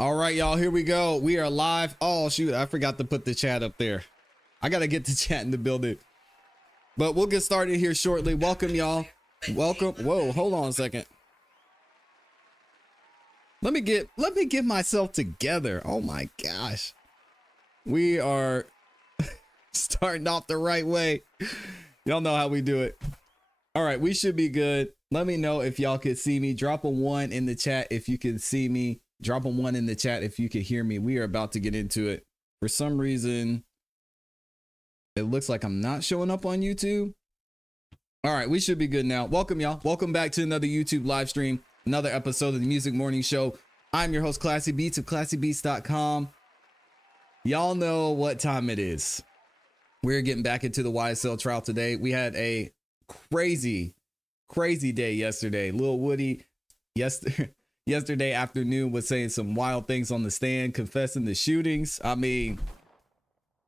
All right, y'all, here we go. We are live. Oh, shoot, I forgot to put the chat up there. I got to get the chat in the building. But we'll get started here shortly. Welcome, y'all. Welcome. Whoa, hold on a second. Let me get myself together. Oh my gosh. We are starting off the right way. Y'all know how we do it. All right, we should be good. Let me know if y'all could see me. Drop a 1 in the chat if you can see me. Drop a 1 in the chat if you can hear me. We are about to get into it. For some reason, it looks like I'm not showing up on YouTube. All right, we should be good now. Welcome, y'all. Welcome back to another YouTube live stream, another episode of the Music Morning Show. I'm your host, ClassE Beats of ClassEbeats.com. Y'all know what time it is. We're getting back into the YSL trial today. We had a crazy day yesterday. Lil Woody yesterday afternoon was saying some wild things on the stand, confessing the shootings. I mean,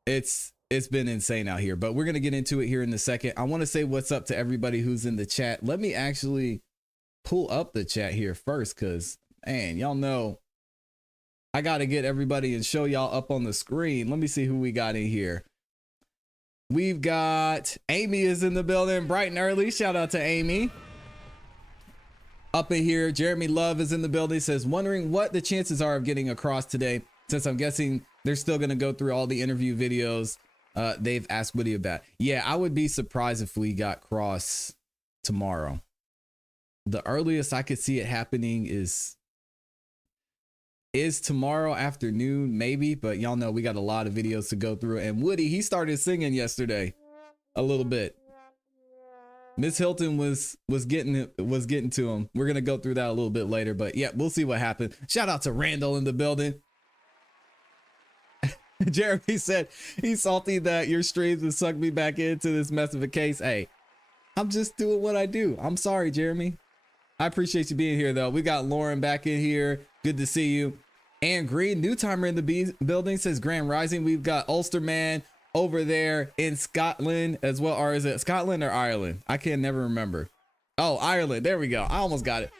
it's been insane out here, but we're going to get into it here in a second. I want to say what's up to everybody who's in the chat. Let me actually pull up the chat here first, because, man, y'all know I got to get everybody and show y'all up on the screen. Let me see who we got in here. We've got Amy is in the building bright and early. Shout out to Amy. Up in here, Jeremy Love is in the building. Says, wondering what the chances are of getting across today, since I'm guessing they're still going to go through all the interview videos they've asked Woody about. Yeah, I would be surprised if we got cross tomorrow. The earliest I could see it happening is tomorrow afternoon, maybe, but y'all know we got a lot of videos to go through. And Woody, he started singing yesterday a little bit. Miss Hilton was getting to him. We're gonna go through that a little bit later, but yeah, we'll see what happens. Shout out to Randall in the building. Jeremy said he's salty that your streams have sucked me back into this mess of a case. Hey, I'm just doing what I do. I'm sorry, Jeremy. I appreciate you being here, though. We got Lauren back in here. Good to see you. And Green, new timer in the building, says Grand Rising. We've got Ulsterman over there in Scotland as well. Or is it Scotland or Ireland? I can never remember. Oh, Ireland. There we go. I almost got it.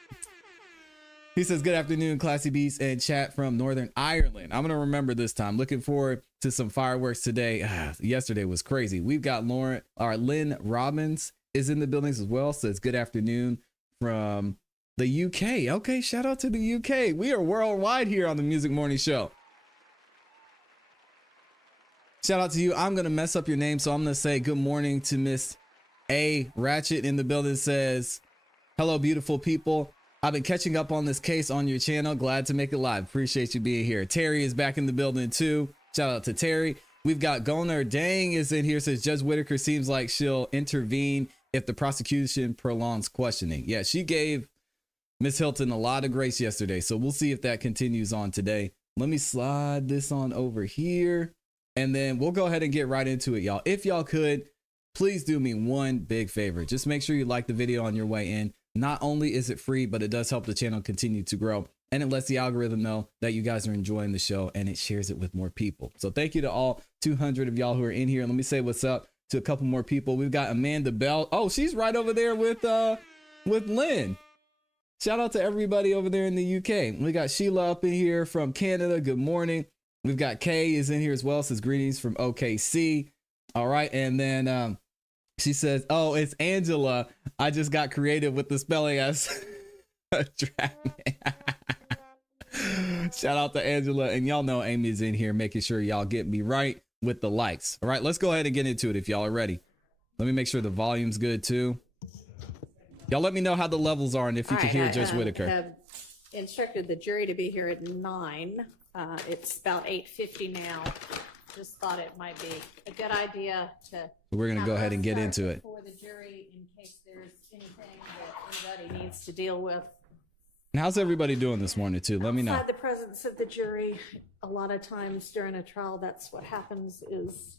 He says, good afternoon, ClassE Beats and chat from Northern Ireland. I'm going to remember this time. Looking forward to some fireworks today. Yesterday was crazy. We've got Lynn Robbins is in the buildings as well. Says good afternoon from the UK. Okay, shout out to the UK. We are worldwide here on the Music Morning Show. Shout out to you. I'm going to mess up your name, so I'm going to say good morning to Miss A. Ratchet in the building. Says, hello, beautiful people. I've been catching up on this case on your channel. Glad to make it live. Appreciate you being here. Terry is back in the building too. Shout out to Terry. We've got Goner Dang is in here. Says Judge Whitaker seems like she'll intervene if the prosecution prolongs questioning. Yeah, she gave Miss Hilton a lot of grace yesterday, so we'll see if that continues on today. Let me slide this on over here, and then we'll go ahead and get right into it, y'all. If y'all could, please do me one big favor. Just make sure you like the video on your way in. Not only is it free, but it does help the channel continue to grow, and it lets the algorithm know that you guys are enjoying the show, and it shares it with more people. So thank you to all 200 of y'all who are in here. Let me say what's up to a couple more people. We've got Amanda Bell. Oh, she's right over there with Lynn. Shout out to everybody over there in the UK. We got Sheila up in here from Canada. Good morning. We've got Kay is in here as well. Says greetings from OKC. All right. And then she says, oh, it's Angela. I just got creative with the spelling as Shout out to Angela. And y'all know Amy's in here making sure y'all get me right with the likes. All right, let's go ahead and get into it if y'all are ready. Let me make sure the volume's good too. Y'all let me know how the levels are and if you can hear Judge Whitaker. I have instructed the jury to be here at 9. It's about 8:50 now. Just thought it might be a good idea to. We're gonna go ahead and get into it for the jury in case there's anything that anybody needs to deal with. And how's everybody doing this morning too? Let me know. Outside the presence of the jury, a lot of times during a trial, that's what happens is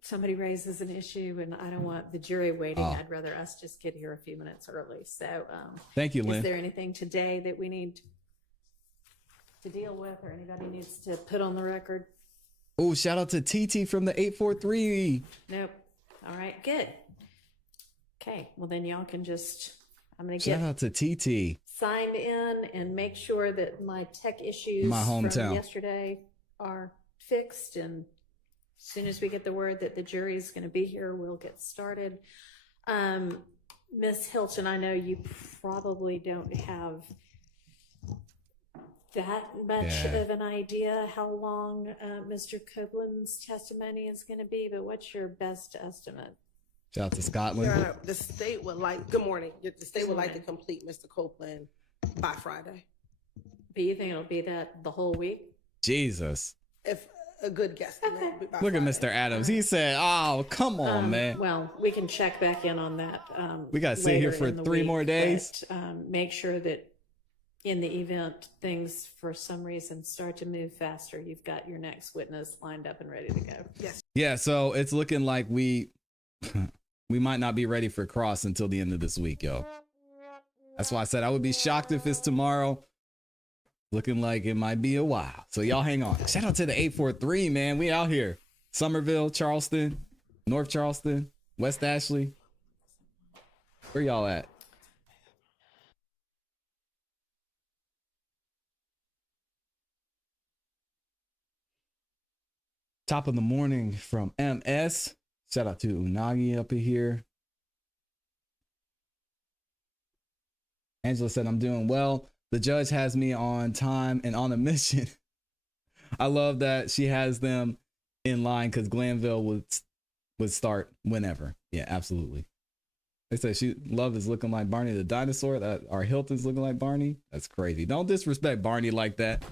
somebody raises an issue and I don't want the jury waiting. I'd rather us just get here a few minutes early. So thank you, Lynn. Is there anything today that we need to deal with or anybody needs to put on the record? Oh, shout out to TT from the 843. Nope. All right, good. Okay, well then y'all can just, I'm gonna shout out to TT. sign in and make sure that my tech issues My hometown. from yesterday are fixed. And as soon as we get the word that the jury's going to be here, we'll get started. Miss Hilton, I know you probably don't have that much of an idea how long Mr. Copeland's testimony is going to be, but what's your best estimate? Shout out to Scotland. Your Honor, the state would like, good morning, the state would like to complete Mr. Copeland by Friday. But you think it'll be that the whole week? Jesus. If a good guess. Okay. Look at Mr. Adams. He said, oh, come on, man. Well, we can check back in on that. We got to sit here for 3 more days. But, make sure that in the event things for some reason start to move faster, you've got your next witness lined up and ready to go. Yes. Yeah, so it's looking like we might not be ready for cross until the end of this week, yo. That's why I said I would be shocked if it's tomorrow. Looking like it might be a while. So y'all hang on. Shout out to the 843, man. We out here. Somerville, Charleston, North Charleston, West Ashley. Where y'all at? Top of the morning from MS. Shout out to Unagi up in here. Angela said, I'm doing well. The judge has me on time and on a mission. I love that she has them in line because Glanville would start whenever. Yeah, absolutely. They said Love is looking like Barney the dinosaur. That our Hilton's looking like Barney. That's crazy. Don't disrespect Barney like that.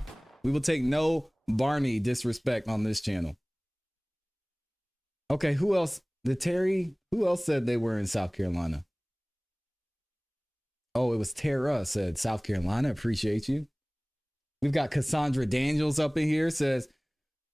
We will take no Barney disrespect on this channel. Okay, who else? Who else said they were in South Carolina? Oh, it was Tara said South Carolina. Appreciate you. We've got Cassandra Daniels up in here. Says,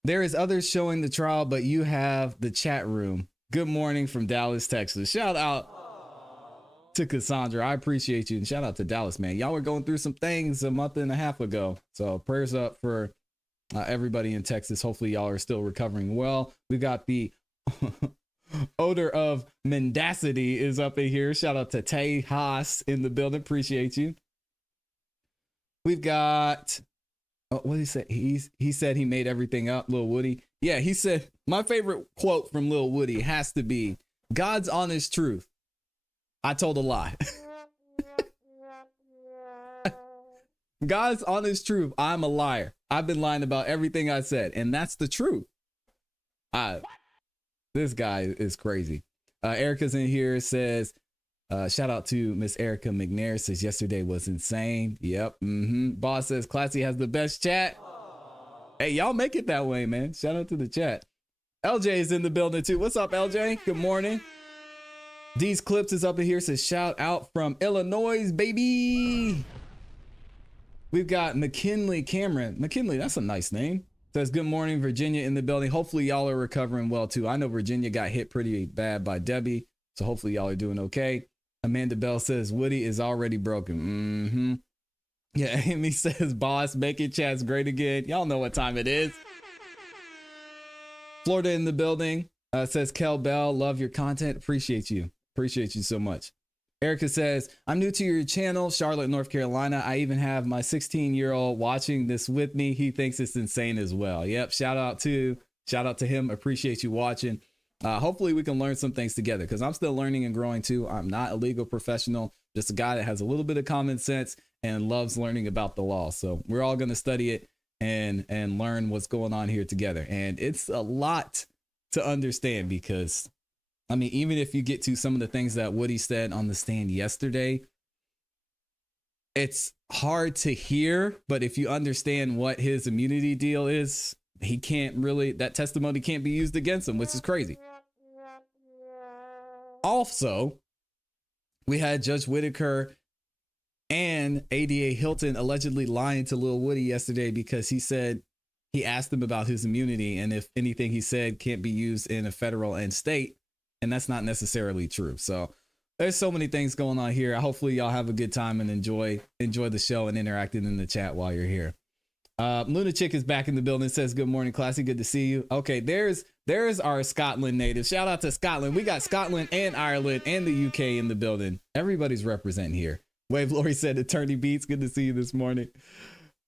there is others showing the trial, but you have the chat room. Good morning from Dallas, Texas. Shout out to Cassandra. I appreciate you. And shout out to Dallas, man. Y'all were going through some things a month and a half ago. So prayers up for everybody in Texas. Hopefully y'all are still recovering well. We've got the odor of mendacity is up in here. Shout out to Tay Haas in the building. Appreciate you. We've got, what did he say? He said he made everything up, Lil Woody. Yeah, he said, my favorite quote from Lil Woody has to be, God's honest truth. I told a lie. God's honest truth. I'm a liar. I've been lying about everything I said, and that's the truth. This guy is crazy. Erica's in here, says, shout out to Miss Erica McNair, says yesterday was insane. Yep. Boss says ClassE has the best chat. Hey, y'all make it that way, man. Shout out to the chat. LJ is in the building too. What's up, LJ? Good morning. D's Clips is up in here, says shout out from Illinois, baby. We've got McKinley Cameron. McKinley, that's a nice name. Says, good morning, Virginia in the building. Hopefully y'all are recovering well too. I know Virginia got hit pretty bad by Debbie, so hopefully y'all are doing okay. Amanda Bell says, Woody is already broken. Yeah, Amy says, boss, making chats great again. Y'all know what time it is. Florida in the building. Says, Kel Bell, love your content. Appreciate you. Appreciate you so much. Erica says, I'm new to your channel, Charlotte, North Carolina. I even have my 16-year-old watching this with me. He thinks it's insane as well. Yep. Shout out to him. Appreciate you watching. Hopefully we can learn some things together because I'm still learning and growing too. I'm not a legal professional, just a guy that has a little bit of common sense and loves learning about the law. So we're all going to study it and learn what's going on here together. And it's a lot to understand because I mean, even if you get to some of the things that Woody said on the stand yesterday, it's hard to hear, but if you understand what his immunity deal is, he can't really, that testimony can't be used against him, which is crazy. Also, we had Judge Whitaker and ADA Hilton allegedly lying to Lil Woody yesterday because he said he asked him about his immunity and if anything he said can't be used in a federal and state. And that's not necessarily true. So there's so many things going on here. Hopefully y'all have a good time and enjoy the show and interacting in the chat while you're here. Luna Chick is back in the building. Says, good morning, ClassE. Good to see you. Okay, there's our Scotland native. Shout out to Scotland. We got Scotland and Ireland and the UK in the building. Everybody's representing here. Wave Lori said, Attorney Beats, good to see you this morning.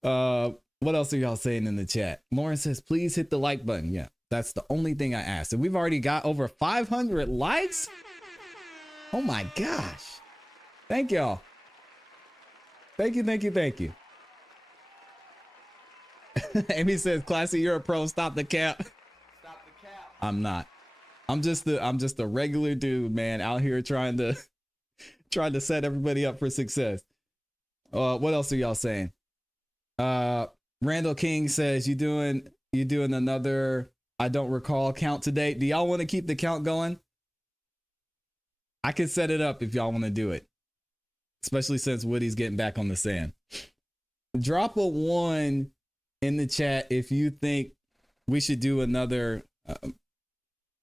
What else are y'all saying in the chat? Lauren says, please hit the like button. Yeah, that's the only thing I asked. And we've already got over 500 likes. Oh my gosh. Thank y'all. Thank you, thank you, thank you. Amy says, ClassE, you're a pro. Stop the cap. Stop the cap. I'm not. I'm just a regular dude, man, out here trying to set everybody up for success. What else are y'all saying? Randall King says, you doing another I don't recall count today. Do y'all want to keep the count going? I can set it up if y'all want to do it. Especially since Woody's getting back on the sand. Drop a 1 in the chat if you think we should do another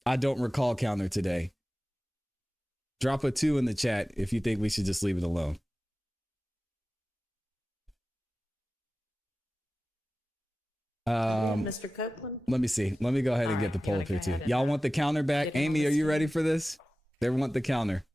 I don't recall counter today. Drop a 2 in the chat if you think we should just leave it alone. Mr. Copeland? Let me see. Let me go ahead and get the poll up here too. Y'all want the counter back? Amy, are you ready for this? They want the counter.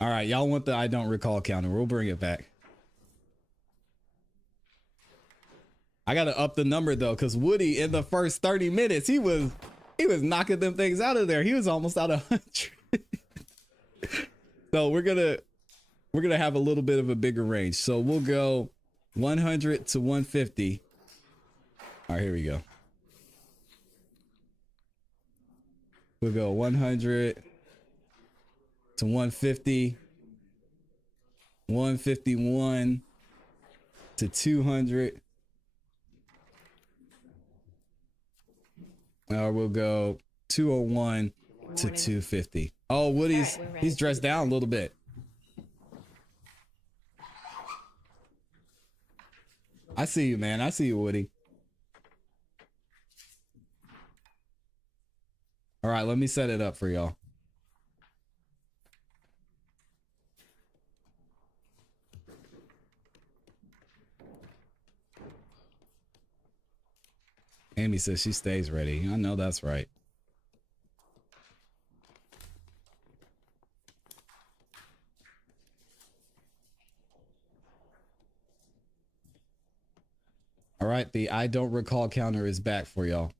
All right, y'all want the I don't recall counter. We'll bring it back. I gotta up the number though, because Woody in the first 30 minutes, he was knocking them things out of there. He was almost out of 100. So we're gonna have a little bit of a bigger range. So we'll go 100 to 150. All right, here we go. We'll go 100 to 150, 151 to 200. We'll go 201 to 250. Oh, Woody's he's dressed down a little bit. I see you, man. I see you, Woody. All right, let me set it up for y'all. Amy says she stays ready. I know that's right. All right, the I don't recall counter is back for y'all.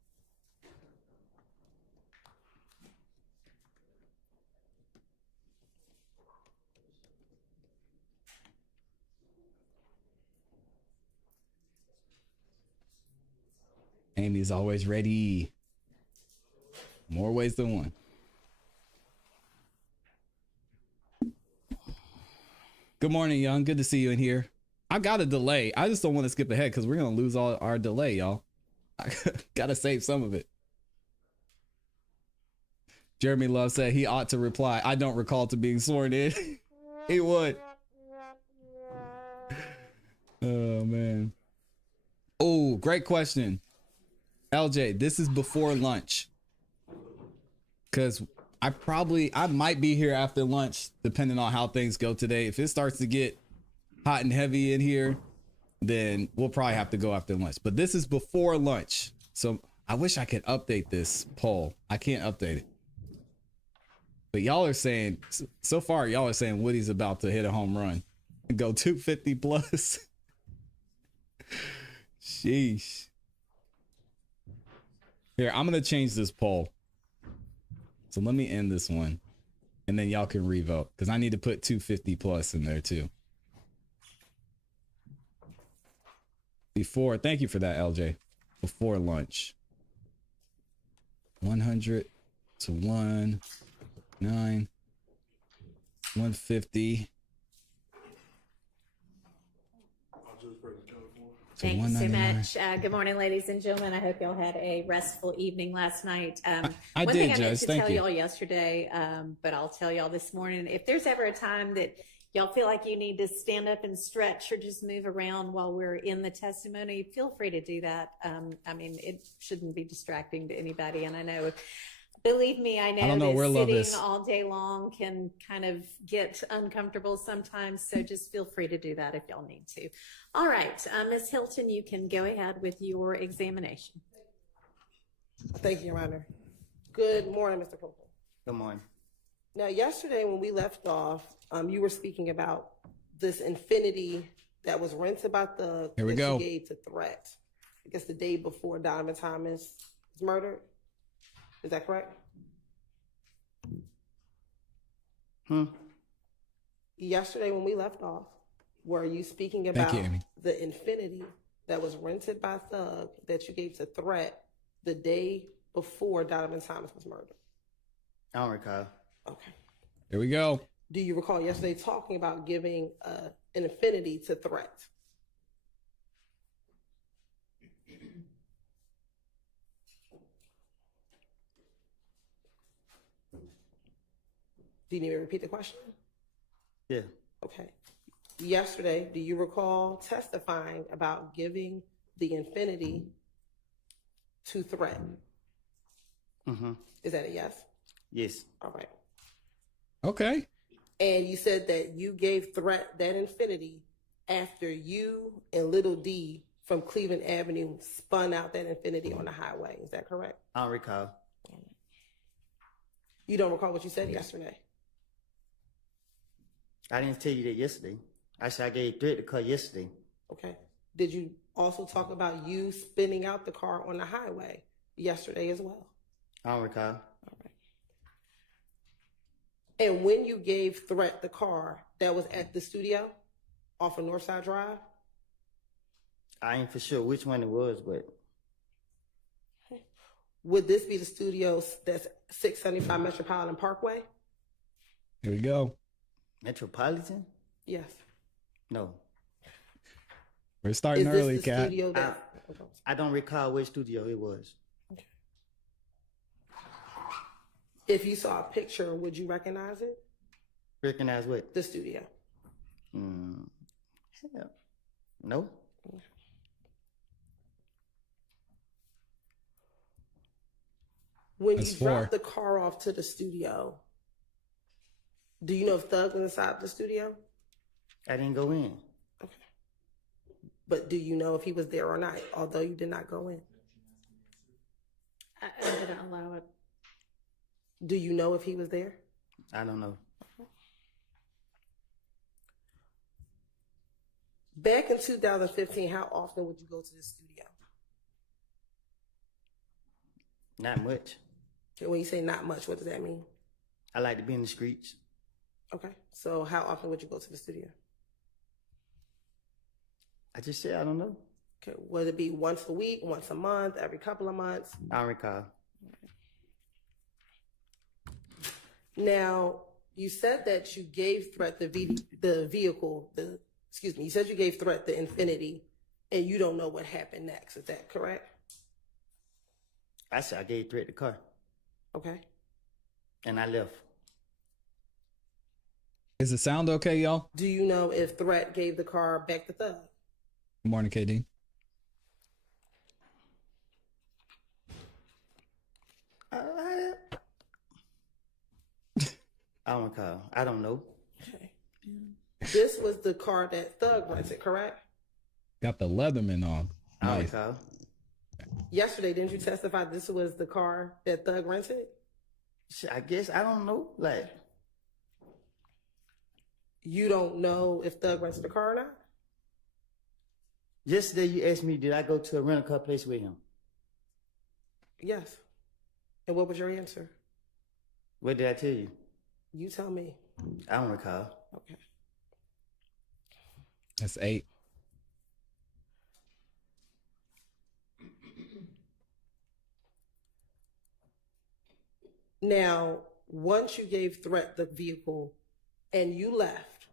Amy's always ready. More ways than one. Good morning, Young. Good to see you in here. I got a delay. I just don't want to skip ahead because we're going to lose all our delay, y'all. I got to save some of it. Jeremy Love said he ought to reply, I don't recall to being sworn in. He would. Oh, man. Oh, great question. LJ, this is before lunch. Because I might be here after lunch, depending on how things go today. If it starts to get hot and heavy in here, then we'll probably have to go after lunch. But this is before lunch. So I wish I could update this poll. I can't update it. But y'all are saying, so far, y'all are saying Woody's about to hit a home run and go 250 plus. Sheesh. Here, I'm going to change this poll. So let me end this one. And then y'all can revote. Because I need to put 250 plus in there too. Before, thank you for that, LJ. Before lunch. 100 to 1, 9, 150. Thank you so much. Good morning, ladies and gentlemen. I hope y'all had a restful evening last night. I one did, thing I meant Judge. to Thank tell you. y'all yesterday, but I'll tell y'all this morning. If there's ever a time that y'all feel like you need to stand up and stretch or just move around while we're in the testimony, feel free to do that. I mean, it shouldn't be distracting to anybody. And I know Believe me, I know don't know that where love sitting is. all day long can kind of get uncomfortable sometimes. So just feel free to do that if y'all need to. All right, Ms. Hilton, you can go ahead with your examination. Thank you, Your Honor. Good morning, Mr. Copeland. Good morning. Now, yesterday when we left off, you were speaking about this Infinity that was rented by Thug. Here we that go. You gave to Threat. I guess the day before Donovan Thomas was murdered. Is that correct? Yesterday when we left off, were you speaking about the Infinity that was rented by Thug that you gave to Threat the day before Donovan Thomas was murdered? I don't recall. Okay. Here we go. Do you recall yesterday talking about giving an Infinity to Threat? Do you need me to repeat the question? Yeah. Okay. Yesterday, do you recall testifying about giving the Infinity to Threat? Mm-hmm. Is that a yes? Yes. All right. Okay. And you said that you gave Threat that Infinity after you and Little D from Cleveland Avenue spun out that Infinity on the highway. Is that correct? I don't recall. You don't recall what you said yesterday? I didn't tell you that yesterday. I said I gave Threat the car yesterday. Okay. Did you also talk about you spinning out the car on the highway yesterday as well? I don't recall. All right. And when you gave Threat the car, that was at the studio off of Northside Drive? I ain't for sure which one it was, but Would this be the studio that's 675 Metropolitan Parkway? Here we go. Metropolitan? Yes. No. We're starting Is early, this the Cat. studio that... I don't recall which studio it was. Okay. If you saw a picture, would you recognize it? Recognize what? The studio. Hell. No. When That's you four. dropped the car off to the studio, do you know if Thug was inside the studio? I didn't go in. Okay. But do you know if he was there or not, although you did not go in? I didn't allow it. Do you know if he was there? I don't know. Back in 2015, how often would you go to the studio? Not much. Okay, when you say not much, what does that mean? I like to be in the streets. Okay, so how often would you go to the studio? I just said I don't know. Okay, would it be once a week, once a month, every couple of months? I don't recall. Now, you said that you gave Threat you said you gave Threat the Infinity, and you don't know what happened next. Is that correct? I said I gave Threat the car. Okay. And I left. Is the sound okay, y'all? Do you know if Threat gave the car back to Thug? Good morning, KD. I don't recall. I don't know. Okay. This was the car that Thug rented, correct? Got the Leatherman on. I don't Nice. recall. Yesterday, didn't you testify this was the car that Thug rented? Shit, I guess I don't know. Like, You don't know if Thug rented the car or not? yesterday you asked me, did I go to a rental car place with him? Yes. And what was your answer? What did I tell you? You tell me. I don't recall. Okay. That's 8. Now, once you gave Threat the vehicle and you left,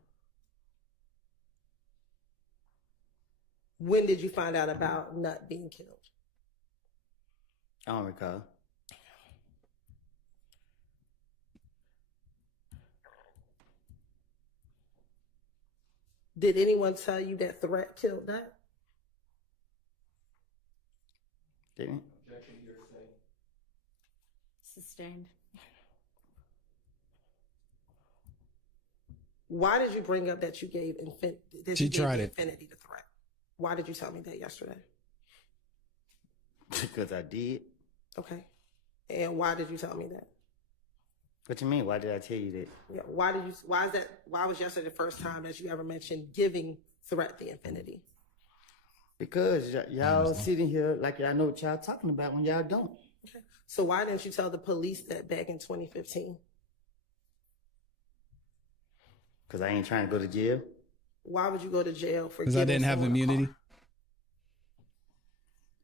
when did you find out about Nut being killed? I don't recall. Did anyone tell you that Threat killed Nut? Didn't Sustained. Why did you bring up that you gave Infinity the threat? Why did you tell me that yesterday? Because I did. Okay. And why did you tell me that? What you mean? Why did I tell you that? Yeah. Why was yesterday the first time that you ever mentioned giving threat the Infinity? Because y'all sitting here like y'all know what y'all talking about when y'all don't. Okay. So why didn't you tell the police that back in 2015? Because I ain't trying to go to jail. Why would you go to jail for? Because I didn't have immunity.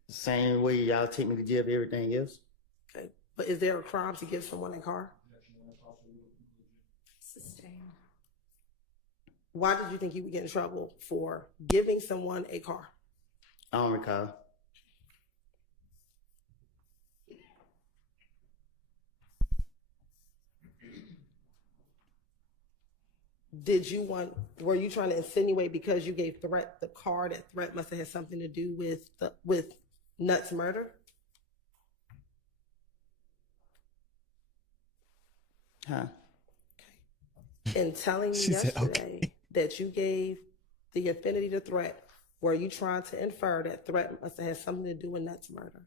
Same way y'all take me to jail for everything else. Okay. But is there a crime to give someone a car? Sustained. Why did you think you would get in trouble for giving someone a car? I don't recall. Were you trying to insinuate because you gave Threat the car that Threat must have had something to do with Nuts' murder? Huh? Okay. In telling me yesterday that you gave the Infinity to Threat, were you trying to infer that Threat must have had something to do with Nuts' murder?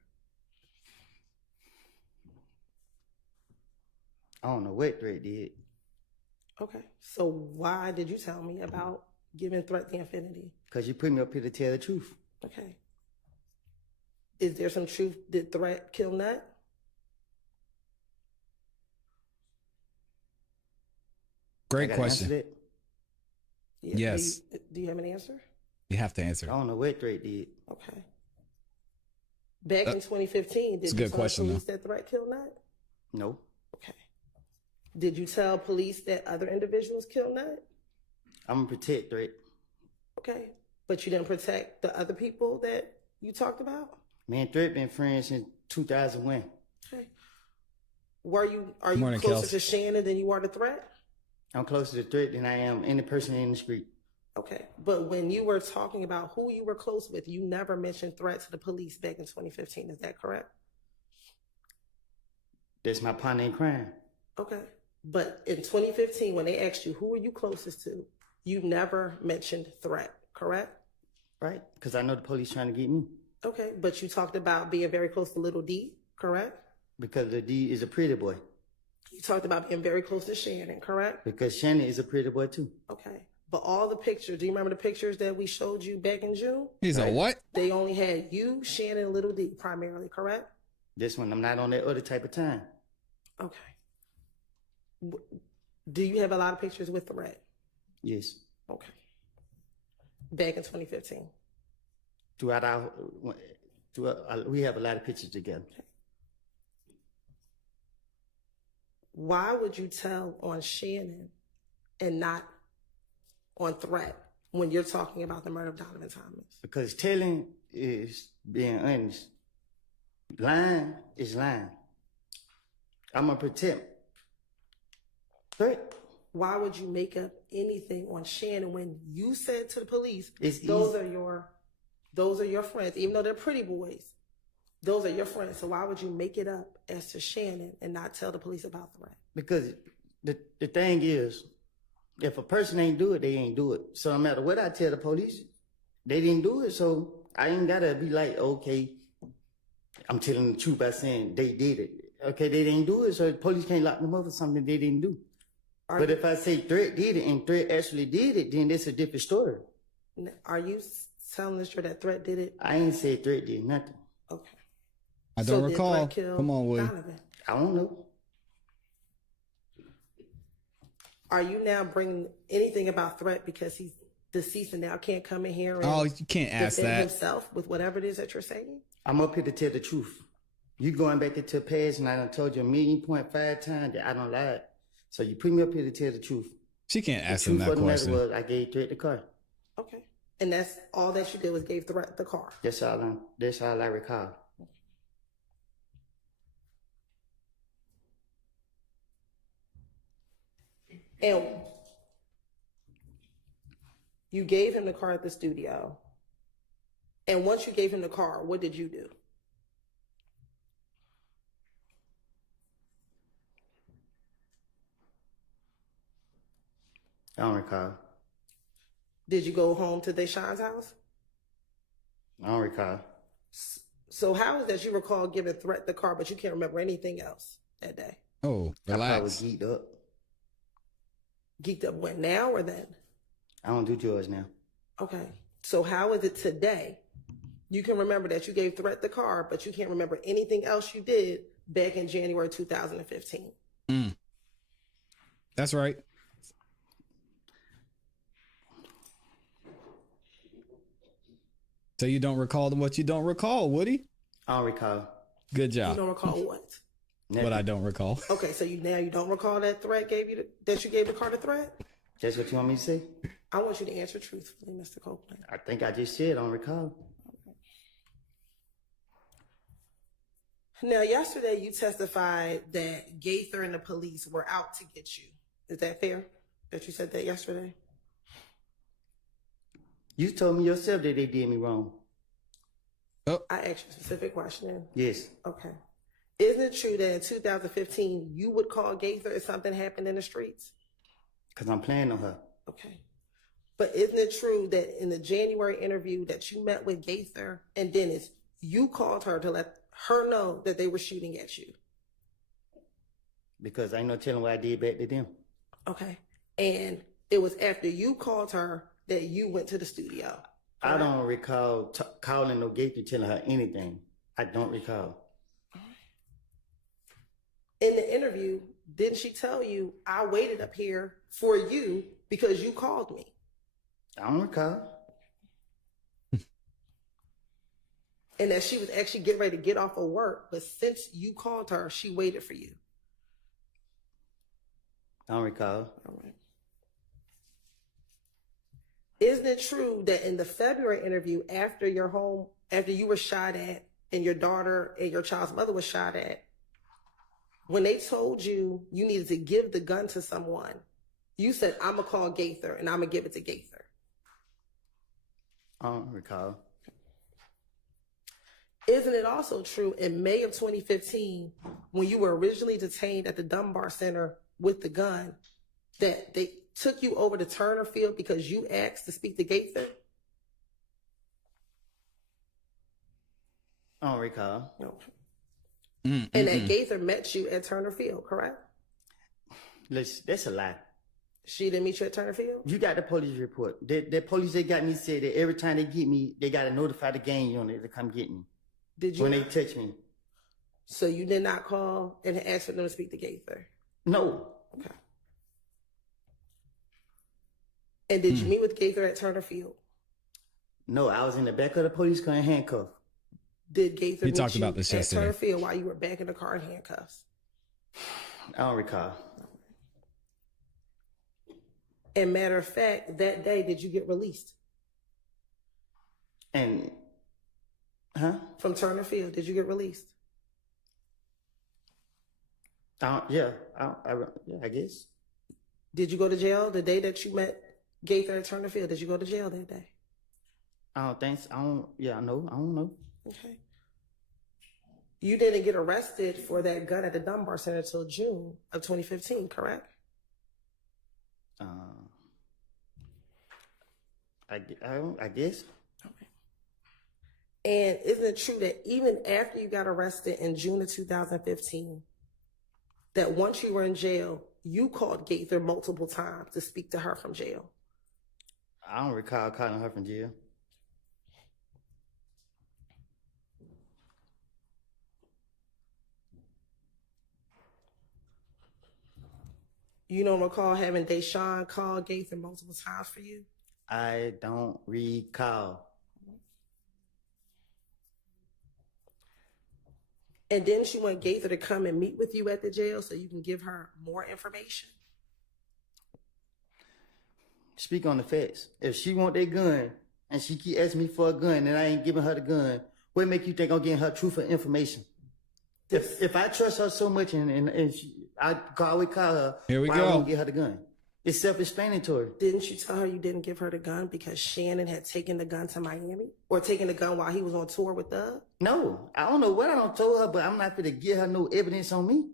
I don't know what Threat did. Okay. So why did you tell me about giving Threat the Infinity? Because you put me up here to tell the truth. Okay. Is there some truth? Did Threat kill Nut? Great question. Yes. Do you have an answer? You have to answer. I don't know what Threat did. Okay. Back in 2015, did you tell police that Threat killed Nut? No. Okay. Did you tell police that other individuals killed Nut? I'm gonna protect Threat. Okay. But you didn't protect the other people that you talked about? Me and Threat been friends since 2001. Okay. Are you closer to Shannon than you are to Threat? I'm closer to Threat than I am any person in the street. Okay. But when you were talking about who you were close with, you never mentioned Threat to the police back in 2015. Is that correct? That's my partner in crime. Okay. But in 2015, when they asked you, who are you closest to, you never mentioned Threat, correct? Right. Because I know the police trying to get me. Okay. But you talked about being very close to Little D, correct? Because the D is a pretty boy. You talked about being very close to Shannon, correct? Because Shannon is a pretty boy too. Okay. But all the pictures, do you remember the pictures that we showed you back in June? He's a what? They only had you, Shannon, and Little D primarily, correct? This one, I'm not on that other type of time. Okay. Do you have a lot of pictures with Threat? Yes. Okay. Back in 2015? We have a lot of pictures together. Okay. Why would you tell on Shannon and not on Threat when you're talking about the murder of Donovan Thomas? Because telling is being honest. Lying is lying. I'm going to protect Threat. Why would you make up anything on Shannon when you said to the police, those are your friends, even though they're pretty boys, those are your friends. So why would you make it up as to Shannon and not tell the police about Threat? Because the thing is, if a person ain't do it, they ain't do it. So no matter what I tell the police, they didn't do it. So I ain't got to be like, okay, I'm telling the truth by saying they did it. Okay, they didn't do it, so the police can't lock them up for something they didn't do. But if I say Threat did it and Threat actually did it, then it's a different story. Are you telling us that Threat did it? I ain't said Threat did nothing. Okay. I don't recall. Come on, Woody. I don't know. Are you now bringing anything about Threat because he's deceased and now can't come in here and you can't ask that himself with whatever it is that you're saying? I'm up here to tell the truth. You going back into the past and I done told you 1,000,000.5 times that I don't lie. So you put me up here to tell the truth. She can't ask him that question. Was I gave Threat the car. Okay. And that's all that you did was gave Threat the car. That's all I recall. And you gave him the car at the studio. And once you gave him the car, what did you do? I don't recall. Did you go home to Deshaun's house? I don't recall. So how is that you recall giving Threat the car, but you can't remember anything else that day? Oh, I relax. was geeked up. Geeked up when, now or then? I don't do drugs now. Okay. So how is it today? You can remember that you gave Threat the car, but you can't remember anything else you did back in January 2015. That's right. So you don't recall what you don't recall, Woody? I don't recall. Good You job. don't recall what? What I don't recall. Okay, so you don't recall that Threat gave you that you gave the car to Threat? That's what you want me to say? I want you to answer truthfully, Mr. Copeland. I think I just said I don't recall. Now, yesterday you testified that Gaither and the police were out to get you. Is that fair? That you said that yesterday? You told me yourself that they did me wrong. Oh, I asked you a specific question. Yes. Okay. Isn't it true that in 2015 you would call Gaither if something happened in the streets? Because I'm playing on her. Okay. But isn't it true that in the January interview that you met with Gaither and Dennis, you called her to let her know that they were shooting at you? Because I ain't no telling what I did back to them. Okay. And it was after you called her that you went to the studio. I don't recall calling no Gaither telling her anything. I don't recall. In the interview, didn't she tell you, I waited up here for you because you called me? I don't recall. And that she was actually getting ready to get off of work, but since you called her, she waited for you. I don't recall. All right. Isn't it true that in the February interview, after you were shot at and your daughter and your child's mother was shot at, when they told you you needed to give the gun to someone, you said, I'm going to call Gaither and I'm going to give it to Gaither? I don't recall. Isn't it also true in May of 2015, when you were originally detained at the Dunbar Center with the gun, that they took you over to Turner Field because you asked to speak to Gaither? I don't recall. No. And that Gaither met you at Turner Field, correct? That's a lie. She didn't meet you at Turner Field? You got the police report. The police that got me said that every time they get me, they got to notify the gang unit to come get me. Did you? When they touch me. So you did not call and ask for them to speak to Gaither? No. Okay. And did you meet with Gaither at Turner Field? No, I was in the back of the police car in handcuffs. Did Gaither We meet talked you about this at yesterday. Turner Field while you were back in the car in handcuffs? I don't recall. And matter of fact, that day, did you get released? And, From Turner Field, did you get released? Yeah, I guess. Did you go to jail the day that you met Gaither at Turner Field? Did you go to jail that day? I don't think so. I don't know. Okay. You didn't get arrested for that gun at the Dunbar Center until June of 2015, correct? I guess. Okay. And isn't it true that even after you got arrested in June of 2015, that once you were in jail, you called Gaither multiple times to speak to her from jail? I don't recall calling her from jail. You don't recall having Deshaun call Gaither multiple times for you? I don't recall. And didn't you want Gaither to come and meet with you at the jail so you can give her more information? Speak on the facts. If she want that gun and she keep asking me for a gun and I ain't giving her the gun, what make you think I'm getting her truthful information? If I trust her so much and I always call her, Here we why go. I won't get her the gun? It's self-explanatory. Didn't you tell her you didn't give her the gun because Shannon had taken the gun to Miami? Or taken the gun while he was on tour with Doug? No, I don't know what I don't told her, but I'm not going to give her no evidence on me.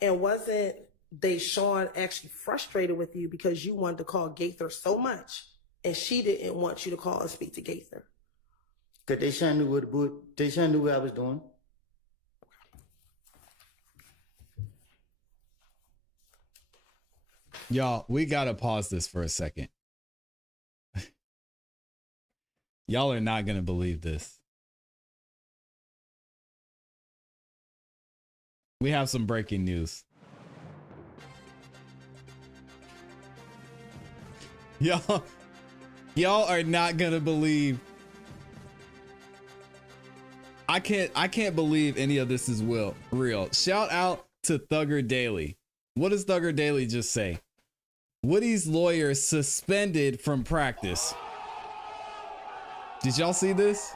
And wasn't Deshawn actually frustrated with you because you wanted to call Gaither so much and she didn't want you to call and speak to Gaither? Because Deshawn knew what I was doing. Y'all, we gotta pause this for a second. Y'all are not gonna believe this. We have some breaking news. Y'all are not gonna believe. I can't believe any of this is real. Shout out to Thugger Daily. What does Thugger Daily just say? Woody's lawyer suspended from practice. Did y'all see this?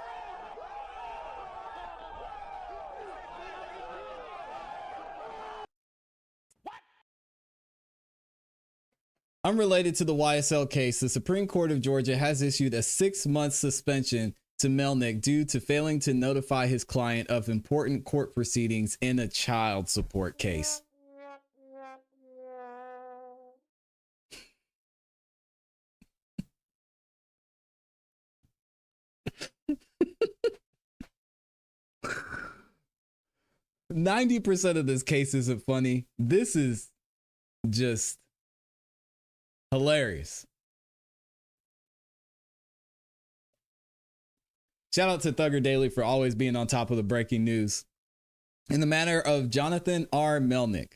Unrelated to the YSL case, the Supreme Court of Georgia has issued a 6-month suspension to Melnick due to failing to notify his client of important court proceedings in a child support case. 90% of this case isn't funny. This is just hilarious. Shout out to Thugger Daily for always being on top of the breaking news. In the matter of Jonathan R. Melnick,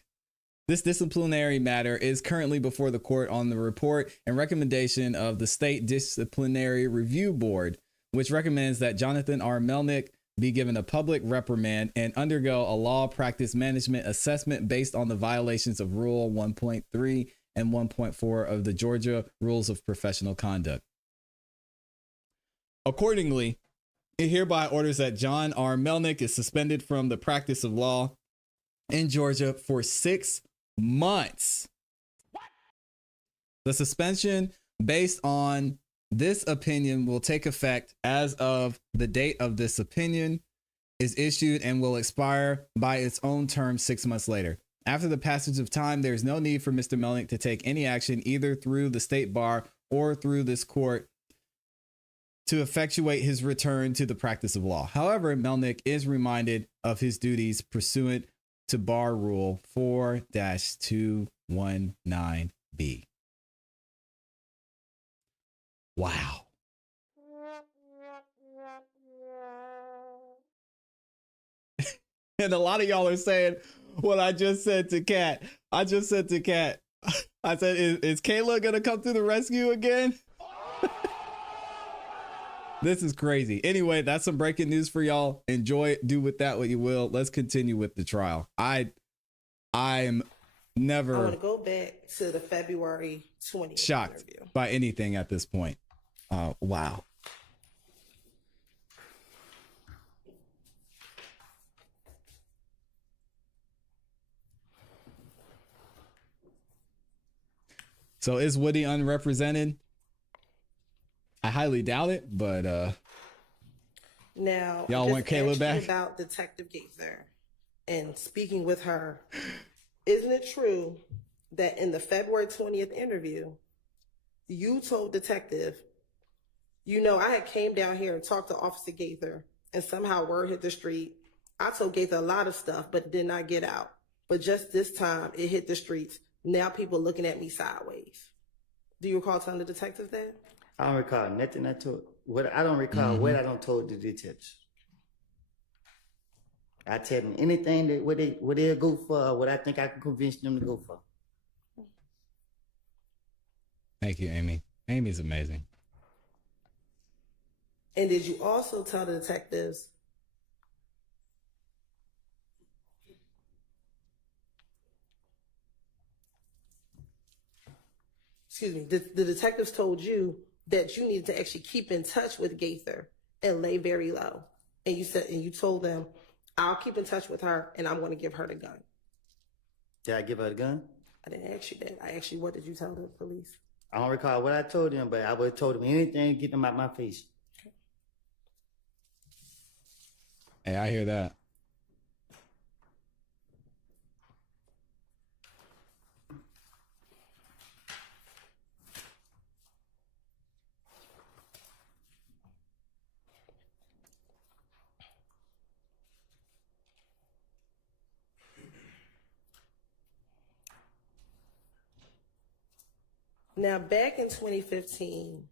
this disciplinary matter is currently before the court on the report and recommendation of the State Disciplinary Review Board, which recommends that Jonathan R. Melnick be given a public reprimand and undergo a law practice management assessment based on the violations of Rule 1.3 and 1.4 of the Georgia Rules of Professional Conduct. Accordingly, it hereby orders that John R. Melnick is suspended from the practice of law in Georgia for 6 months. The suspension based on this opinion will take effect as of the date of this opinion is issued and will expire by its own term 6 months later. After the passage of time, there is no need for Mr. Melnick to take any action either through the state bar or through this court to effectuate his return to the practice of law. However, Melnick is reminded of his duties pursuant to Bar Rule 4-219B. Wow. And a lot of y'all are saying what I just said to Kat. I said, is Kayla going to come to the rescue again? This is crazy. Anyway, that's some breaking news for y'all. Enjoy it. Do with that what you will. Let's continue with the trial. I'm never. I want to go back to the February 20th shocked interview. By anything at this point. Wow. So is Woody unrepresented? I highly doubt it, but now y'all want Kayla back? About Detective Gaither and speaking with her, isn't it true that in the February 20th interview, you told Detective, I had came down here and talked to Officer Gaither, and somehow word hit the street. I told Gaither a lot of stuff, but it did not get out. But just this time, it hit the streets. Now people looking at me sideways. Do you recall telling the detective that? I don't recall nothing I told. I don't recall what I don't told the detectives. I tell them anything that what they'll go for, what I think I can convince them to go for. Thank you, Amy. Amy's amazing. And did you also tell the detectives the detectives told you that you needed to actually keep in touch with Gaither and lay very low. And you told them, I'll keep in touch with her and I'm going to give her the gun. Did I give her the gun? I didn't ask you that. I asked you, what did you tell the police? I don't recall what I told them, but I would have told them anything to get them out my face. Okay. Hey, I hear that. Now, back in 2015,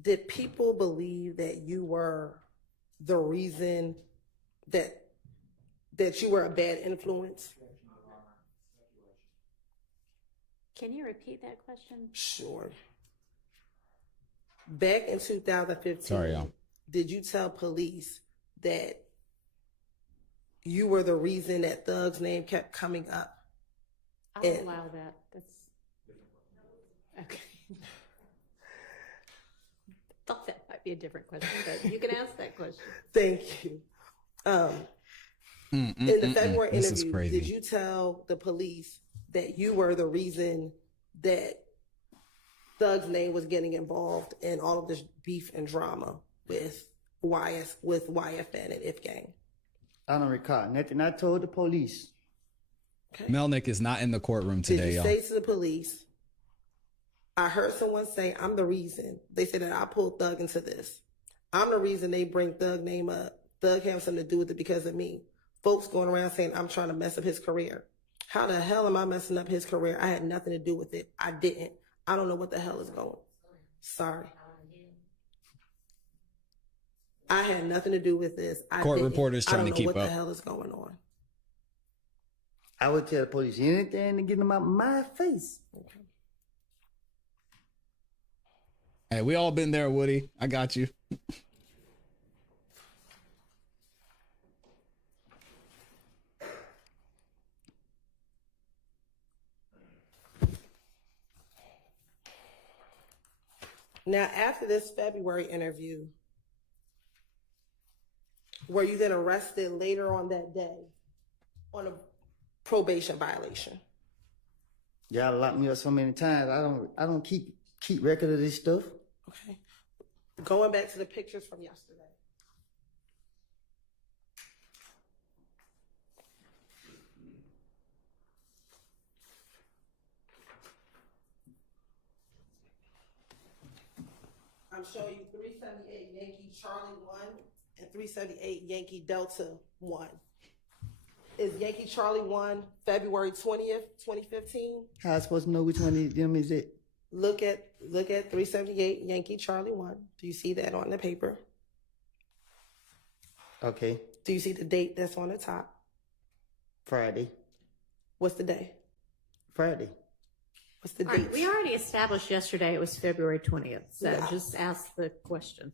did people believe that you were the reason that you were a bad influence? Can you repeat that question? Sure. Back in 2015, Sorry, y'all. did you tell police that you were the reason that Thug's name kept coming up? I'll allow that. That's okay. Thought that might be a different question, but you can ask that question. Thank you. In the February interview, did you tell the police that you were the reason that Thug's name was getting involved in all of this beef and drama with YFN and If Gang? I don't recall nothing. I told the police. Okay. Melnick is not in the courtroom today, Did you y'all. say to the police, I heard someone say, I'm the reason. They said that I pulled Thug into this. I'm the reason they bring Thug name up. Thug have something to do with it because of me. Folks going around saying I'm trying to mess up his career. How the hell am I messing up his career? I had nothing to do with it. I didn't. I don't know what the hell is going on. Sorry. I had nothing to do with this. Court reporters trying to keep up. I don't know what the hell is going on. I would tell the police anything to get them out my face. Okay. Hey, we all been there, Woody. I got you. Now, after this February interview, were you then arrested later on that day on a probation violation? Y'all locked me up so many times. I don't keep record of this stuff. Okay. Going back to the pictures from yesterday. I'm showing you 378 Yankee Charlie 1 and 378 Yankee Delta 1. Is Yankee Charlie 1 February 20th, 2015? How I supposed to know which one of them is it? Look at 378 Yankee Charlie 1. Do you see that on the paper? Okay. Do you see the date that's on the top? Friday. What's the day? Friday. What's the All date? right, we already established yesterday it was February 20th, so Yeah. just ask the question.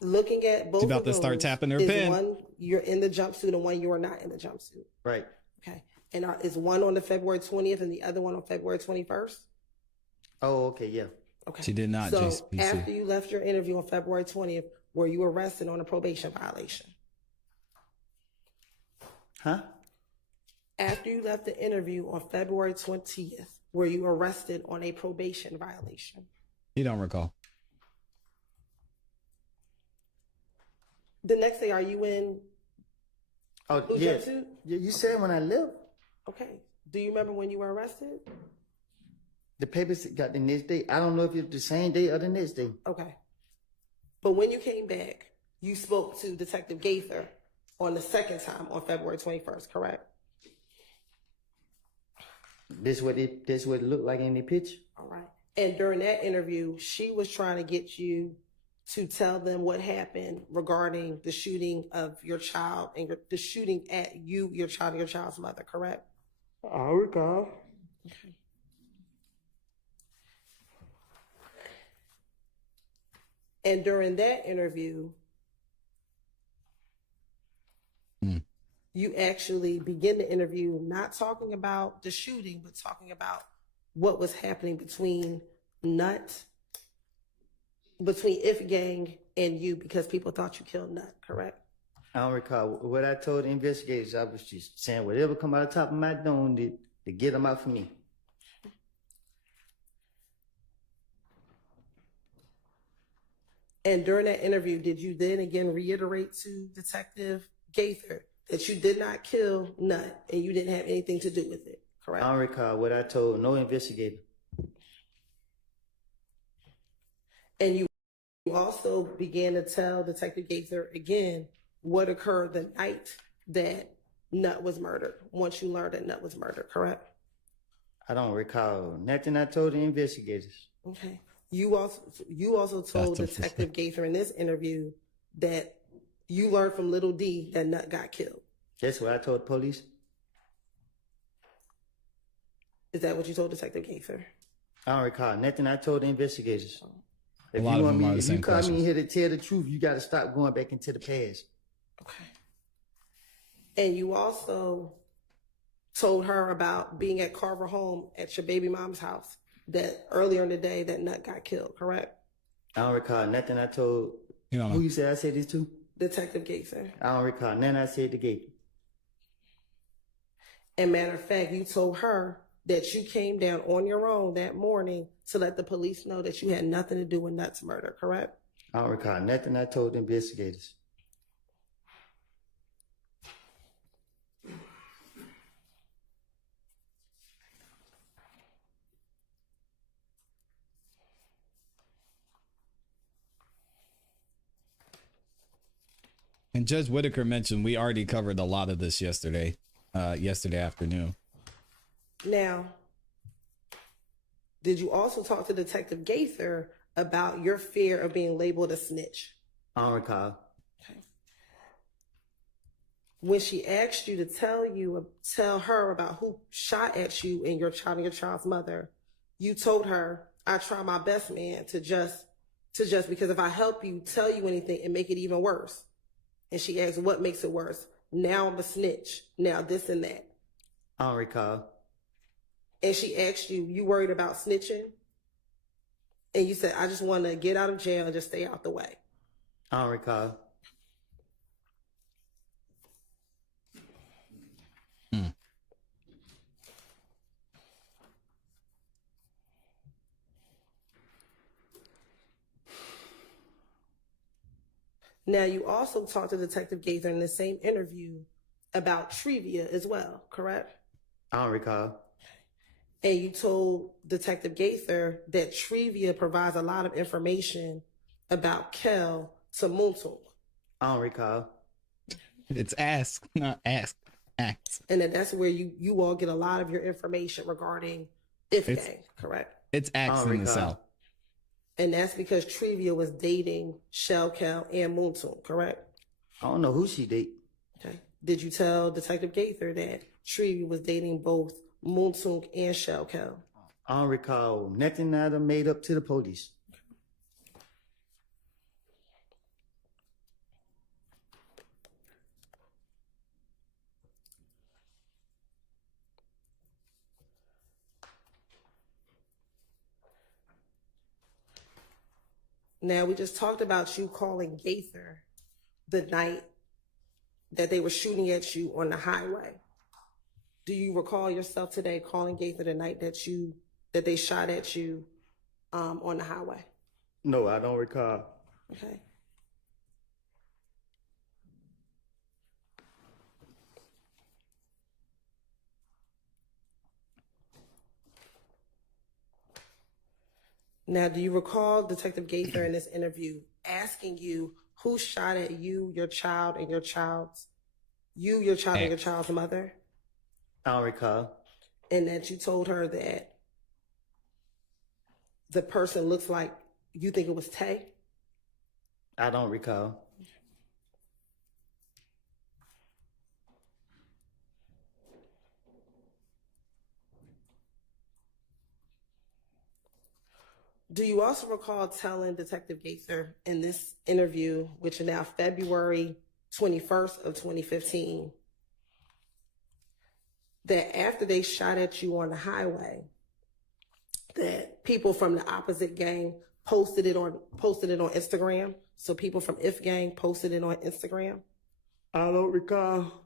Looking at both She's about of to those, start tapping her is pen. one you're in the jumpsuit and one you are not in the jumpsuit. Right. Okay. And is one on the February 20th and the other one on February 21st? Oh, okay, yeah. Okay. She did not, So JCPC. after you left your interview on February 20th, were you arrested on a probation violation? Huh? After you left the interview on February 20th, were you arrested on a probation violation? You don't recall. The next day, are you in Oh, blue yeah. jumpsuit? You said when I left, Okay. Do you remember when you were arrested? the papers got the next day. I don't know if it's the same day or the next day. Okay. But when you came back, you spoke to Detective Gaither on the second time on February 21st, correct? This what it looked like in the picture. All right. And during that interview, she was trying to get you to tell them what happened regarding the shooting of your child and the shooting at you, your child, and your child's mother, correct? I recall. Okay. And during that interview, you actually begin the interview not talking about the shooting, but talking about what was happening between If Gang and you, because people thought you killed Nut, correct? I don't recall. What I told the investigators, I was just saying whatever come out of the top of my dome to get them out for me. And during that interview, did you then again reiterate to Detective Gaither that you did not kill Nut and you didn't have anything to do with it, correct? I don't recall what I told no investigator. And you also began to tell Detective Gaither again what occurred the night that Nut was murdered, once you learned that Nut was murdered, correct? I don't recall nothing I told the investigators. Okay. You also told Detective Gaither in this interview that you learned from Little D that Nut got killed. That's what I told the police. Is that what you told Detective Gaither? I don't recall nothing I told the investigators. A lot of them are the If same you call me questions. here to tell the truth, you got to stop going back into the past. Okay. And you also told her about being at Carver home at your baby mom's house that earlier in the day that Nut got killed, correct? I don't recall nothing I told. You don't know. Who you said I said this to? Detective Gaither. I don't recall nothing I said to Gaither. And matter of fact, you told her that you came down on your own that morning to let the police know that you had nothing to do with Nut's murder, correct? I don't recall nothing I told the investigators. And Judge Whitaker mentioned we already covered a lot of this yesterday afternoon. Now, did you also talk to Detective Gaither about your fear of being labeled a snitch? I don't recall. Okay. When she asked you to tell her about who shot at you and your child's mother, you told her, "I try my best, man, to just because if I help you tell you anything and make it even worse." And she asked, "What makes it worse?" "Now I'm a snitch. Now this and that." I don't recall. And she asked you, "You worried about snitching?" And you said, "I just want to get out of jail and just stay out the way." I don't recall. Now, you also talked to Detective Gaither in the same interview about trivia as well, correct? I don't recall. And you told Detective Gaither that trivia provides a lot of information about Kel to Muntul. I don't recall. It's ask, not ask. Act. And that's where you all get a lot of your information regarding Gang, correct? It's acts in the South. And that's because Trivia was dating Shell Kel and Muntul, correct? I don't know who she date. Okay. Did you tell Detective Gaither that Trivia was dating both Muntul and Shell Kel? I don't recall nothing that I made up to the police. Now, we just talked about you calling Gaither the night that they were shooting at you on the highway. Do you recall yourself today calling Gaither the night that they shot at you on the highway? No, I don't recall. Okay. Now, do you recall Detective Gaither in this interview asking you who shot at you, your child, and your child's mother? I don't recall. And that you told her that the person looks like you think it was Tay? I don't recall. Do you also recall telling Detective Gaither in this interview, which is now February 21st of 2015, that after they shot at you on the highway, that people from the opposite gang posted it on Instagram? So people from If Gang posted it on Instagram? I don't recall.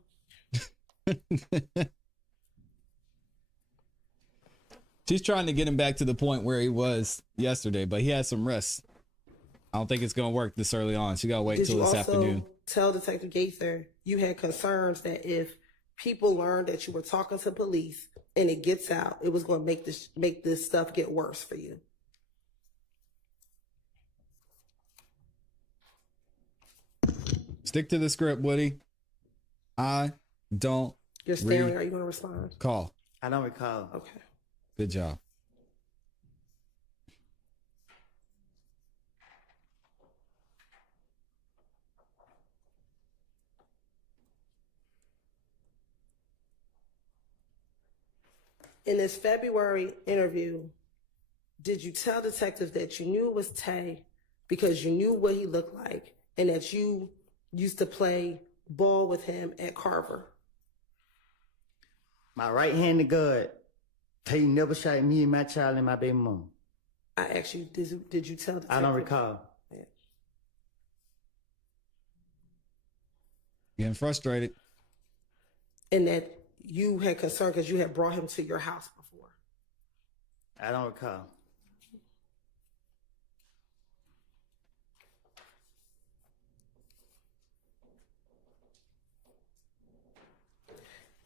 She's trying to get him back to the point where he was yesterday, but he had some risks. I don't think it's going to work this early on. She got to wait till this afternoon. Did you also tell Detective Gaither you had concerns that if people learned that you were talking to police and it gets out, it was going to make this stuff get worse for you? Stick to the script, Woody. I don't. You're staring. Are you going to respond? Call. I don't recall. Okay. Good job. In this February interview, did you tell detectives that you knew it was Tay because you knew what he looked like and that you used to play ball with him at Carver? My right-handed guard, Tay never shot me and my child and my baby mom. I asked you, did you tell detectives? I don't recall. Yeah. Getting frustrated. And that you had concern because you had brought him to your house before? I don't recall.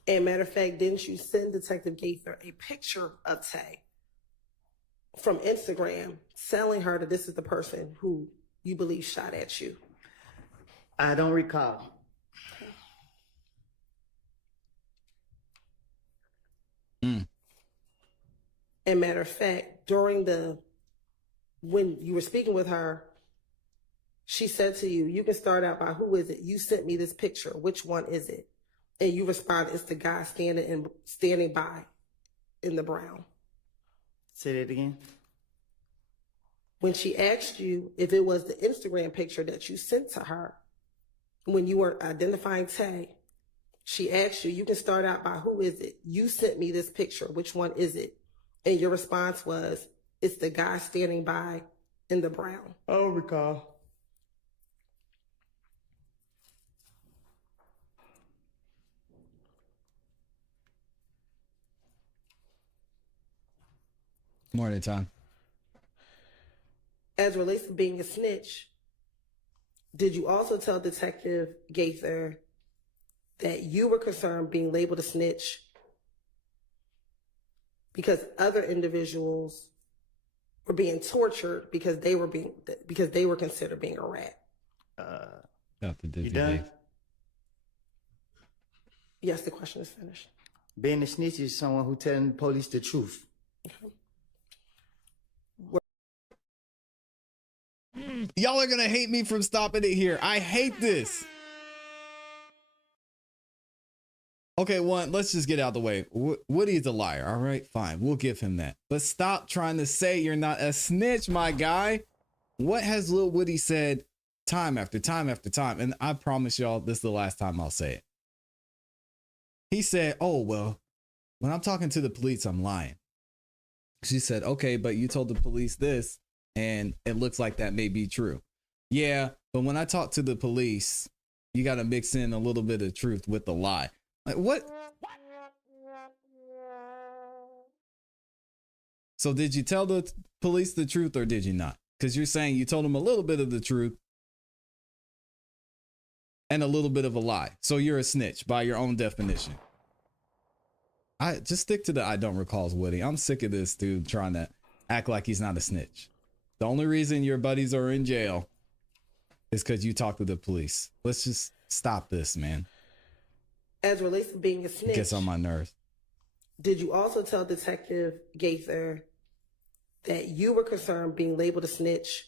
And matter of fact, didn't you send Detective Gaither a picture of Tay from Instagram telling her that this is the person who you believe shot at you? I don't recall. And matter of fact, when you were speaking with her, she said to you, you can start out by, who is it? You sent me this picture. Which one is it? And you responded, it's the guy standing by in the brown. Say that again. When she asked you if it was the Instagram picture that you sent to her, when you were identifying Tay, she asked you, you can start out by, who is it? You sent me this picture. Which one is it? And your response was, it's the guy standing by in the brown. I don't recall. More at a time. As relates to being a snitch, did you also tell Detective Gaither that you were concerned being labeled a snitch because other individuals were being tortured because they were considered being a rat? You done? Yes, the question is finished. Being a snitch is someone who telling the police the truth. Y'all are gonna hate me from stopping it here. I hate this. Okay, let's just get out of the way. Woody's a liar, all right? Fine, we'll give him that. But stop trying to say you're not a snitch, my guy. What has Lil Woody said time after time after time? And I promise y'all, this is the last time I'll say it. He said, oh, well, when I'm talking to the police, I'm lying. She said, okay, but you told the police this, and it looks like that may be true. Yeah, but when I talk to the police, you got to mix in a little bit of truth with the lie. Like, what? So did you tell the police the truth or did you not? Because you're saying you told them a little bit of the truth and a little bit of a lie. So you're a snitch by your own definition. I just stick to the I don't recalls, Woody. I'm sick of this dude trying to act like he's not a snitch. The only reason your buddies are in jail is because you talk to the police. Let's just stop this, man. As relates to being a snitch, It gets on my nerves. Did you also tell Detective Gaither that you were concerned being labeled a snitch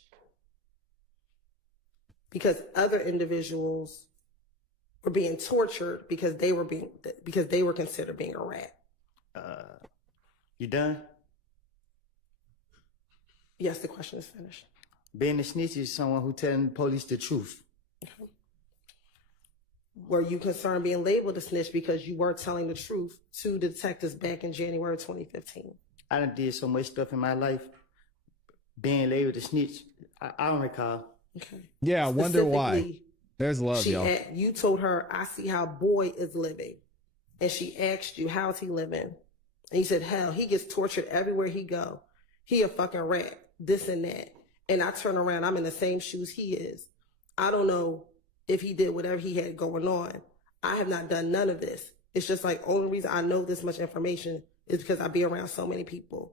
because other individuals were being tortured because they were considered being a rat? You done? Yes, the question is finished. Being a snitch is someone who telling the police the truth. Were you concerned being labeled a snitch because you were telling the truth to the detectives back in January 2015? I done did so much stuff in my life. Being labeled a snitch, I don't recall. Okay. Yeah, I wonder why. There's love, y'all. You told her, I see how boy is living. And she asked you, how's he living? And you said, hell, he gets tortured everywhere he go. He a fucking rat, this and that. And I turn around, I'm in the same shoes he is. I don't know if he did whatever he had going on. I have not done none of this. It's just like, only reason I know this much information is because I be around so many people.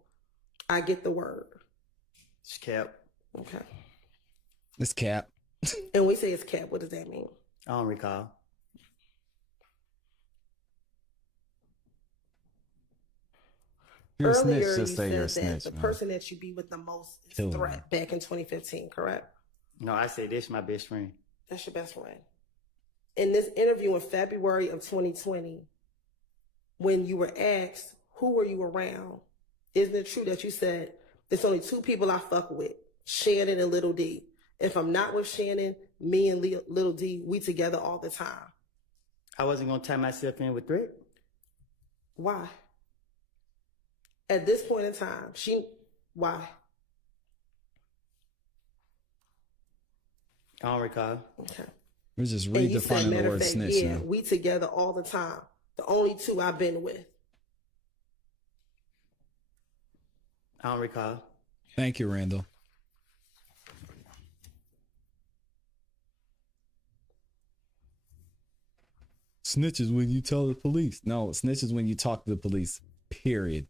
I get the word. It's cap. Okay. It's cap. And when we say it's cap, what does that mean? I don't recall. You're a snitch, Earlier, you just say you're a said that snitch, the man. person that you be with the most is Kill Threat back in 2015, correct? No, I say this my best friend. That's your best friend. In this interview in February of 2020, when you were asked, who were you around? Isn't it true that you said, there's only two people I fuck with, Shannon and Little D. If I'm not with Shannon, me and Little D, we together all the time. I wasn't going to tie myself in with Threat. Why? At this point in time, why? I don't recall. Okay. We're just And you said, redefining the matter of word fact, snitch yeah, now. we together all the time. The only two I've been with. I don't recall. Thank you, Randall. Snitches when you tell the police. No, snitches when you talk to the police. Period.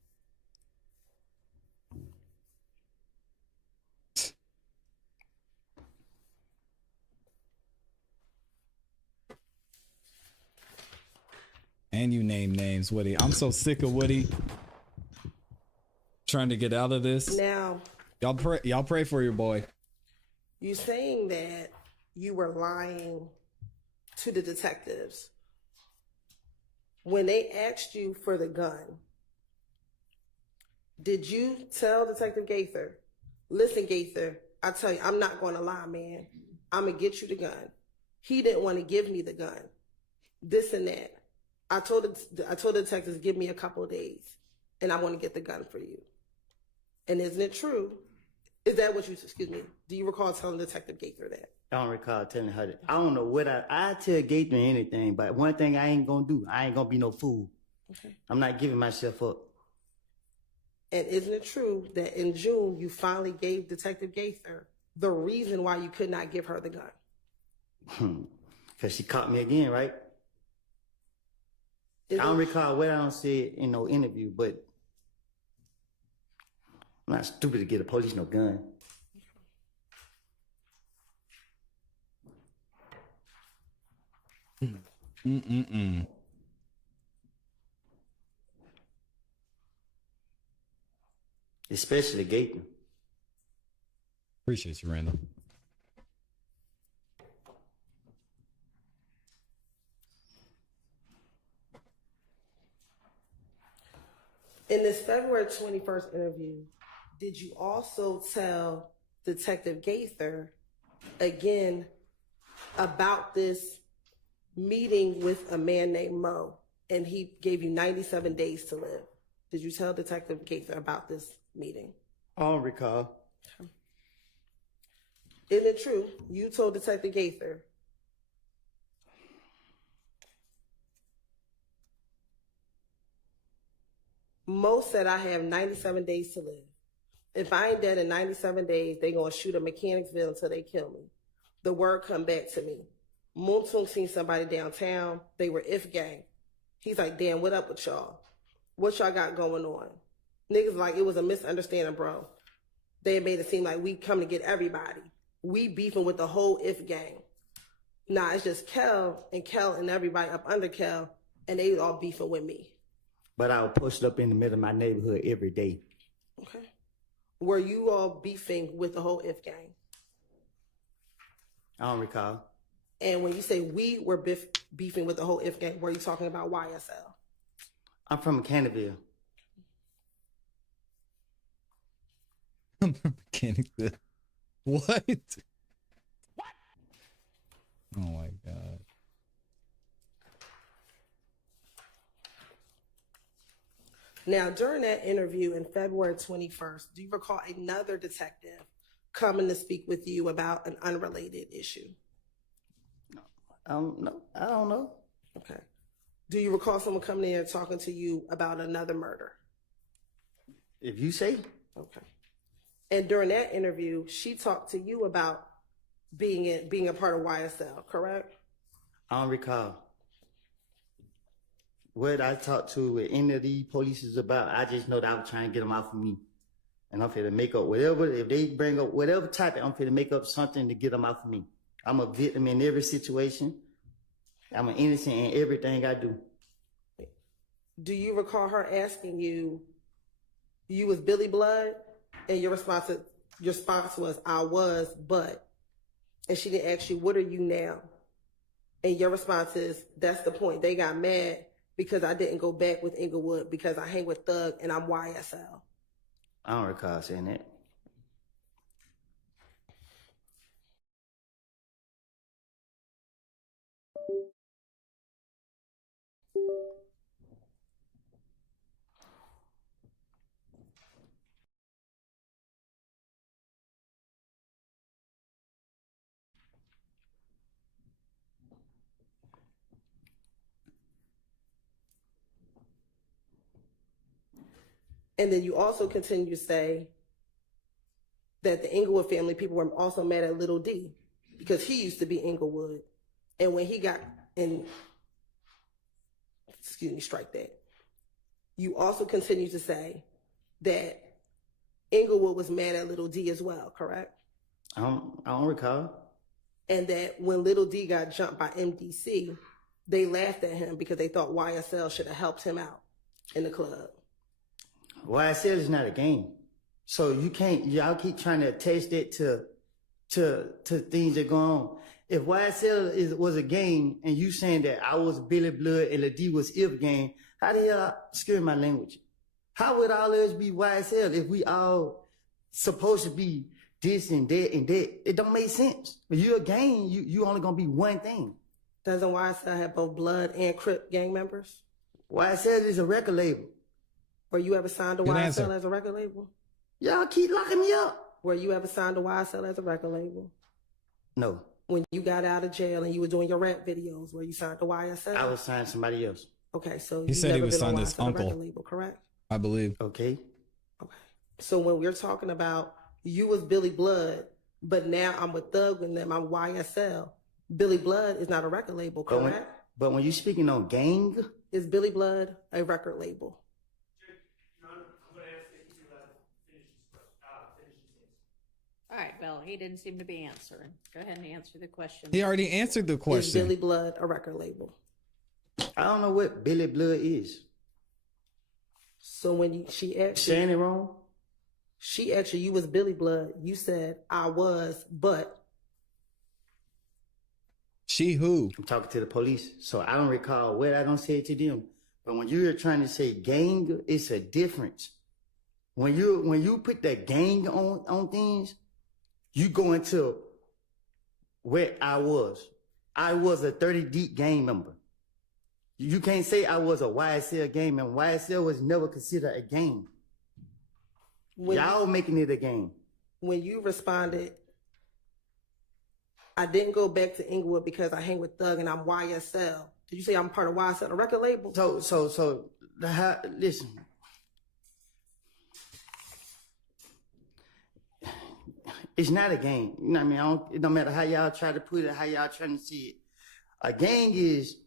And you name names, Woody. I'm so sick of Woody trying to get out of this. Now, Y'all pray for your boy. you saying that you were lying to the detectives when they asked you for the gun. Did you tell Detective Gaither, listen, Gaither, I tell you, I'm not going to lie, man. I'm going to get you the gun. He didn't want to give me the gun. This and that. I told the detectives, give me a couple of days and I want to get the gun for you. And isn't it true? Is that what excuse me, do you recall telling Detective Gaither that? I don't recall telling her that. I don't know what I tell Gaither anything, but one thing I ain't going to do, I ain't going to be no fool. Okay. I'm not giving myself up. And isn't it true that in June, you finally gave Detective Gaither the reason why you could not give her the gun? Because she caught me again, right? I don't recall what I don't say in no interview, but I'm not stupid to get a police no gun. Especially Gaither. Appreciate you, Randall. In this February 21st interview, did you also tell Detective Gaither again about this meeting with a man named Mo, and he gave you 97 days to live? Did you tell Detective Gaither about this meeting? I don't recall. Isn't it true? You told Detective Gaither Mo said I have 97 days to live. If I ain't dead in 97 days, they gonna shoot a Mechanicsville until they kill me. The word come back to me. Moontung seen somebody downtown. They were If Gang. He's like, damn, what up with y'all? What y'all got going on? Niggas like, it was a misunderstanding, bro. They made it seem like we come to get everybody. We beefing with the whole If Gang. Nah, it's just Kel and everybody up under Kel, and they all beefing with me. But I was posted up in the middle of my neighborhood every day. Okay. Were you all beefing with the whole If Gang? I don't recall. And when you say we were beefing with the whole If Gang, were you talking about YSL? I'm from Mechanicsville. I'm from Mechanicsville. What? Oh my God. Now, during that interview in February 21st, do you recall another detective coming to speak with you about an unrelated issue? No, I don't know. Okay. Do you recall someone coming in and talking to you about another murder? If you say. Okay. And during that interview, she talked to you about being a part of YSL, correct? I don't recall. What I talked to with any of these police is about, I just know that I was trying to get them off of me. And I'm finna make up whatever, if they bring up whatever topic, I'm finna make up something to get them off of me. I'm a victim in every situation. I'm an innocent in everything I do. Do you recall her asking you, you was Billy Blood, and your response was, I was, but, and she didn't ask you, what are you now? And your response is, that's the point. They got mad because I didn't go back with Inglewood because I hang with Thug and I'm YSL. I don't recall saying that. And then you also continue to say that the Inglewood family people were also mad at Little D because he used to be Inglewood. And when he got in, excuse me, strike that. You also continue to say that Inglewood was mad at Little D as well, correct? I don't recall. And that when Little D got jumped by MDC, they laughed at him because they thought YSL should have helped him out in the club. YSL is not a game. So you can't, y'all keep trying to attach that to things that go on. If YSL was a game and you saying that I was Billy Blood and Lil D was If game, how the hell, excuse my language, how would all of us be YSL if we all supposed to be this and that and that? It don't make sense. If you're a gang, you only gonna be one thing. Doesn't YSL have both Blood and Crip gang members? YSL is a record label. Were you ever signed to Good YSL answer. as a record label? Y'all keep locking me up. Were you ever signed to YSL as a record label? No, When you got out of jail and you were doing your rap videos, were you signed to YSL? I was signed to somebody else. Okay, so He you said he never was been on signed to his YSL uncle. record label, correct? I believe. Okay. Okay. So when we're talking about you was Billy Blood, but now I'm with Thug and them, I'm YSL. Billy Blood is not a record label, correct? But when you speaking on gang, Is Billy Blood a record label? All right, well, he didn't seem to be answering. Go ahead and answer the question. He already answered the Is question. Billy Blood a record label? I don't know what Billy Blood is. So when she asked you, Saying it wrong? she asked you was Billy Blood, you said I was, but She who? I'm talking to the police, so I don't recall what I don't say it to them. But when you're trying to say gang, it's a difference. When you put that gang on things, you go into where I was. I was a 30 deep gang member. You can't say I was a YSL gang member. YSL was never considered a gang. Y'all making it a game. when you responded, I didn't go back to Inglewood because I hang with Thug and I'm YSL. Did you say I'm part of YSL, a record label? Listen. It's not a game. You know what I mean? It don't matter how y'all try to put it, how y'all trying to see it. A gang is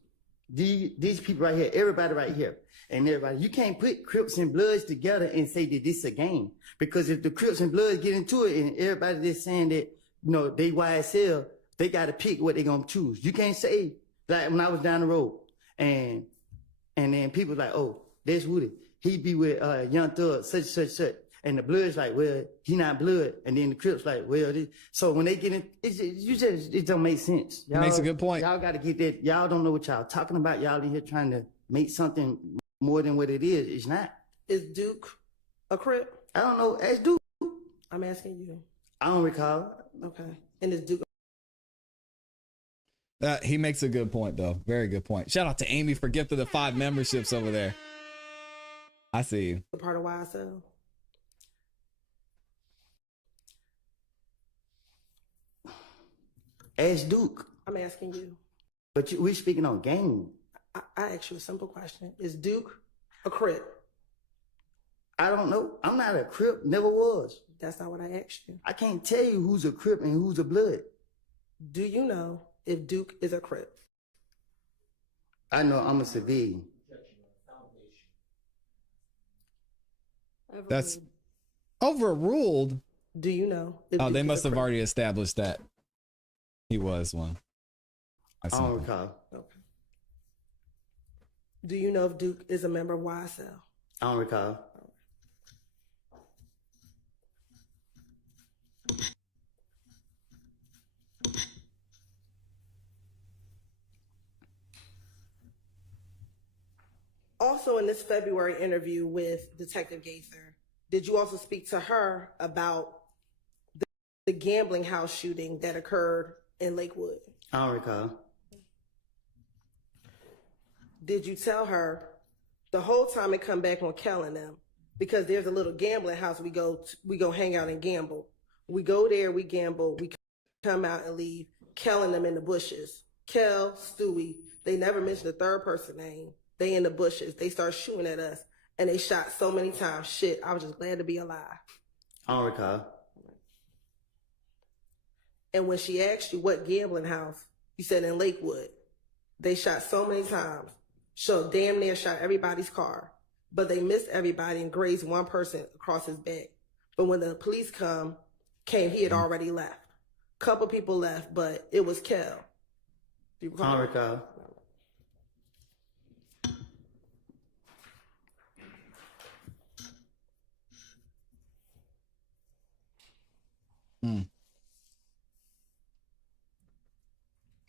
these people right here, everybody right here, and everybody. You can't put Crips and Bloods together and say that this is a game. Because if the Crips and Bloods get into it and everybody just saying that, they YSL, they got to pick what they going to choose. You can't say, like when I was down the road and then people like, oh, that's Woody. He be with Young Thug, such. And the Blood's like, well, he not Blood. And then the Crips like, well, so when they get in, it don't make sense. He makes a good point. Y'all got to get that. Y'all don't know what y'all talking about. Y'all in here trying to make something more than what it is. It's not. Is Duke a Crip? I don't know. Ask Duke. I'm asking you. I don't recall. Okay. And is Duke He makes a good point, though. Very good point. Shout out to Amy for gifting the 5 memberships over there. I see you. a part of YSL? Ask Duke. I'm asking you. But we speaking on game. I asked you a simple question. Is Duke a Crip? I don't know. I'm not a Crip. Never was. That's not what I asked you. I can't tell you who's a Crip and who's a Blood. Do you know if Duke is a Crip? I know I'm a civilian. That's overruled. Do you know if Oh, Duke they is a must have Crip? already established that he was one. I I saw don't that. recall. Okay. Do you know if Duke is a member of YSL? I don't recall. also, in this February interview with Detective Gaither, did you also speak to her about the gambling house shooting that occurred in Lakewood? I don't recall. Did you tell her the whole time it come back on Kel and them, because there's a little gambling house we go hang out and gamble. We go there, we gamble, we come out and leave. Kel and them in the bushes. Kel, Stewie, they never mentioned the third person name. They in the bushes. They start shooting at us, and they shot so many times. Shit, I was just glad to be alive. I don't recall. And when she asked you what gambling house, you said in Lakewood. They shot so many times. So damn near shot everybody's car. But they missed everybody and grazed one person across his back. But when the police came, he had already left. Couple people left, but it was Kel. Do you I don't recall.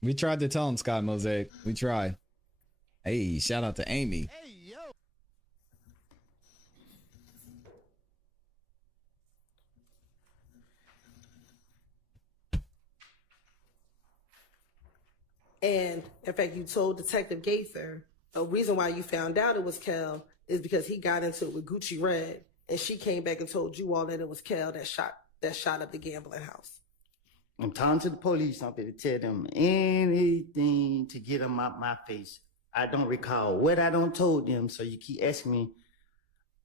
We tried to tell him, Scott Mosaic. We tried. Hey, shout out to Amy. Hey, yo. And in fact, you told Detective Gaither a reason why you found out it was Kel is because he got into it with Gucci Red, and she came back and told you all that it was Kel that shot up the gambling house. I'm talking to the police. I'm going to tell them anything to get them out my face. I don't recall what I don't told them, so you keep asking me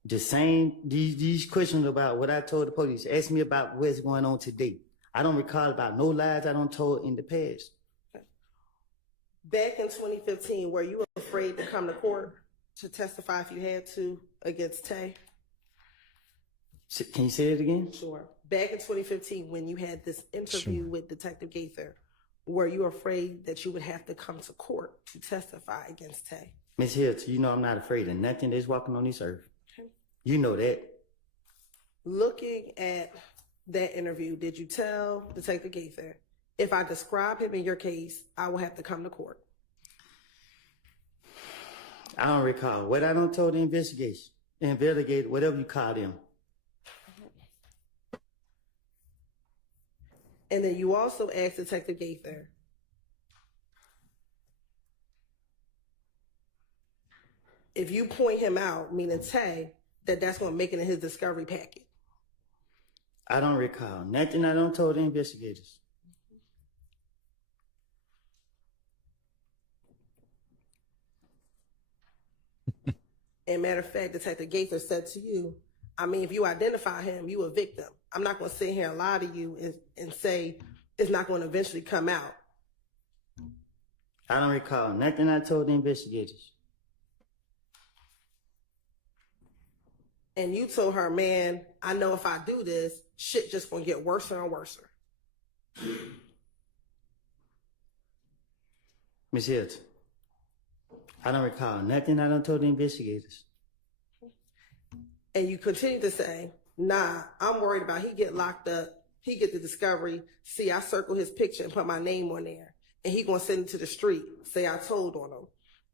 the same these questions about what I told the police. Ask me about what's going on today. I don't recall about no lies I don't told in the past. Back in 2015, were you afraid to come to court to testify if you had to against Tay? Can you say it again? Sure. Back in 2015, when you had this interview with Detective Gaither, were you afraid that you would have to come to court to testify against Tay? Miss Hills, you know I'm not afraid of nothing that's walking on this earth. Okay. You know that. Looking at that interview, did you tell Detective Gaither, if I describe him in your case, I will have to come to court? I don't recall. What I don't told the investigator, whatever you call them. And then you also asked Detective Gaither, if you point him out, meaning Tay, that's going to make it in his discovery packet. I don't recall. Nothing I don't told the investigators. And matter of fact, Detective Gaither said to you, I mean, if you identify him, you a victim. I'm not going to sit here and lie to you and say it's not going to eventually come out. I don't recall nothing I told the investigators. And you told her, man, I know if I do this, shit just going to get worse and worse. Ms. Hills, I don't recall nothing I don't told the investigators. And you continue to say, nah, I'm worried about he get locked up, he get the discovery, see, I circle his picture and put my name on there, and he gonna send it to the street, say I told on him.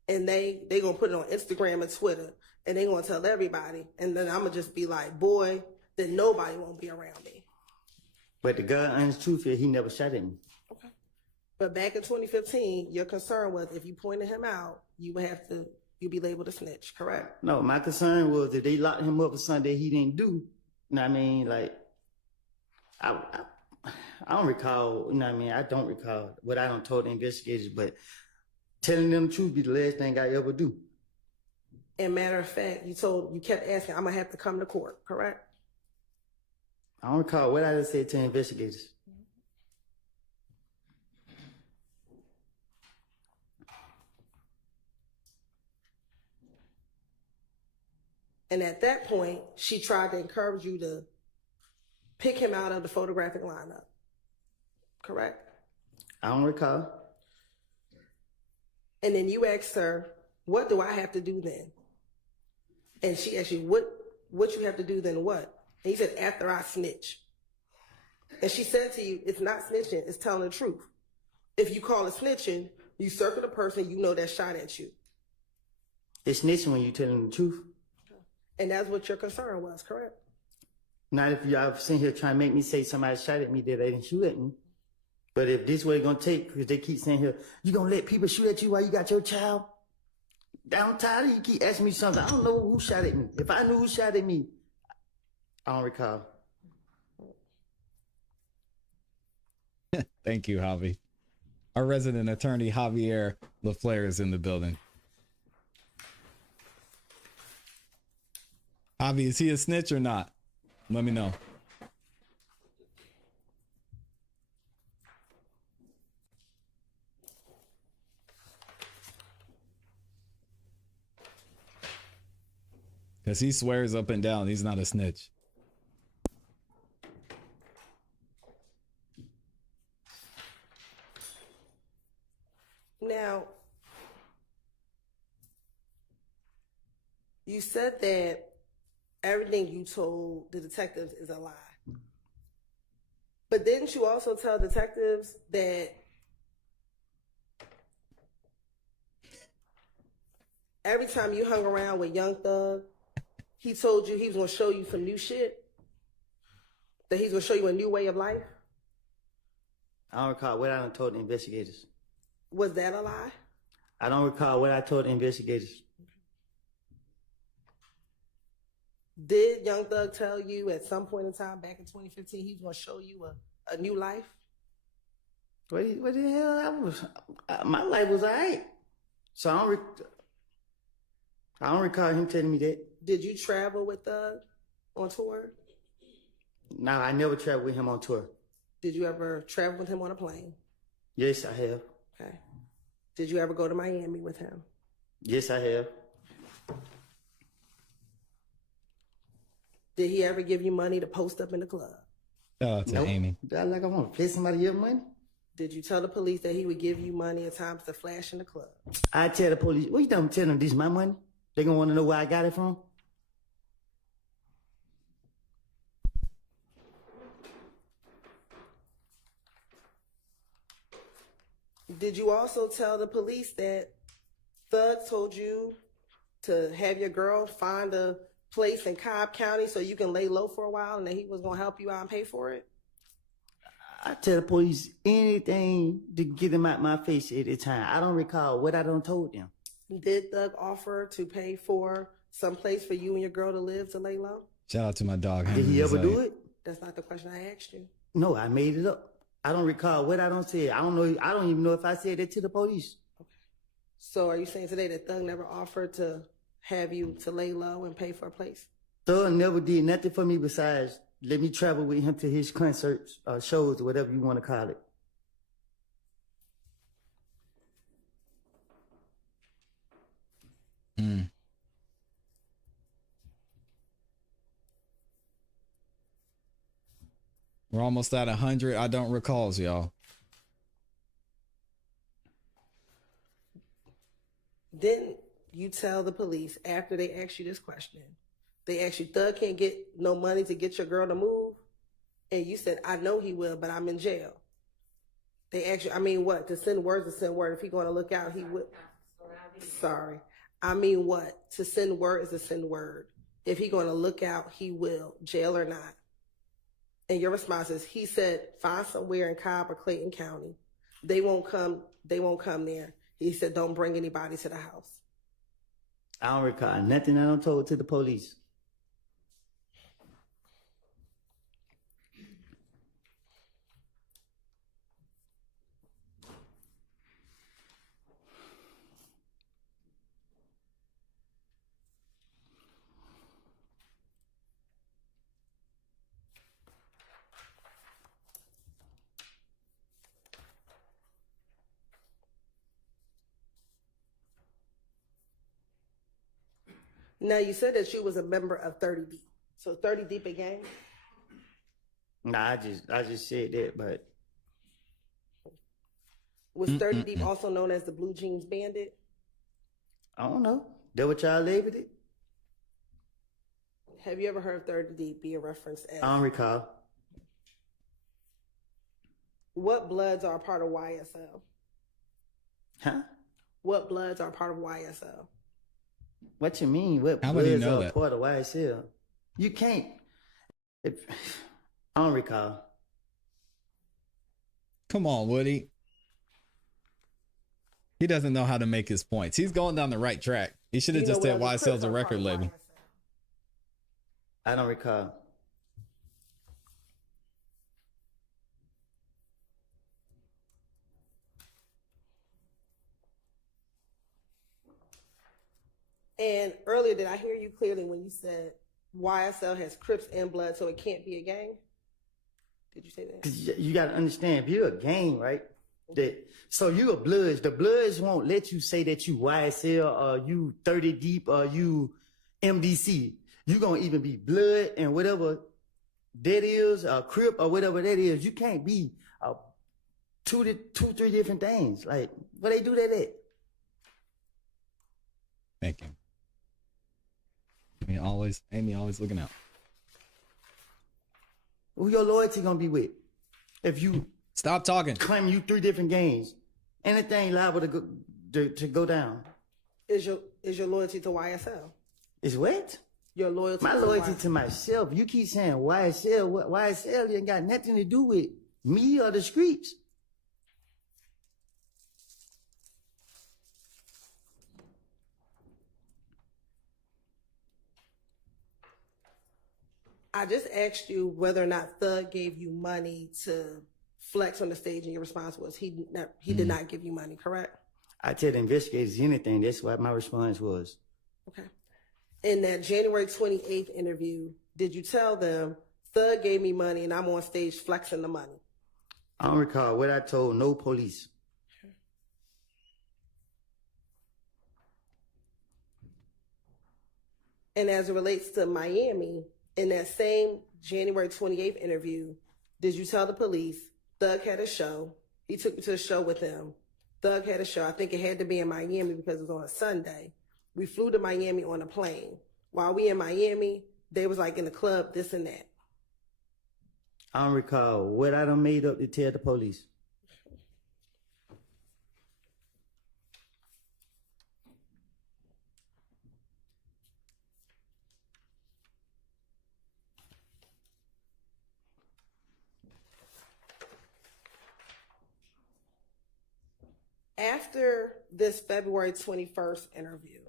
And they gonna put it on Instagram and Twitter, and they gonna tell everybody, and then I'm gonna just be like, boy, then nobody won't be around me. But the God honest truth is he never shot at me. Okay. But back in 2015, your concern was if you pointed him out, you'd be labeled a snitch, correct? No, my concern was if they locked him up for something that he didn't do. You know what I mean? Like, I don't recall, you know what I mean? I don't recall what I don't told the investigators, but telling them the truth be the last thing I ever do. And matter of fact, you kept asking, I'm gonna have to come to court, correct? I don't recall what I just said to investigators. And at that point, she tried to encourage you to pick him out of the photographic lineup, correct? I don't recall. And then you asked her, what do I have to do then? And she asked you, what you have to do then what? And you said, after I snitch. And she said to you, it's not snitching, it's telling the truth. If you call it snitching, you circle the person you know that shot at you. It's snitching when you telling the truth. And that's what your concern was, correct? Not if y'all sitting here trying to make me say somebody shot at me that they didn't shoot at me. But if this way it's gonna take, because they keep saying here, you gonna let people shoot at you while you got your child? I'm tired of you keep asking me something. I don't know who shot at me. If I knew who shot at me, I don't recall. Thank you, Javi. Our resident attorney, Javier LaFleur, is in the building. Javi, is he a snitch or not? Let me know. Because he swears up and down he's not a snitch. Now, you said that everything you told the detectives is a lie. But didn't you also tell detectives that every time you hung around with Young Thug, he told you he was going to show you some new shit? That he's going to show you a new way of life? I don't recall what I told the investigators. Was that a lie? I don't recall what I told the investigators. Did Young Thug tell you at some point in time back in 2015 he was going to show you a new life? What the hell? My life was all right. So I don't recall him telling me that. Did you travel with Thug on tour? No, I never traveled with him on tour. Did you ever travel with him on a plane? Yes, I have. Okay. Did you ever go to Miami with him? Yes, I have. Did he ever give you money to post up in the club? To Nope. Amy. I want to pay somebody else's money? Did you tell the police that he would give you money at times to flash in the club? I tell the police, what you tell them this is my money? They gonna want to know where I got it from? Did you also tell the police that Thug told you to have your girl find a place in Cobb County so you can lay low for a while and that he was going to help you out and pay for it? I tell the police anything to get them out my face at the time. I don't recall what I done told them. Did Thug offer to pay for some place for you and your girl to live to lay low? Shout out to my dog. Did he ever do it? That's not the question I asked you. No, I made it up. I don't recall what I done said. I don't know. I don't even know if I said that to the police. Okay. So are you saying today that Thug never offered to have you to lay low and pay for a place? Thug never did nothing for me besides let me travel with him to his concerts, shows, or whatever you want to call it. Mm. We're almost at 100. I don't recall, y'all. Didn't you tell the police after they asked you this question? They asked you, Thug can't get no money to get your girl to move? And you said, I know he will, but I'm in jail. They asked you, I mean what? To send words, to send word. If he's going to look out, he would. Sorry. I mean what? To send word is to send word. If he's going to look out, he will, jail or not. And your response is, he said, find somewhere in Cobb or Clayton County. They won't come there. He said, don't bring anybody to the house. I don't recall nothing I done told to the police. Now, you said that you was a member of 30 Deep. So 30 Deep a gang? Nah, I just said that, but Was 30 Deep also known as the Blue Jeans Bandit? I don't know. That what y'all labeled it? Have you ever heard 30 Deep be a reference as? I don't recall. What Bloods are a part of YSL? Huh? What Bloods are a part of YSL? What you mean? What How would he bloods know are that? part of YSL? You can't. I don't recall. Come on, Woody. He doesn't know how to make his points. He's going down the right track. He should have just said YSL's a record label. I don't recall. And earlier, did I hear you clearly when you said YSL has Crips and Blood, so it can't be a gang? Did you say that? Because you got to understand, if you're a gang, right? So you a Bloods. The Bloods won't let you say that you YSL or you 30 Deep or you MDC. You going to even be Blood and whatever that is, a Crip or whatever that is. You can't be two, three different things. Like, where they do that at? Thank you. Amy always looking out. Who your loyalty gonna be with? If you stop talking, claim you 3 different games, anything liable to go down. Is your loyalty to YSL? Is what? Your loyalty. My loyalty to myself. You keep saying YSL. What YSL ain't got nothing to do with me or the streets. I just asked you whether or not Thug gave you money to flex on the stage, and your response was he did not give you money, correct? I tell the investigators anything. That's what my response was. Okay. In that January 28th interview, did you tell them Thug gave me money and I'm on stage flexing the money? I don't recall what I told no police. And as it relates to Miami, in that same January 28th interview, did you tell the police Thug had a show? He took me to a show with him. Thug had a show. I think it had to be in Miami because it was on a Sunday. We flew to Miami on a plane. While we in Miami, they was like in the club, this and that. I don't recall what I done made up to tell the police. After this February 21st interview,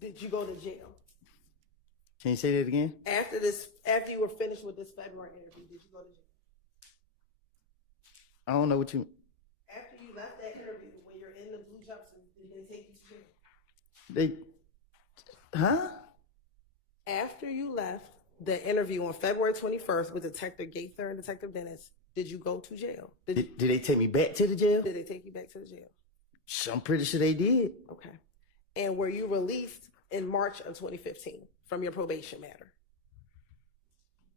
did you go to jail? Can you say that again? After you were finished with this February interview, did you go to jail? I don't know what you... After you left that interview, when you're in the blue jumpsuit, did they take you to jail? Huh? After you left the interview on February 21st with Detective Gaither and Detective Dennis, did you go to jail? Did they take me back to the jail? Did they take you back to the jail? I'm pretty sure they did. Okay. And were you released in March of 2015 from your probation matter?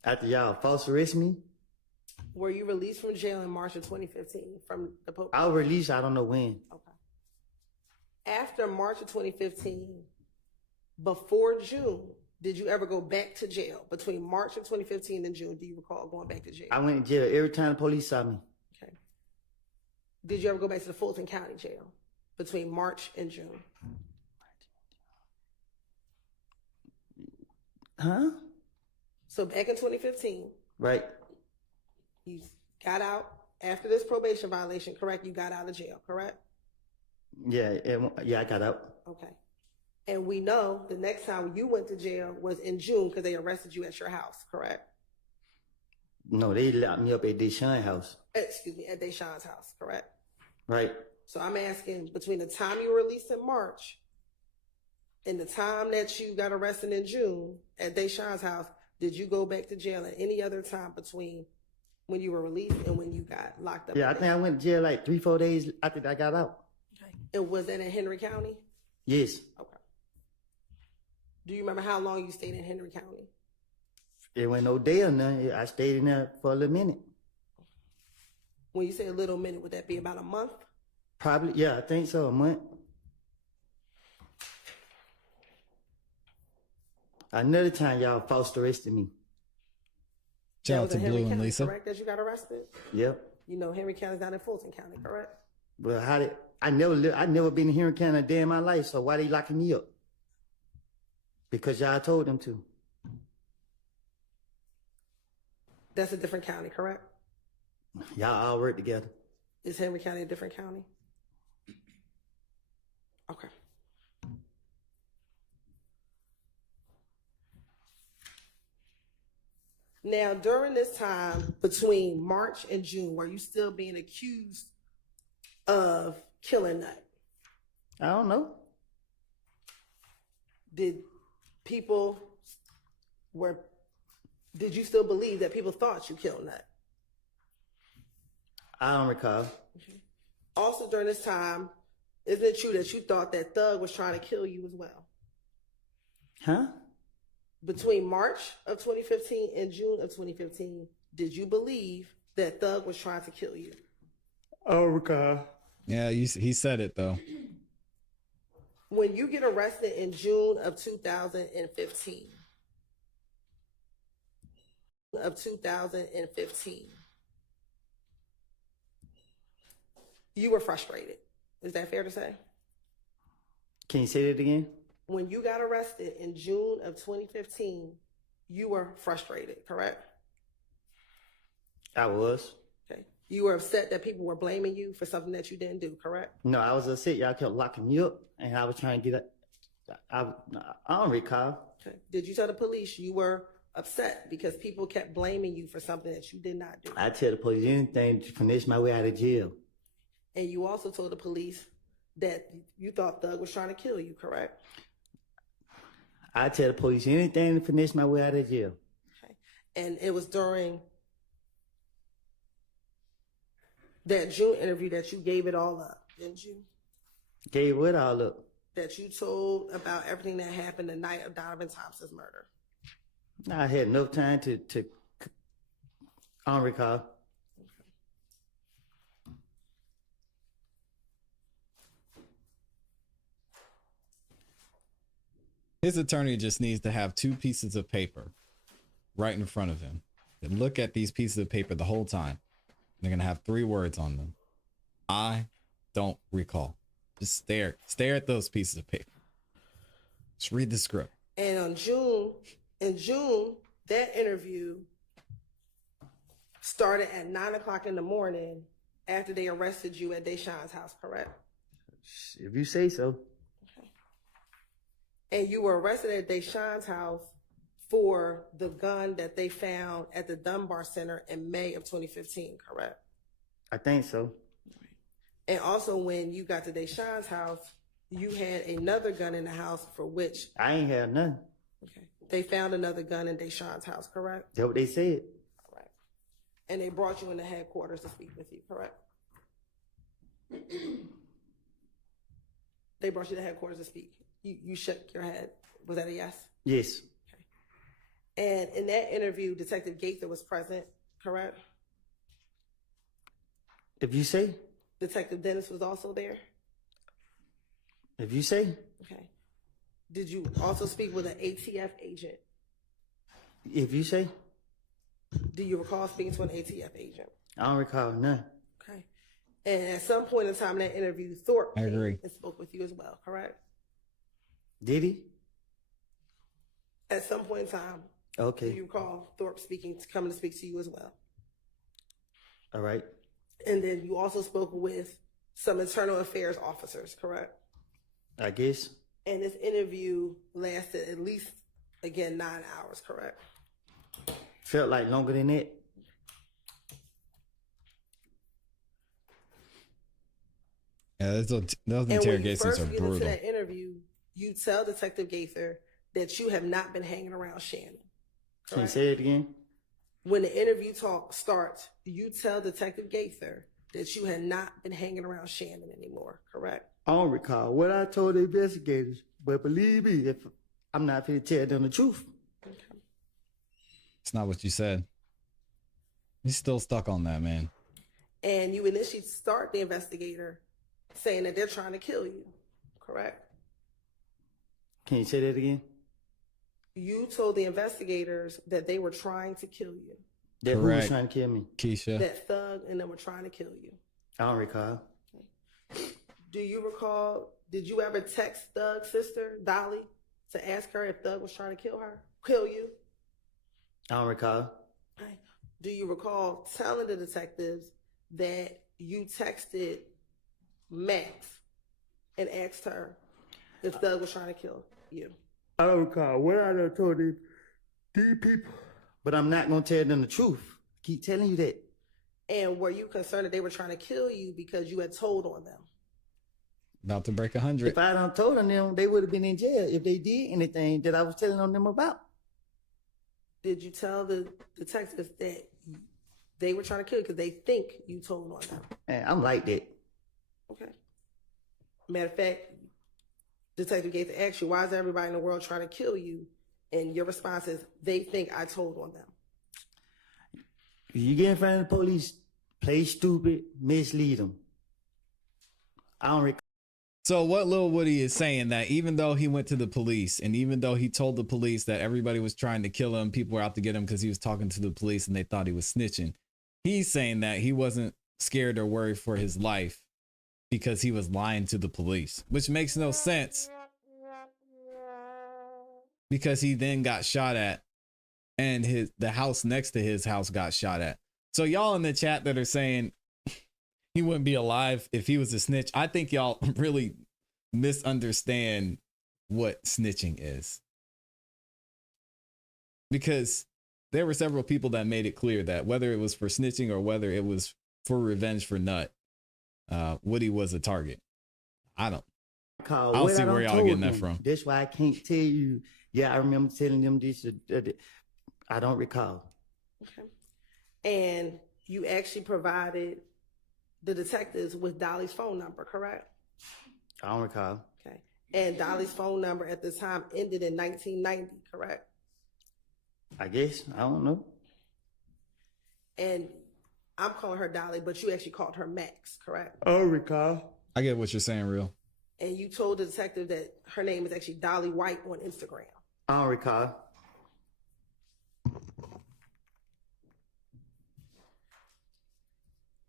After y'all false arrest me? Were you released from jail in March of 2015 from the probation? I was released, I don't know when. Okay. After March of 2015, before June, did you ever go back to jail? Between March of 2015 and June, do you recall going back to jail? I went to jail every time the police saw me. Okay. Did you ever go back to the Fulton County Jail between March and June? Huh? So back in 2015. Right. You got out after this probation violation, correct? You got out of jail, correct? Yeah, I got out. Okay. And we know the next time you went to jail was in June because they arrested you at your house, correct? No, they locked me up at Deshaun's house. Excuse me, at Deshaun's house, correct? Right. So I'm asking, between the time you were released in March and the time that you got arrested in June at Deshaun's house, did you go back to jail at any other time between when you were released and when you got locked up? Yeah, I think I went to jail like 3-4 days after I got out. Okay. And was that in Henry County? Yes. Okay. Do you remember how long you stayed in Henry County? It went no day or nothing. I stayed in there for a little minute. When you say a little minute, would that be about a month? Probably, yeah, I think so, a month. Another time y'all false arrested me. Shout out to Blue and County, Lisa. Correct, that you got arrested? Yep. You know Henry County's not in Fulton County, correct? Well, I never been here in Canada a day in my life, so why they locking me up? Because y'all told them to. That's a different county, correct? Y'all all work together. Is Henry County a different county? Okay. Now, during this time between March and June, were you still being accused of killing Nut? I don't know. Did you still believe that people thought you killed Nut? I don't recall. Okay. Also, during this time, isn't it true that you thought that Thug was trying to kill you as well? Huh? Between March of 2015 and June of 2015, did you believe that Thug was trying to kill you? I don't recall. Yeah, he said it though. When you get arrested in June of 2015, you were frustrated. Is that fair to say? Can you say that again? When you got arrested in June of 2015, you were frustrated, correct? I was. Okay. You were upset that people were blaming you for something that you didn't do, correct? No, I was upset. Y'all kept locking me up, and I was trying to get it. I don't recall. Okay. Did you tell the police you were upset because people kept blaming you for something that you did not do? I tell the police anything to finish my way out of jail. And you also told the police that you thought Thug was trying to kill you, correct? I tell the police anything to finish my way out of jail. Okay. And it was during that June interview that you gave it all up, didn't you? Gave what all up? That you told about everything that happened the night of Donovan Thompson's murder. I had enough time to I don't recall. His attorney just needs to have 2 pieces of paper right in front of him and look at these pieces of paper the whole time. They're going to have 3 words on them. I don't recall. Just stare at those pieces of paper. Just read the script. And in June, that interview started at 9:00 in the morning after they arrested you at Deshaun's house, correct? If you say so. And you were arrested at Deshaun's house for the gun that they found at the Dunbar Center in May of 2015, correct? I think so. And also when you got to Deshaun's house, you had another gun in the house for which... I ain't had none. Okay. They found another gun in Deshaun's house, correct? That's what they said. Correct. And they brought you into headquarters to speak with you, correct? They brought you to headquarters to speak. You shook your head. Was that a yes? Yes. Okay. And in that interview, Detective Gaither was present, correct? If you say. Detective Dennis was also there? If you say. Okay. Did you also speak with an ATF agent? If you say. Do you recall speaking to an ATF agent? I don't recall none. Okay. And at some point in time in that interview, Thorpe I agree. and spoke with you as well, correct? Did he? At some point in time, okay. do you recall Thorpe coming to speak to you as well? All right. And then you also spoke with some internal affairs officers, correct? I guess. And this interview lasted at least, again, 9 hours, correct? Felt like longer than that. Yeah, those interrogations are brutal. And when you first get into that interview, you tell Detective Gaither that you have not been hanging around Shannon. Correct? Can you say it again? When the interview talk starts, you tell Detective Gaither that you had not been hanging around Shannon anymore, correct? I don't recall what I told the investigators, but believe me, if I'm not going to tell them the truth. Okay. It's not what you said. He's still stuck on that, man. And you initially start the investigator saying that they're trying to kill you, correct? Can you say that again? You told the investigators that they were trying to kill you. That who was trying to kill me? Keisha. That Thug and them were trying to kill you. I don't recall. Okay. Do you recall, did you ever text Thug's sister, Dolly, to ask her if Thug was trying to kill you? I don't recall. Right. Do you recall telling the detectives that you texted Max and asked her if Thug was trying to kill you? I don't recall what I done told these people. But I'm not going to tell them the truth. Keep telling you that. And were you concerned that they were trying to kill you because you had told on them? About to break 100. If I done told on them, they would have been in jail if they did anything that I was telling on them about. Did you tell the detectives that they were trying to kill you because they think you told on them? Man, I'm like that. Okay. Matter of fact, Detective Gates asked you, why is everybody in the world trying to kill you? And your response is, they think I told on them. If you get in front of the police, play stupid, mislead them. I don't recall. So what Lil Woody is saying that even though he went to the police and even though he told the police that everybody was trying to kill him, people were out to get him because he was talking to the police and they thought he was snitching. He's saying that he wasn't scared or worried for his life because he was lying to the police, which makes no sense because he then got shot at and the house next to his house got shot at. So y'all in the chat that are saying he wouldn't be alive if he was a snitch, I think y'all really misunderstand what snitching is. Because there were several people that made it clear that whether it was for snitching or whether it was for revenge for Nut, Woody was a target. I don't see where y'all are getting that from. That's why I can't tell you. Yeah, I remember telling them this. I don't recall. Okay. And you actually provided the detectives with Dolly's phone number, correct? I don't recall. Okay. And Dolly's phone number at the time ended in 1990, correct? I guess. I don't know. And I'm calling her Dolly, but you actually called her Max, correct? I don't recall. I get what you're saying, real. And you told the detective that her name is actually Dolly White on Instagram. I don't recall.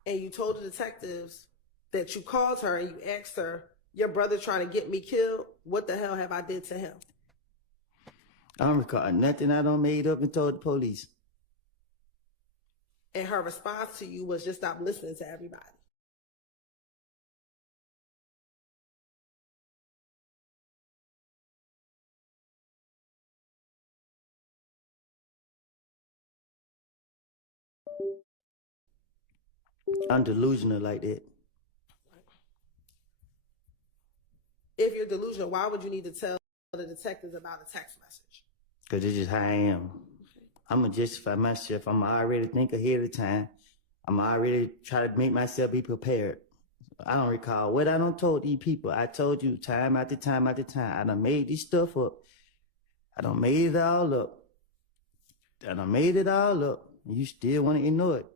And you told the detectives that you called her and you asked her, your brother trying to get me killed, what the hell have I did to him? I don't recall nothing I done made up and told the police. And her response to you was just stop listening to everybody. I'm delusional like that. If you're delusional, why would you need to tell the detectives about a text message? Because it's just how I am. I'm going to justify myself. I'm already think ahead of time. I'm already try to make myself be prepared. I don't recall what I done told these people. I told you time after time after time. I done made this stuff up. I done made it all up. And you still want to ignore it.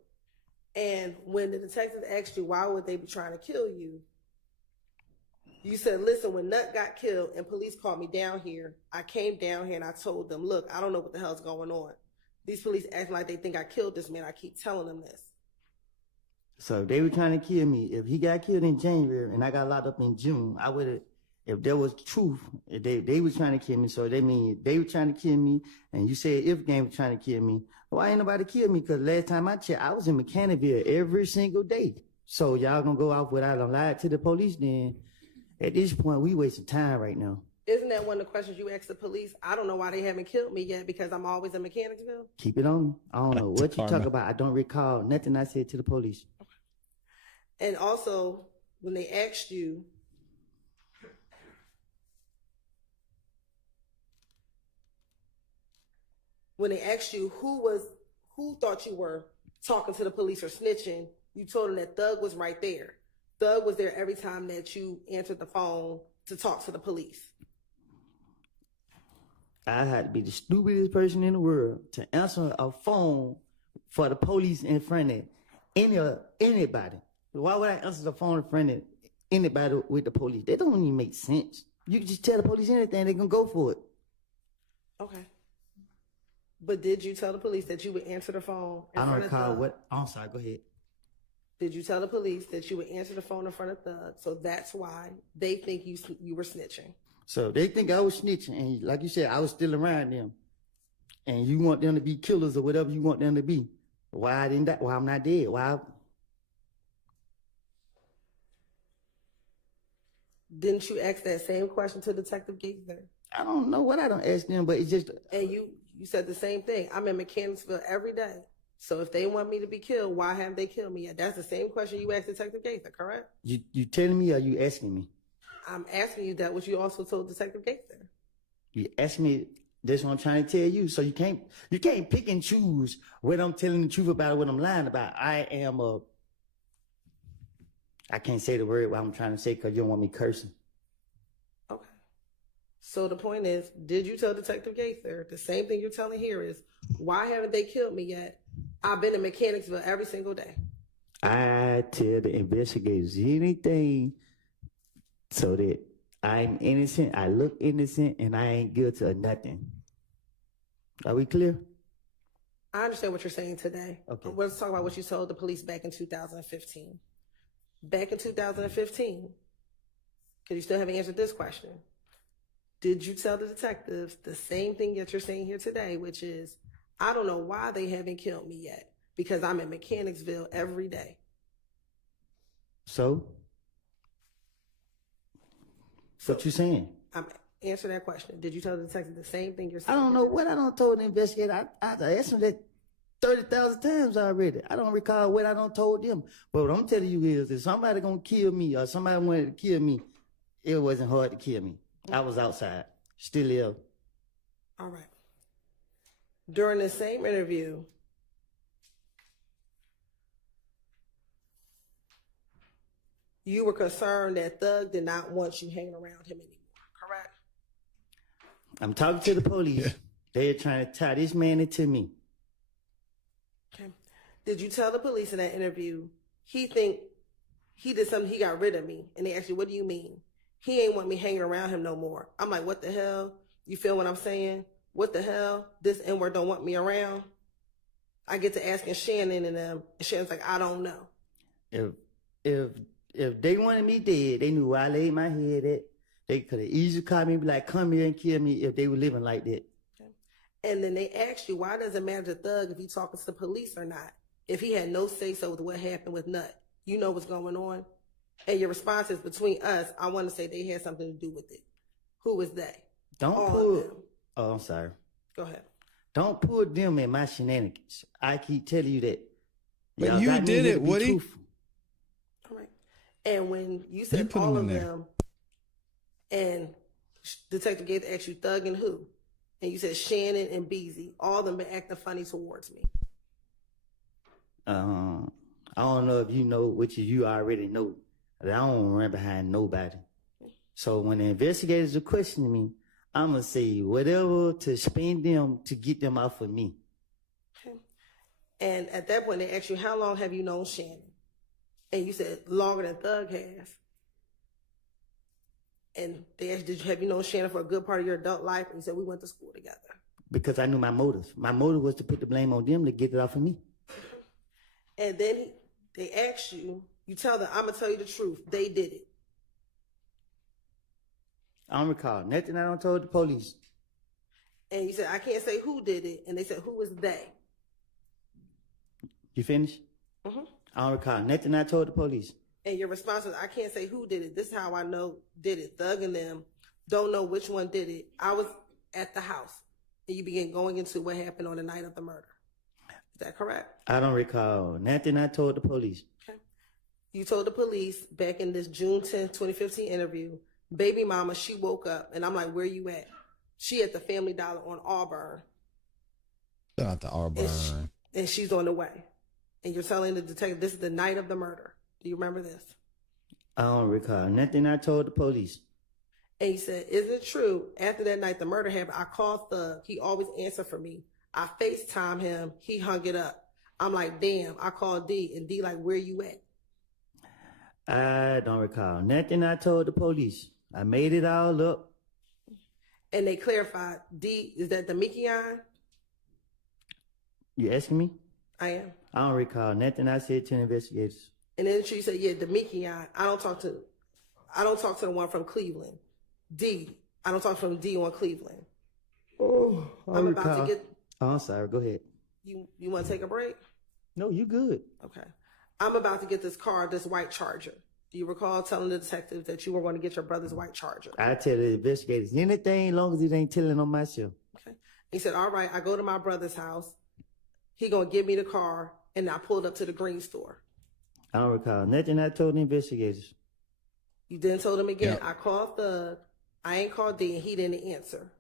And when the detectives asked you, why would they be trying to kill you? You said, listen, when Nut got killed and police called me down here, I came down here and I told them, look, I don't know what the hell's going on. These police acting like they think I killed this man. I keep telling them this. So if they were trying to kill me, if he got killed in January and I got locked up in June, I would have, if there was truth, if they were trying to kill me, so they mean they were trying to kill me, and you said if game was trying to kill me, why ain't nobody kill me? Because last time I checked, I was in Mechanicville every single day. So y'all gonna go off without lied to the police then? At this point, we wasting time right now. Isn't that one of the questions you asked the police? I don't know why they haven't killed me yet because I'm always in Mechanicsville. Keep it on me. I don't know what you talk about. I don't recall nothing I said to the police. And also, when they asked you, who thought you were talking to the police or snitching, you told them that Thug was right there. Thug was there every time that you answered the phone to talk to the police. I had to be the stupidest person in the world to answer a phone for the police in front of anybody. Why would I answer the phone in front of anybody with the police? That don't even make sense. You can just tell the police anything, they're going to go for it. Okay. But did you tell the police that you would answer the phone? I don't recall what. I'm sorry, go ahead. Did you tell the police that you would answer the phone in front of Thug, so that's why they think you were snitching? So they think I was snitching, and like you said, I was still around them. And you want them to be killers or whatever you want them to be. Why I didn't die? Why I'm not dead? Why? Didn't you ask that same question to Detective Gaither? I don't know what I don't ask them, but it's just. And you said the same thing. I'm in Mechanicsville every day. So if they want me to be killed, why haven't they killed me yet? That's the same question you asked Detective Gaither, correct? You telling me or you asking me? I'm asking you that, which you also told Detective Gaither. You asked me. That's what I'm trying to tell you. So you can't pick and choose what I'm telling the truth about or what I'm lying about. I can't say the word what I'm trying to say because you don't want me cursing. Okay. So the point is, did you tell Detective Gaither the same thing you're telling here is, why haven't they killed me yet? I've been in Mechanicsville every single day. I tell the investigators anything so that I'm innocent, I look innocent, and I ain't guilty of nothing. Are we clear? I understand what you're saying today. Okay. Let's talk about what you told the police back in 2015. Back in 2015, because you still haven't answered this question, did you tell the detectives the same thing that you're saying here today, which is, I don't know why they haven't killed me yet, because I'm in Mechanicsville every day? So what you saying? Answer that question. Did you tell the detective the same thing you're saying? I don't know what I don't told the investigator. I asked them that 30,000 times already. I don't recall what I don't told them. But what I'm telling you is, if somebody gonna kill me or somebody wanted to kill me, it wasn't hard to kill me. I was outside, still ill. All right. During the same interview, you were concerned that Thug did not want you hanging around him anymore, correct? I'm talking to the police. Yeah. They're trying to tie this man into me. Okay. Did you tell the police in that interview he think he did something, he got rid of me? And they asked you, what do you mean? He ain't want me hanging around him no more. I'm like, what the hell? You feel what I'm saying? What the hell? This N-word don't want me around? I get to asking Shannon and them, and Shannon's like, I don't know. If they wanted me dead, they knew where I laid my head at. They could have easily called me and be like, come here and kill me if they were living like that. Okay. And then they asked you, why does it matter to Thug if he talking to the police or not? If he had no say-so with what happened with Nut, you know what's going on? And your response is, between us, I want to say they had something to do with it. Who is they? Oh, I'm sorry. Go ahead. Don't pull them in my shenanigans. I keep telling you that. But you did it, Woody. All right. And when you said all of them, and Detective Gates asked you Thug and who? And you said Shannon and Beezy. All of them been acting funny towards me. I don't know if you know, which you already know. I don't run behind nobody. So when the investigators are questioning me, I'm going to say whatever to spend them to get them off of me. Okay. And at that point, they asked you, how long have you known Shannon? And you said, longer than Thug has. And they asked, have you known Shannon for a good part of your adult life? And you said, we went to school together. Because I knew my motive. My motive was to put the blame on them to get it off of me. And then they asked you, you tell them, I'm going to tell you the truth. They did it. I don't recall nothing I don't told the police. And you said, I can't say who did it. And they said, who is they? You finished? Mm-hmm. I don't recall nothing I told the police. And your response was, I can't say who did it. This is how I know did it. Thug and them don't know which one did it. I was at the house. And you began going into what happened on the night of the murder. Is that correct? I don't recall nothing I told the police. Okay. You told the police back in this June 10th, 2015 interview, baby mama, she woke up. And I'm like, where you at? She at the Family Dollar on Auburn. Shout out to Auburn. And she's on the way. And you're telling the detective this is the night of the murder. Do you remember this? I don't recall nothing I told the police. And he said, isn't it true? After that night the murder happened, I called Thug. He always answered for me. I FaceTime him. He hung it up. I'm like, damn, I called D. And D like, where you at? I don't recall nothing I told the police. I made it all up. And they clarified, D, is that the Mickey-on? You asking me? I am. I don't recall nothing I said to the investigators. And then she said, yeah, Demekion. I don't talk to the one from Cleveland. D. I don't talk from D on Cleveland. Oh, I'm about to get. Oh, I'm sorry. Go ahead. You want to take a break? No, you good. Okay. I'm about to get this car, this white Charger. Do you recall telling the detective that you were going to get your brother's white Charger? I tell the investigators anything, long as it ain't telling on myself. Okay. He said, all right, I go to my brother's house. He going to give me the car, and I pulled up to the green store. I don't recall nothing I told the investigators. You then told him again, Yep. I called Thug. I ain't called D, and he didn't answer.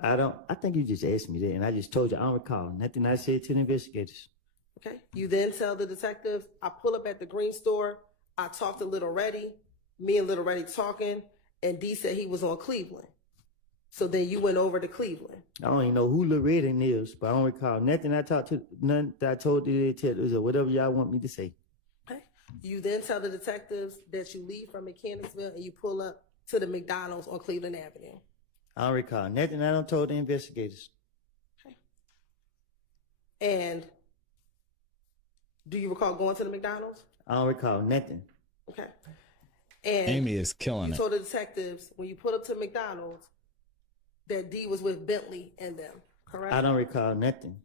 I think you just asked me that, and I just told you I don't recall nothing I said to the investigators. Okay. You then tell the detective, I pull up at the green store. I talked to Little Reddy. Me and Little Reddy talking, and D said he was on Cleveland. So then you went over to Cleveland. I don't even know who Loretta is, but I don't recall nothing I talked to, none that I told the detectives or whatever y'all want me to say. Okay. You then tell the detectives that you leave from Mechanicsville and you pull up to the McDonald's on Cleveland Avenue. I don't recall nothing I don't told the investigators. Okay. And do you recall going to the McDonald's? I don't recall nothing. Okay. And Amy is killing you it. told the detectives when you pulled up to McDonald's that D was with Bentley and them, correct? I don't recall nothing.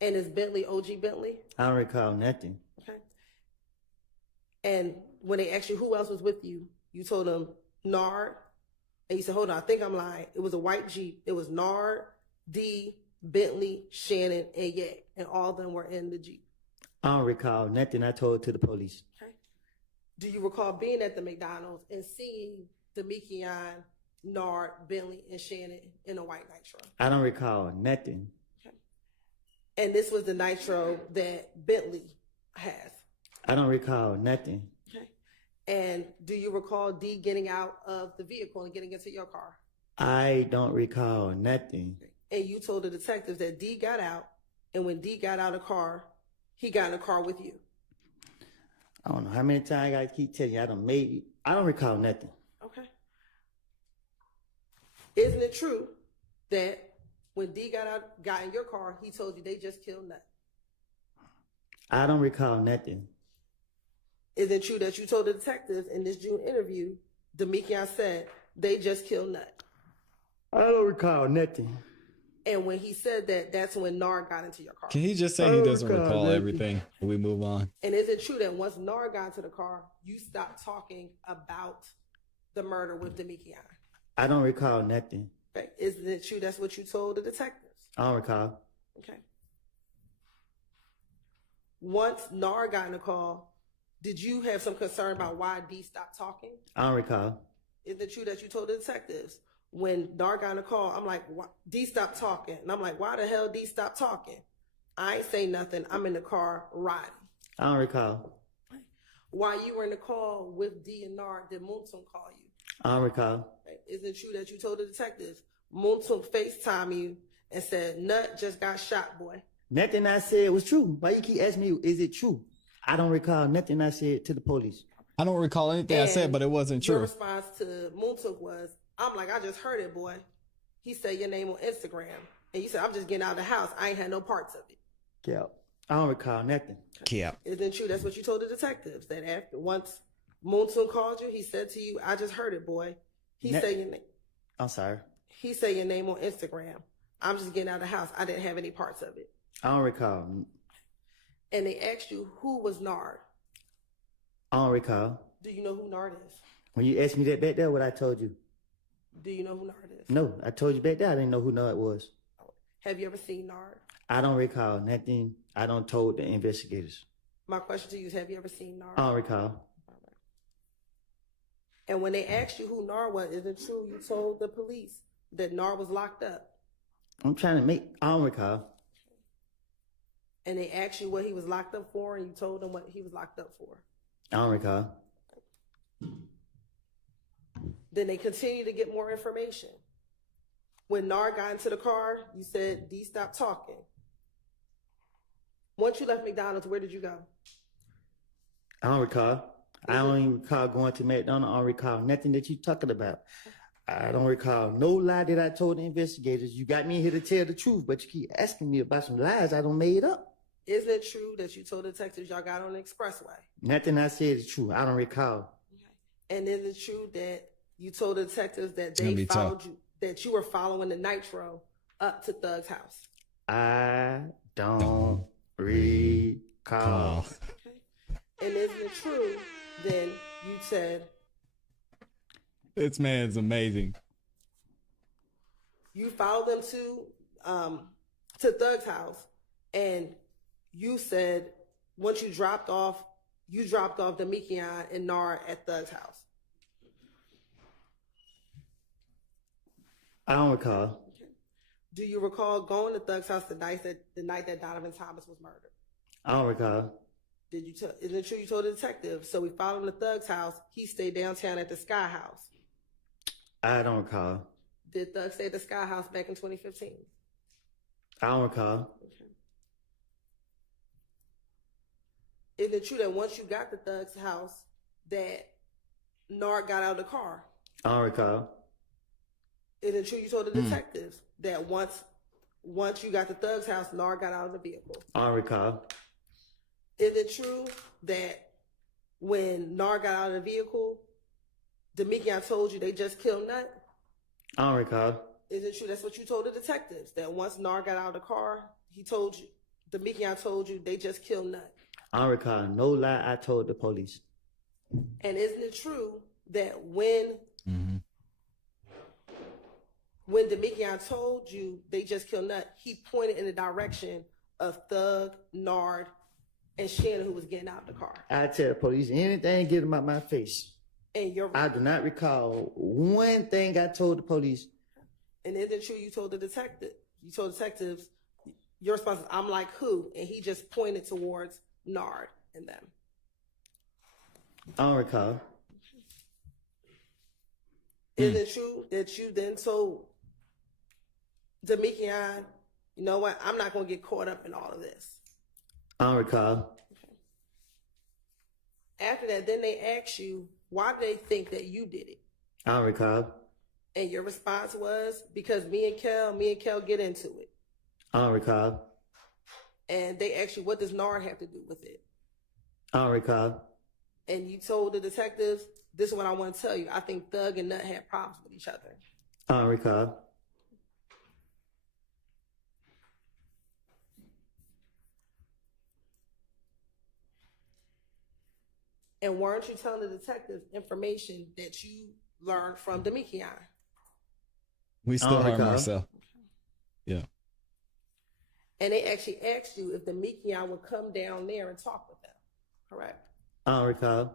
And is Bentley OG Bentley? I don't recall nothing. Okay. And when they asked you who else was with you, you told them Nard. And you said, hold on, I think I'm lying. It was a white Jeep. It was Nard, D, Bentley, Shannon, and Yak. And all of them were in the Jeep. I don't recall nothing I told to the police. Okay. Do you recall being at the McDonald's and seeing Demekion, Nard, Bentley, and Shannon in a white Nitro? I don't recall nothing. Okay. And this was the Nitro that Bentley has. I don't recall nothing. Okay. And do you recall D getting out of the vehicle and getting into your car? I don't recall nothing. And you told the detectives that D got out, and when D got out of the car, he got in the car with you. I don't know how many times I gotta keep telling you I don't recall nothing. Okay. Isn't it true that when D got in your car, he told you they just killed Nut? I don't recall nothing. Is it true that you told the detectives in this June interview, Demekion said they just killed Nut? I don't recall nothing. And when he said that, that's when Nard got into your car. Can he just say he doesn't recall everything? We move on. And is it true that once Nard got into the car, you stopped talking about the murder with Demekion? I don't recall nothing. Okay. Isn't it true that's what you told the detectives? I don't recall. Okay. Once Nard got in the call, did you have some concern about why D stopped talking? I don't recall. Isn't it true that you told the detectives when Nard got in the call, I'm like, D stopped talking. And I'm like, why the hell D stopped talking? I ain't say nothing. I'm in the car riding. I don't recall. While you were in the call with D and Nard, did Moontum call you? I don't recall. Okay. Isn't it true that you told the detectives Moontum FaceTime you and said, Nut just got shot, boy? Nothing I said was true. Why you keep asking me, is it true? I don't recall nothing I said to the police. I don't recall anything I said, but it wasn't Your true. response to Moontum was, I'm like, I just heard it, boy. He said your name on Instagram. And you said, I'm just getting out of the house. I ain't had no parts of it. Yeah. I don't recall nothing. Yeah. Isn't it true? That's what you told the detectives. That after once Moontum called you, he said to you, I just heard it, boy. He said your name. I'm sorry. He said your name on Instagram. I'm just getting out of the house. I didn't have any parts of it. I don't recall. And they asked you, who was Nard? I don't recall. Do you know who Nard is? When you asked me that back there, what I told you? Do you know who Nard is? No, I told you back there I didn't know who Nard was. Have you ever seen Nard? I don't recall nothing I don't told the investigators. My question to you is, have you ever seen Nard? I don't recall. And when they asked you who Nard was, is it true you told the police that Nard was locked up? I'm trying to I don't recall. And they asked you what he was locked up for, and you told them what he was locked up for. I don't recall. Then they continued to get more information. When Nard got into the car, you said, D, stop talking. Once you left McDonald's, where did you go? I don't recall. I don't even recall going to McDonald's. I don't recall nothing that you're talking about. I don't recall no lie that I told the investigators. You got me here to tell the truth, but you keep asking me about some lies I don't made up. Isn't it true that you told detectives y'all got on the expressway? Nothing I said is true. I don't recall. Okay. And is it true that you told the detectives that gonna they be followed tough. you, that you were following the Nitro up to Thug's house? I don't recall. Okay. And isn't it true then you said This man's amazing. you followed them to Thug's house, and you said once you dropped off Demikion and Nard at Thug's house? I don't recall. Okay. Do you recall going to Thug's house the night that Donovan Thomas was murdered? I don't recall. Isn't it true you told the detective? So we followed him to Thug's house. He stayed downtown at the Sky House. I don't recall. Did Thug stay at the Sky House back in 2015? I don't recall. Okay. Isn't it true that once you got to Thug's house that Nard got out of the car? I don't recall. Isn't it true you told the detectives that once you got to Thug's house, Nard got out of the vehicle? I don't recall. Is it true that when Nard got out of the vehicle, Demikion told you they just killed Nut? I don't recall. Is it true that's what you told the detectives, that once Nard got out of the car, Demikion told you they just killed Nut? I don't recall. No lie I told the police. And isn't it true that when Demikion told you they just killed Nut, he pointed in the direction of Thug, Nard, and Shannon, who was getting out of the car? I tell the police anything get them out my face. And I do not recall one thing I told the police. And isn't it true you told detectives, your response is, I'm like who? And he just pointed towards Nard and them. I don't recall. Isn't it true that you then told Demikion, you know what, I'm not going to get caught up in all of this? I don't recall. After that, then they asked you, why do they think that you did it? I don't recall. And your response was, because me and Kel get into it. I don't recall. And they asked you, what does Nard have to do with it? I don't recall. And you told the detectives, this is what I want to tell you. I think Thug and Nut had problems with each other. I don't recall. And weren't you telling the detectives information that you learned from Demikion? We still harm recall. ourselves. Yeah. And they actually asked you if Demikion would come down there and talk with them, correct? I don't recall.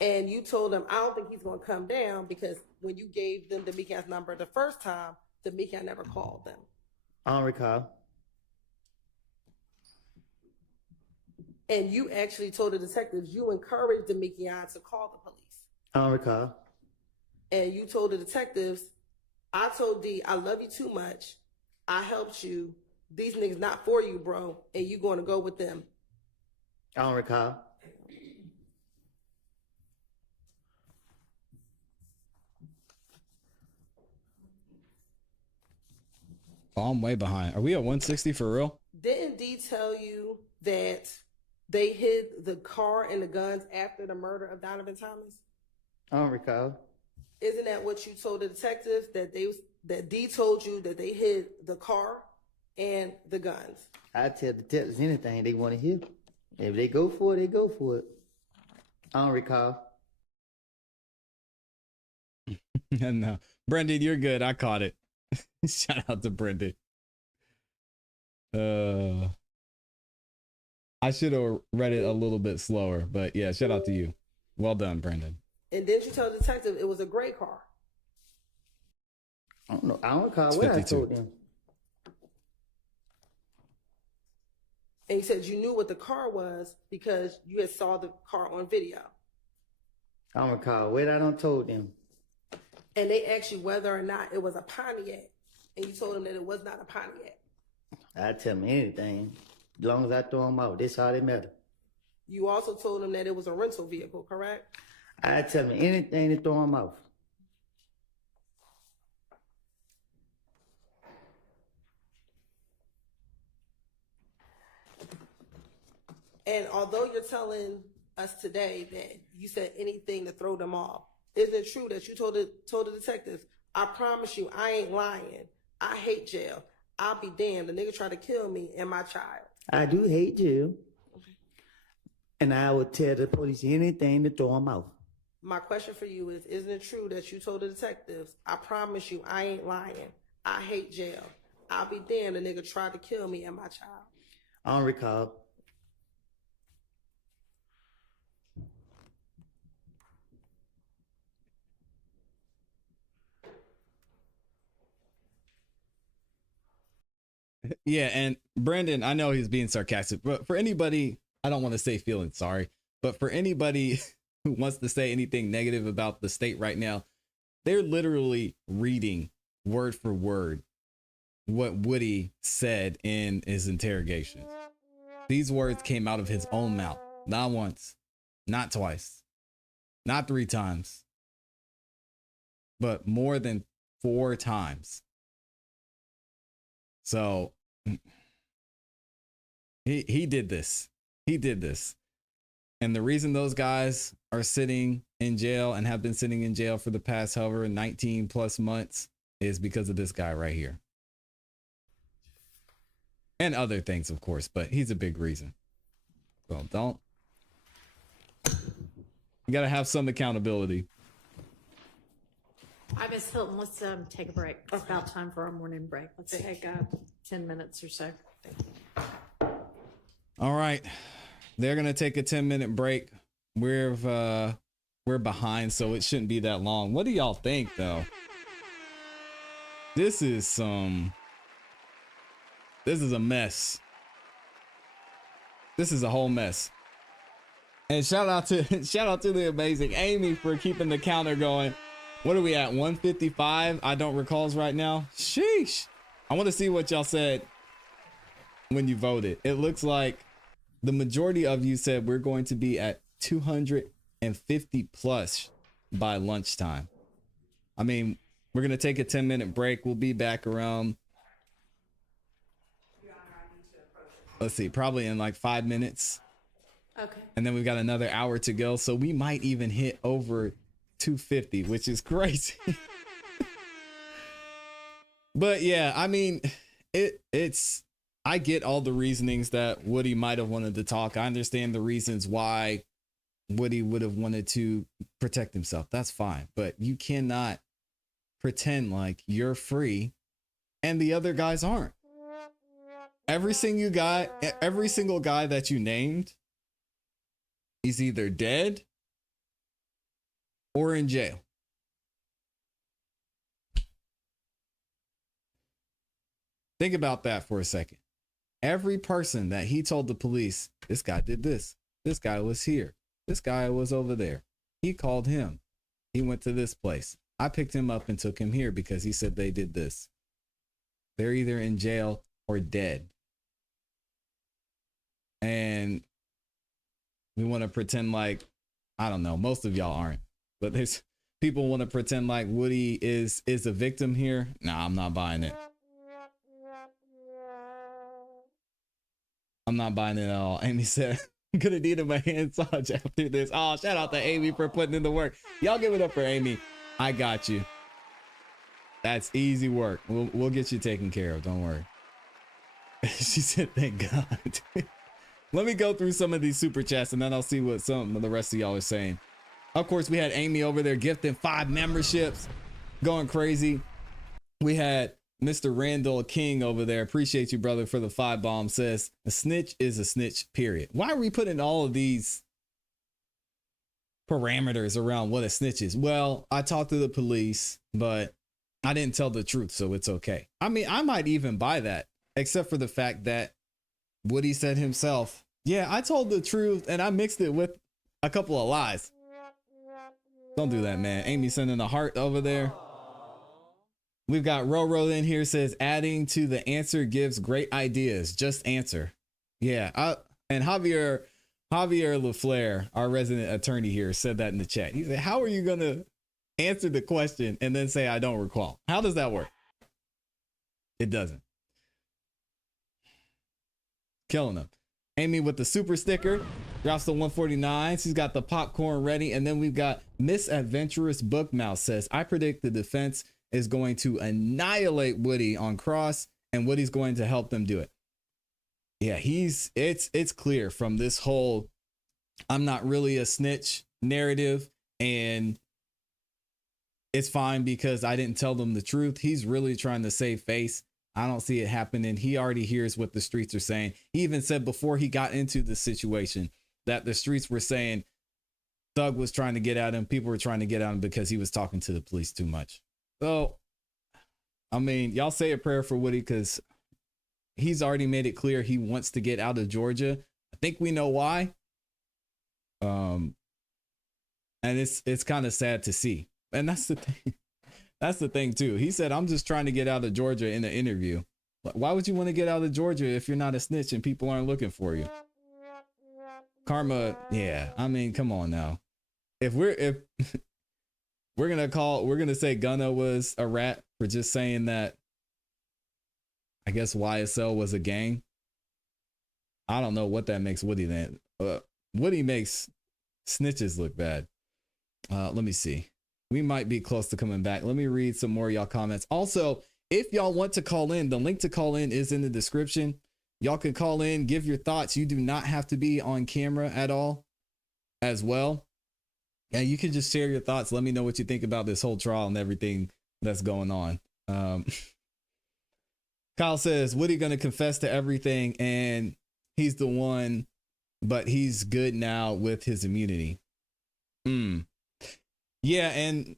And you told them, I don't think he's going to come down because when you gave them Demikion's number the first time, Demikion never called them. I don't recall. And you actually told the detectives you encouraged Demikion to call the police. I don't recall. And you told the detectives, I told D, I love you too much. I helped you. These niggas not for you, bro. And you going to go with them. I don't recall. Oh, I'm way behind. Are we at 160 for real? Didn't D tell you that they hid the car and the guns after the murder of Donovan Thomas? I don't recall. Isn't that what you told the detectives, that D told you that they hid the car and the guns? I tell the detectives anything they want to hear. If they go for it, they go for it. I don't recall. No. Brendan, you're good. I caught it. Shout out to Brendan. I should have read it a little bit slower, but yeah, shout out to you. Well done, Brendan. And didn't you tell the detective it was a gray car? I don't know. I don't recall It's what I 52. told them. And you said you knew what the car was because you had saw the car on video. I don't recall what I don't told them. And they asked you whether or not it was a Pontiac. And you told them that it was not a Pontiac. I tell them anything. As long as I throw them out, that's all that matter. You also told them that it was a rental vehicle, correct? I tell them anything to throw them off. And although you're telling us today that you said anything to throw them off, isn't it true that you told the detectives, I promise you, I ain't lying. I hate jail. I'll be damned. The nigga tried to kill me and my child. I do hate jail. And I would tell the police anything to throw them out. My question for you is, isn't it true that you told the detectives, I promise you, I ain't lying. I hate jail. I'll be damned. The nigga tried to kill me and my child. I don't recall. Yeah, and Brandon, I know he's being sarcastic, but for anybody, I don't want to say feeling sorry, but for anybody who wants to say anything negative about the state right now, they're literally reading word for word what Woody said in his interrogation. These words came out of his own mouth, not once, not twice, not 3 times, but more than 4 times. So he did this. He did this. And the reason those guys are sitting in jail and have been sitting in jail for the past however 19 plus months is because of this guy right here. And other things, of course, but he's a big reason. So you got to have some accountability. All right, Ms. Hilton, let's take a break. It's about time for our morning break. Let's take 10 minutes or so. All right. They're going to take a 10-minute break. We're behind, so it shouldn't be that long. What do y'all think, though? This is a mess. This is a whole mess. And shout out to the amazing Amy for keeping the counter going. What are we at? 155? I don't recall right now. Sheesh. I want to see what y'all said when you voted. It looks like the majority of you said we're going to be at 250 plus by lunchtime. I mean, we're going to take a 10-minute break. We'll be back around, let's see, probably in like 5 minutes. Okay. And then we've got another hour to go. So we might even hit over 250, which is crazy. But yeah, I mean, it's I get all the reasonings that Woody might have wanted to talk. I understand the reasons why Woody would have wanted to protect himself. That's fine. But you cannot pretend like you're free and the other guys aren't. Every single guy that you named is either dead or in jail. Think about that for a second. Every person that he told the police, this guy did this, this guy was here, this guy was over there, he called him, he went to this place, I picked him up and took him here because he said they did this. They're either in jail or dead. And we want to pretend like, I don't know, most of y'all aren't, but there's people want to pretend like Woody is a victim here. Nah, I'm not buying it. I'm not buying it at all. Amy said, I'm gonna need a massage after this. Oh, shout out to Amy for putting in the work. Y'all give it up for Amy. I got you. That's easy work. We'll get you taken care of. Don't worry. She said, thank God. Let me go through some of these super chats and then I'll see what some of the rest of y'all are saying. Of course, we had Amy over there gifting 5 memberships, going crazy. We had Mr. Randall King over there. Appreciate you, brother, for the 5 bomb. Says a snitch is a snitch, period. Why are we putting all of these parameters around what a snitch is? Well, I talked to the police, but I didn't tell the truth, so it's okay. I mean, I might even buy that, except for the fact that Woody said himself, yeah, I told the truth and I mixed it with a couple of lies. Don't do that, man. Amy sending a heart over there. We've got Roro in here, says adding to the answer gives great ideas. Just answer. Yeah. And Javier LaFleur, our resident attorney here, said that in the chat. He said, how are you going to answer the question and then say, I don't recall? How does that work? It doesn't. Killing them. Amy with the super sticker drops the 149. She's got the popcorn ready. And then we've got Miss Adventurous Bookmouth says, I predict the defense is going to annihilate Woody on cross, and Woody's going to help them do it. Yeah, it's clear from this whole I'm not really a snitch narrative, and it's fine because I didn't tell them the truth. He's really trying to save face. I don't see it happening. He already hears what the streets are saying. He even said before he got into the situation that the streets were saying Thug was trying to get at him. People were trying to get at him because he was talking to the police too much. So, I mean, y'all say a prayer for Woody because he's already made it clear he wants to get out of Georgia. I think we know why. And it's kind of sad to see. And that's the thing. That's the thing too. He said, I'm just trying to get out of Georgia in an interview. Why would you want to get out of Georgia if you're not a snitch and people aren't looking for you? Karma. Yeah. I mean, come on now. If we're going to say Gunna was a rat for just saying that, I guess YSL was a gang. I don't know what that makes Woody then. Woody makes snitches look bad. Let me see. We might be close to coming back. Let me read some more of y'all comments. Also, if y'all want to call in, the link to call in is in the description. Y'all can call in, give your thoughts. You do not have to be on camera at all as well. And you can just share your thoughts. Let me know what you think about this whole trial and everything that's going on. Kyle says, Woody going to confess to everything and he's the one, but he's good now with his immunity. Yeah, and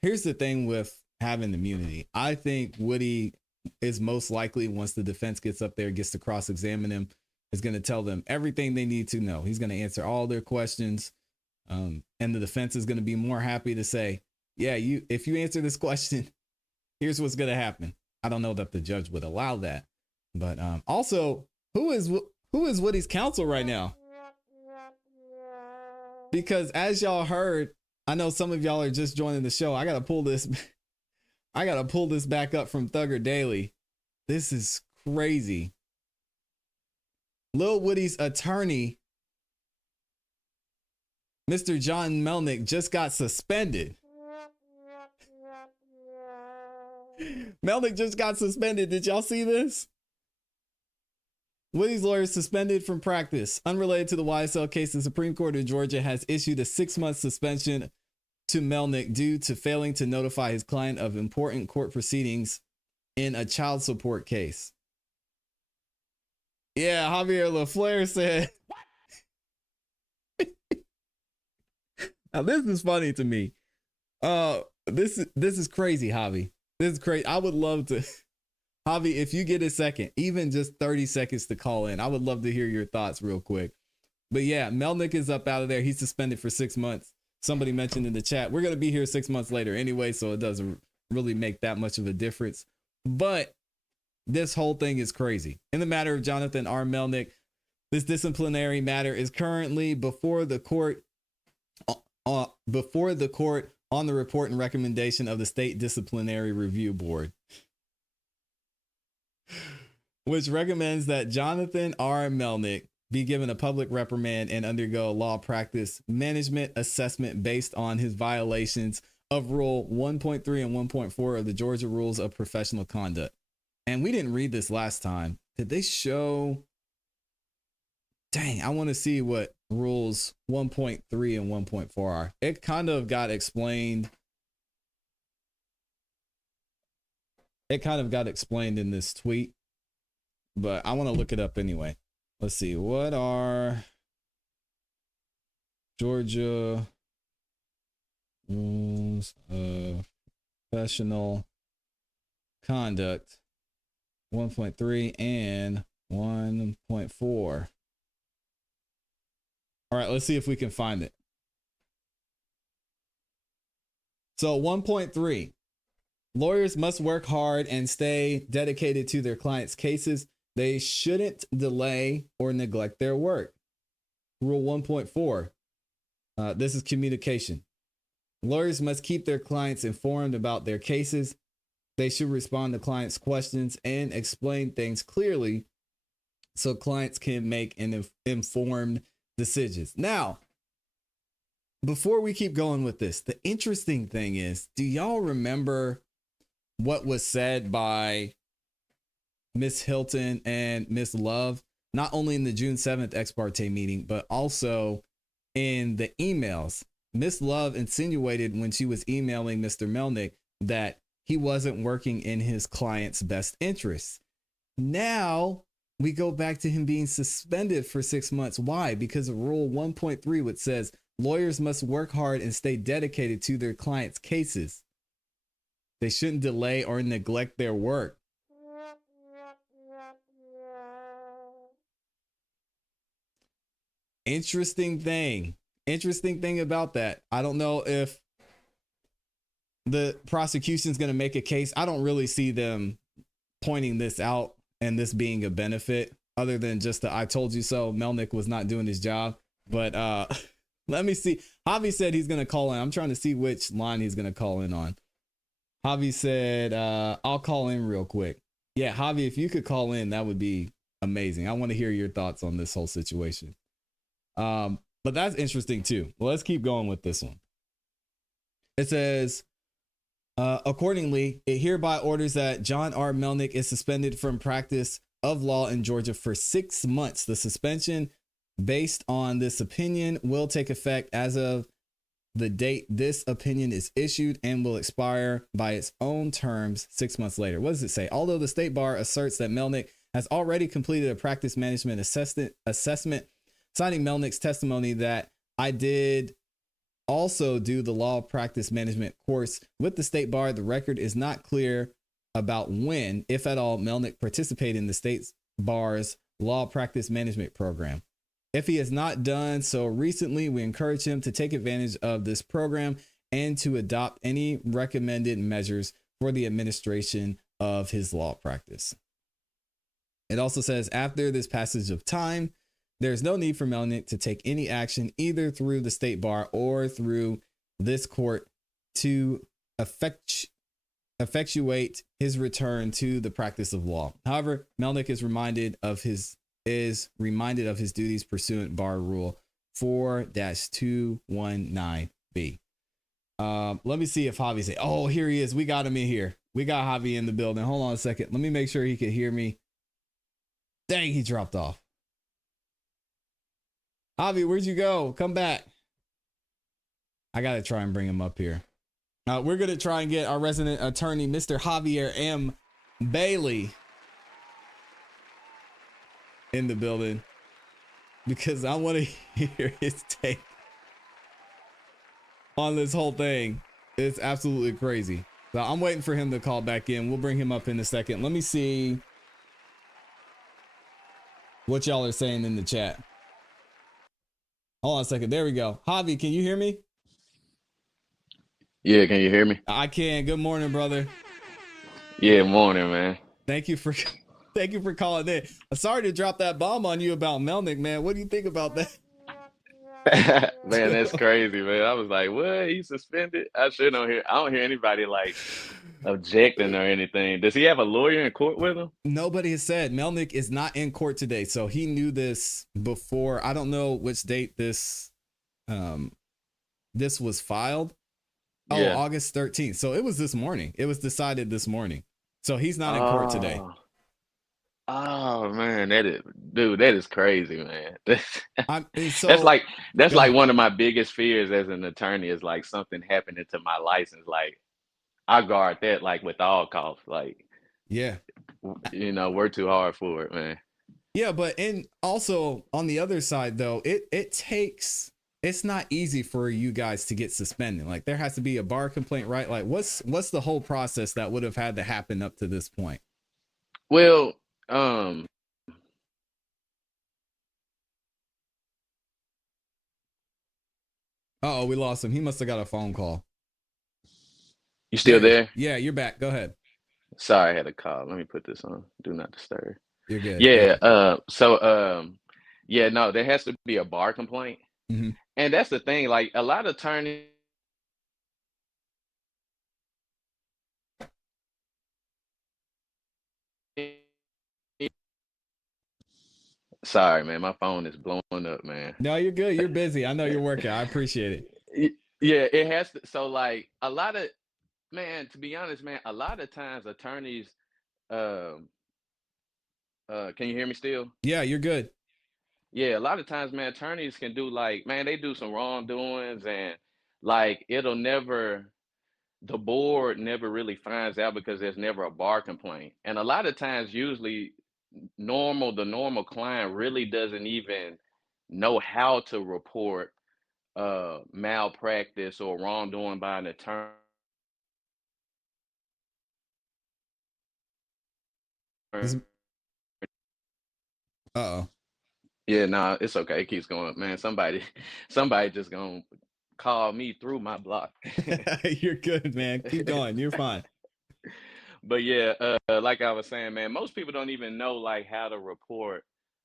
here's the thing with having immunity. I think Woody is most likely, once the defense gets up there, gets to cross-examine him, is going to tell them everything they need to know. He's going to answer all their questions, and the defense is going to be more happy to say, yeah, if you answer this question, here's what's going to happen. I don't know that the judge would allow that. But also, who is Woody's counsel right now? Because as y'all heard, I know some of y'all are just joining the show. I gotta pull this back up from Thugger Daily. This is crazy. Lil Woody's attorney, Mr. John Melnick, just got suspended. Melnick just got suspended. Did y'all see this? Woody's lawyer suspended from practice. Unrelated to the YSL case, the Supreme Court of Georgia has issued a 6-month suspension to Melnick due to failing to notify his client of important court proceedings in a child support case. Yeah, Javier LaFleur said. Now this is funny to me. This is crazy, Javi. This is crazy. I would love to. Javi, if you get a second, even just 30 seconds to call in, I would love to hear your thoughts real quick. But yeah, Melnick is up out of there. He's suspended for 6 months. Somebody mentioned in the chat, we're going to be here 6 months later anyway, so it doesn't really make that much of a difference. But this whole thing is crazy. In the matter of Jonathan R. Melnick, this disciplinary matter is currently before the court on the report and recommendation of the State Disciplinary Review Board, which recommends that Jonathan R. Melnick be given a public reprimand and undergo law practice management assessment based on his violations of Rule 1.3 and 1.4 of the Georgia Rules of Professional Conduct. And we didn't read this last time. Did they show? Dang, I want to see what Rules 1.3 and 1.4 are. It kind of got explained. It kind of got explained in this tweet, but I want to look it up anyway. Let's see. What are Georgia Rules of Professional Conduct 1.3 and 1.4? All right, let's see if we can find it. So 1.3. Lawyers must work hard and stay dedicated to their clients' cases. They shouldn't delay or neglect their work. Rule 1.4. This is communication. Lawyers must keep their clients informed about their cases. They should respond to clients' questions and explain things clearly so clients can make an informed decisions. Now, before we keep going with this, the interesting thing is, do y'all remember what was said by Miss Hilton and Miss Love, not only in the June 7th ex parte meeting, but also in the emails? Miss Love insinuated when she was emailing Mr. Melnick that he wasn't working in his client's best interests. Now we go back to him being suspended for 6 months. Why? Because of Rule 1.3, which says lawyers must work hard and stay dedicated to their clients' cases. They shouldn't delay or neglect their work. Interesting thing about that. I don't know if the prosecution's going to make a case. I don't really see them pointing this out and this being a benefit, other than just the I told you so. Melnick was not doing his job. But let me see. Javi said he's going to call in. I'm trying to see which line he's going to call in on. Javi said, I'll call in real quick. Yeah, Javi, if you could call in, that would be amazing. I want to hear your thoughts on this whole situation. But that's interesting too. Well, let's keep going with this one. It says, accordingly, it hereby orders that John R. Melnick is suspended from practice of law in Georgia for 6 months. The suspension based on this opinion will take effect as of the date this opinion is issued and will expire by its own terms 6 months later. What does it say? Although the State Bar asserts that Melnick has already completed a practice management assessment, citing Melnick's testimony that I did also do the law practice management course with the State Bar, the record is not clear about when, if at all, Melnick participated in the State Bar's law practice management program. If he has not done so recently, we encourage him to take advantage of this program and to adopt any recommended measures for the administration of his law practice. It also says, after this passage of time, there's no need for Melnick to take any action either through the State Bar or through this court to effectuate his return to the practice of law. However, Melnick is reminded of his duties pursuant Bar Rule 4-219B. Let me see if Javi say, oh, here he is. We got him in here. We got Javi in the building. Hold on a second. Let me make sure he can hear me. Dang, he dropped off. Javi, where'd you go? Come back. I got to try and bring him up here. We're going to try and get our resident attorney, Mr. Javier M. Bailey, in the building, because I want to hear his take on this whole thing. It's absolutely crazy. So I'm waiting for him to call back in. We'll bring him up in a second. Let me see what y'all are saying in the chat. Hold on a second. There we go. Javi, can you hear me? Yeah, can you hear me? I can. Good morning, brother. Yeah, morning, man. Thank you for calling in. I'm sorry to drop that bomb on you about Melnick, man. What do you think about that? Man, that's crazy, man. I was like, what? He's suspended? I don't hear anybody like objecting or anything. Does he have a lawyer in court with him? Nobody has said. Melnick is not in court today, so he knew this before. I don't know which date this was filed. Oh, yeah. August 13th. So it was this morning. It was decided this morning. So he's not in court today. Oh man, that is crazy, man. So, that's like one of my biggest fears as an attorney is like something happening to my license. Like I guard that like with all costs. Like, yeah, we're too hard for it, man. Yeah, but also on the other side though, it's not easy for you guys to get suspended. Like there has to be a bar complaint, right? Like what's the whole process that would have had to happen up to this point? Well, uh-oh, we lost him. He must have got a phone call. You still there? Yeah, you're back. Go ahead. Sorry, I had a call. Let me put this on. Do not disturb. You're good. Yeah. No, there has to be a bar complaint. Mm-hmm. And that's the thing. Like a lot of attorneys. Sorry, man. My phone is blowing up, man. No, you're good. You're busy. I know you're working. I appreciate it. Yeah, it has to. So, like, a lot of, man, to be honest, man, a lot of times attorneys, um, can you hear me still? Yeah, you're good. Yeah, a lot of times, man, attorneys can do like, man, they do some wrongdoings and like it'll never, the board never really finds out because there's never a bar complaint. And a lot of times, usually the normal client really doesn't even know how to report malpractice or wrongdoing by an attorney. Uh-oh. Yeah, nah, it's okay. It keeps going up, man. Somebody, somebody just gonna call me through my block. You're good, man. Keep going. You're fine. But yeah, like I was saying, man, most people don't even know like how to report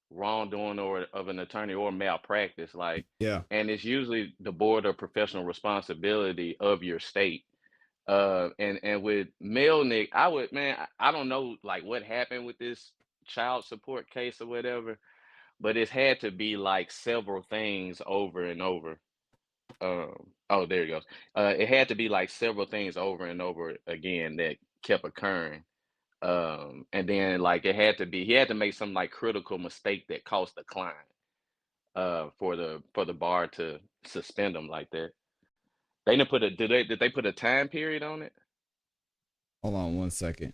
wrongdoing or of an attorney or malpractice. Like, Yeah. and it's usually the board of professional responsibility of your state. And with Melnick, I would, man, I don't know like what happened with this child support case or whatever, but it's had to be like several things over and over. Oh, there it goes. It had to be like several things over and over again that kept occurring. And then like it had to be, he had to make some like critical mistake that cost the client, for the bar to suspend him like that. They didn't put a, did they put a time period on it? Hold on 1 second.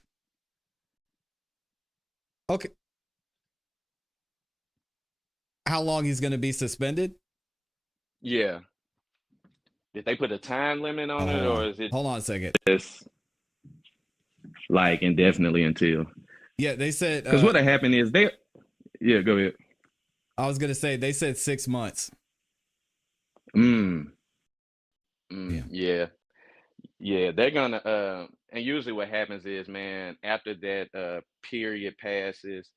Okay. How long he's going to be suspended? Yeah. Did they put a time limit on it, or is it hold on a second. just like indefinitely until? Yeah, they said because what happened is they. Yeah, go ahead. I was gonna say they said 6 months. Yeah. Yeah, they're gonna and usually what happens is, man, after that period passes,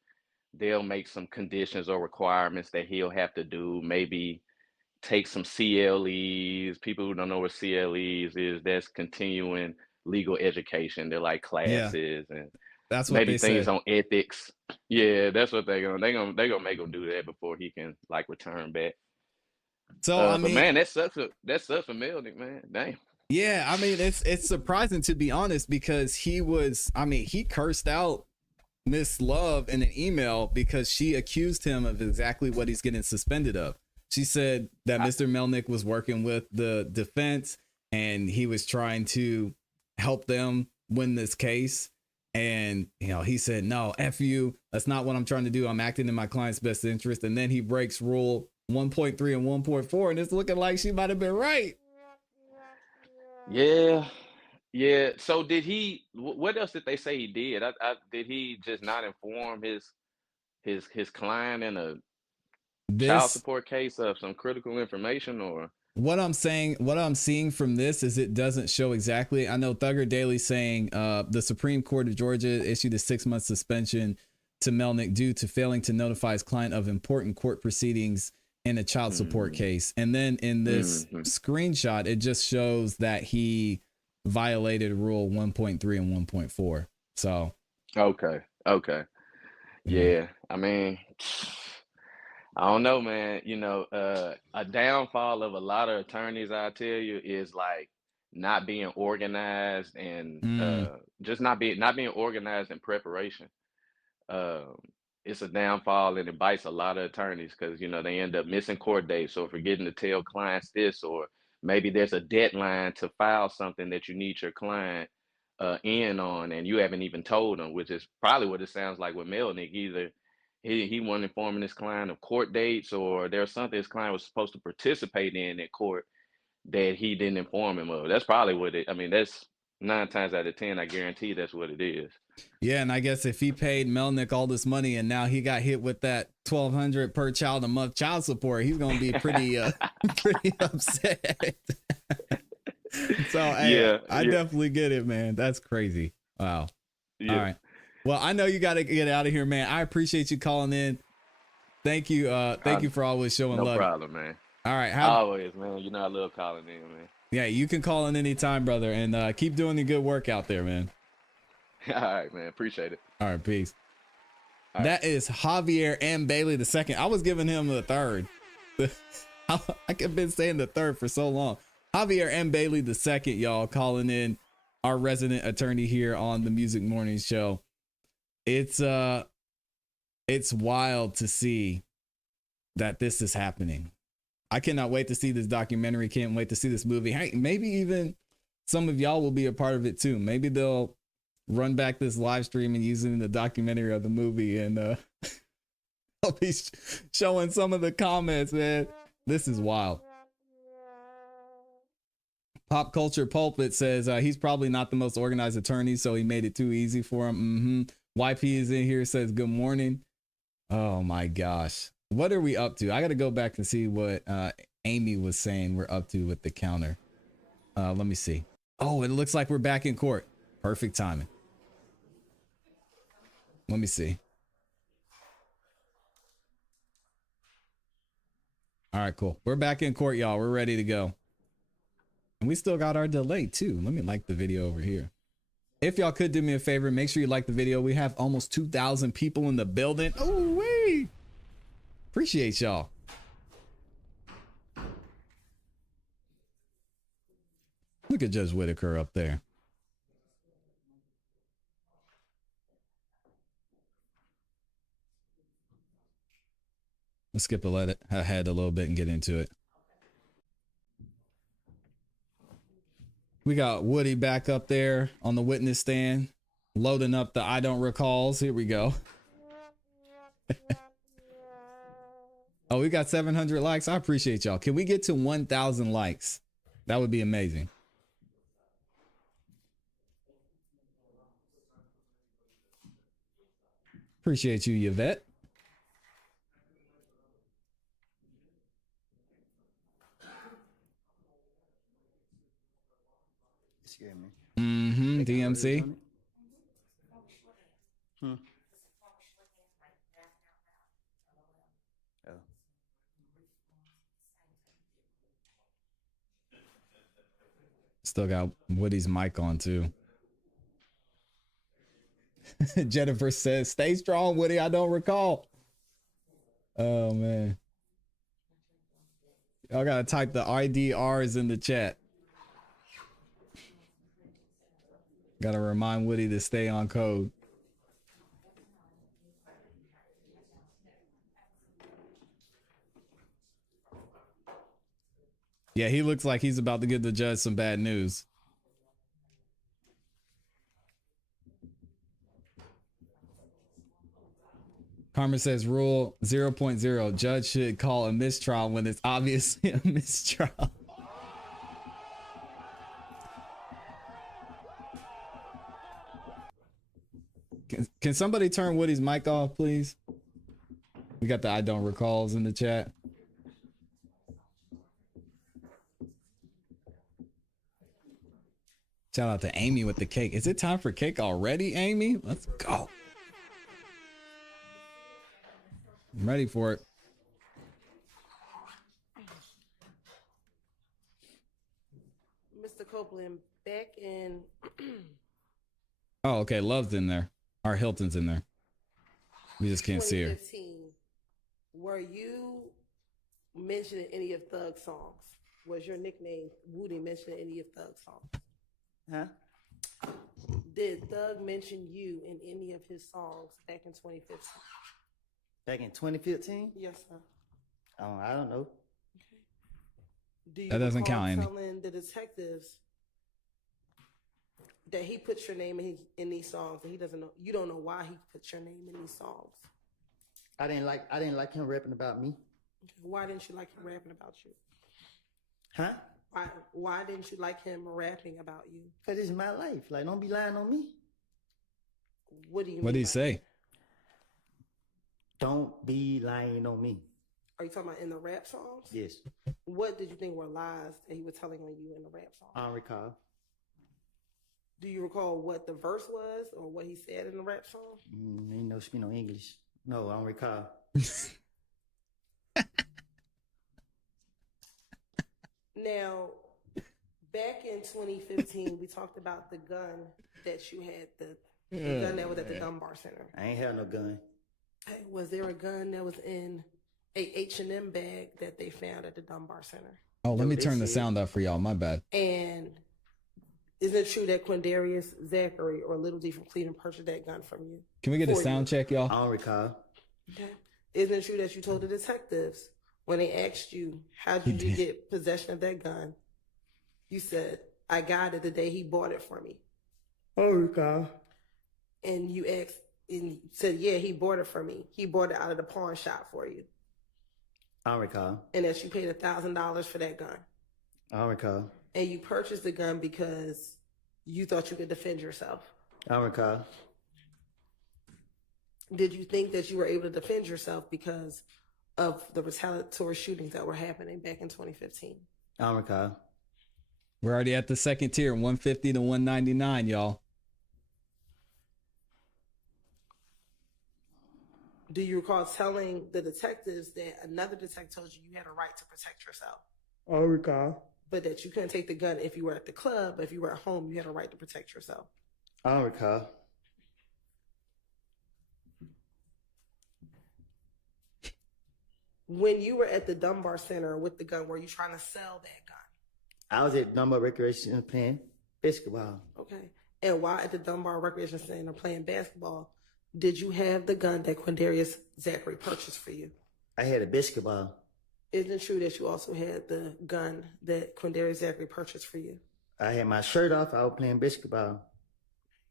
they'll make some conditions or requirements that he'll have to do. Maybe take some CLEs. People who don't know what CLEs is, that's continuing legal education. They're like classes and That's what maybe they things said. on ethics. Yeah, that's what they're gonna make him do that before he can like return back. So I mean, but man, that sucks for Melnick, man. Damn. Yeah, I mean it's surprising to be honest because he cursed out Miss Love in an email because she accused him of exactly what he's getting suspended of. She said that Mr. Melnick was working with the defense and he was trying to help them win this case. And, he said, no, F you. That's not what I'm trying to do. I'm acting in my client's best interest. And then he breaks rule 1.3 and 1.4. And it's looking like she might have been right. Yeah. Yeah. So did he, what else did they say he did? Did he just not inform his client in a child support case of some critical information, or? What I'm seeing from this is it doesn't show exactly. I know Thugger Daily saying the Supreme Court of Georgia issued a 6-month suspension to Melnick due to failing to notify his client of important court proceedings in a child support case. And then in this screenshot, it just shows that he violated rule 1.3 and 1.4. So. Okay. Yeah. I mean, I don't know, man. A downfall of a lot of attorneys, I tell you, is like not being organized and just not being organized in preparation. It's a downfall and it bites a lot of attorneys because they end up missing court dates or forgetting to tell clients this, or maybe there's a deadline to file something that you need your client in on and you haven't even told them, which is probably what it sounds like with Melnick. Either he wasn't informing his client of court dates, or there's something his client was supposed to participate in court that he didn't inform him of. That's probably what it. I mean, that's 9 times out of 10. I guarantee that's what it is. Yeah, and I guess if he paid Melnick all this money and now he got hit with that $1,200 per child a month child support, he's gonna be pretty pretty upset. So I definitely get it, man. That's crazy. Wow. Yeah. All right. Well, I know you got to get out of here, man. I appreciate you calling in. Thank you. Thank you for always showing love. No problem, man. All right. Always, man. I love calling in, man. Yeah, you can call in anytime, brother, and keep doing the good work out there, man. All right, man. Appreciate it. All right, peace. That is Javier M. Bailey II. I was giving him the third. I've been saying the third for so long. Javier M. Bailey II, y'all, calling in, our resident attorney here on the Music Morning Show. It's wild to see that this is happening. I cannot wait to see this documentary. Can't wait to see this movie. Hey, maybe even some of y'all will be a part of it too. Maybe they'll run back this live stream and use it in the documentary of the movie, and I'll be showing some of the comments, man. This is wild. Pop Culture Pulpit says he's probably not the most organized attorney, so he made it too easy for him. YP is in here, says good morning. Oh my gosh. What are we up to? I got to go back and see what Amy was saying we're up to with the counter. Let me see. Oh, it looks like we're back in court. Perfect timing. Let me see. All right, cool. We're back in court, y'all. We're ready to go. And we still got our delay too. Let me like the video over here. If y'all could do me a favor, make sure you like the video. We have almost 2,000 people in the building. Oh, wait. Appreciate y'all. Look at Judge Whitaker up there. Let's skip ahead a little bit and get into it. We got Woody back up there on the witness stand, loading up the I don't recalls. Here we go. Oh, we got 700 likes. I appreciate y'all. Can we get to 1,000 likes? That would be amazing. Appreciate you, Yvette. DMC. Oh. Still got Woody's mic on too. Jennifer says, stay strong, Woody. I don't recall. Oh man. Y'all gotta type the IDRs in the chat. Gotta remind Woody to stay on code. Yeah, he looks like he's about to give the judge some bad news. Carmen says rule 0.0. Judge should call a mistrial when it's obviously a mistrial. Can somebody turn Woody's mic off, please? We got the I don't recalls in the chat. Shout out to Amy with the cake. Is it time for cake already, Amy? Let's go. I'm ready for it. Mr. Copeland, back in... Oh, okay. Love's in there. Our Hilton's in there. We just can't see her. Were you mentioning any of Thug's songs? Was your nickname Woody mentioning any of Thug's songs? Huh? Did Thug mention you in any of his songs back in 2015? Back in 2015? Yes, sir. I don't know. Okay. Do you That doesn't count, Amy. Telling the detectives that he puts your name in these songs, and he doesn't know, you don't know why he puts your name in these songs? I didn't like him rapping about me. Okay. Why didn't you like him rapping about you? Huh? Why didn't you like him rapping about you? Because it's my life. Like, don't be lying on me. What do you mean? What did he say? Don't be lying on me. Are you talking about in the rap songs? Yes. What did you think were lies that he was telling on you in the rap song? I don't recall. Do you recall what the verse was or what he said in the rap song? Ain't no speak no English. No, I don't recall. Now, back in 2015, we talked about the gun that you had, the gun that was at the gun bar center. I ain't have no gun. Okay. Was there a gun that was in a H&M bag that they found at the Dunbar Center? Oh, let me turn the sound up for y'all. My bad. And isn't it true that Quindarius Zachary or Little D from Cleveland purchased that gun from you? Can we get a sound check, y'all? I don't recall. Okay. Isn't it true that you told the detectives when they asked you, how did you get possession of that gun? You said, I got it the day he bought it for me. I don't recall. And you asked, and you said, yeah, he bought it for me. He bought it out of the pawn shop for you. I don't recall. And that you paid $1,000 for that gun. I don't recall. And you purchased the gun because you thought you could defend yourself. I don't recall. Did you think that you were able to defend yourself because of the retaliatory shootings that were happening back in 2015? I don't recall. We're already at the second tier, 150 to 199, y'all. Do you recall telling the detectives that another detective told you you had a right to protect yourself? I don't recall. But that you couldn't take the gun if you were at the club, but if you were at home, you had a right to protect yourself? I don't recall. When you were at the Dunbar Center with the gun, were you trying to sell that gun? I was at Dunbar Recreation playing basketball. Okay. And while at the Dunbar Recreation Center playing basketball, did you have the gun that Quindarius Zachary purchased for you? I had a basketball. Isn't it true that you also had the gun that Quindarius Zachary purchased for you? I had my shirt off. I was playing basketball.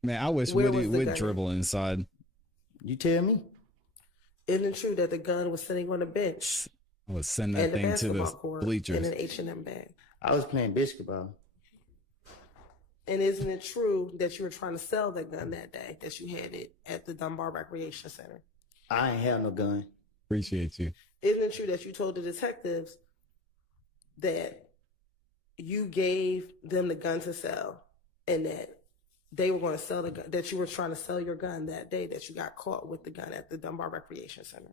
Man, I wish Woody would dribble inside. You tell me. Isn't it true that the gun was sitting on the bench? I would send that thing to the bleachers. In an H&M bag. I was playing basketball. And isn't it true that you were trying to sell that gun that day, that you had it at the Dunbar Recreation Center? I ain't have no gun. Appreciate you. Isn't it true that you told the detectives that you gave them the gun to sell and that they were going to sell the gun, that you were trying to sell your gun that day that you got caught with the gun at the Dunbar Recreation Center?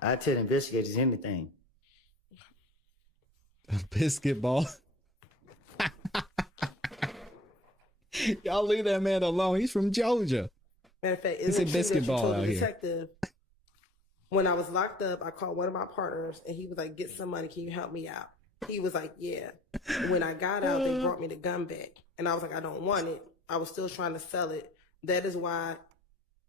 I tell investigators anything. Basketball. Y'all leave that man alone. He's from Georgia. Matter of fact, it's a basketball out here. When I was locked up, I called one of my partners and he was like, get some money. Can you help me out? He was like, yeah. When I got out, they brought me the gun back. And I was like, I don't want it. I was still trying to sell it. That is why,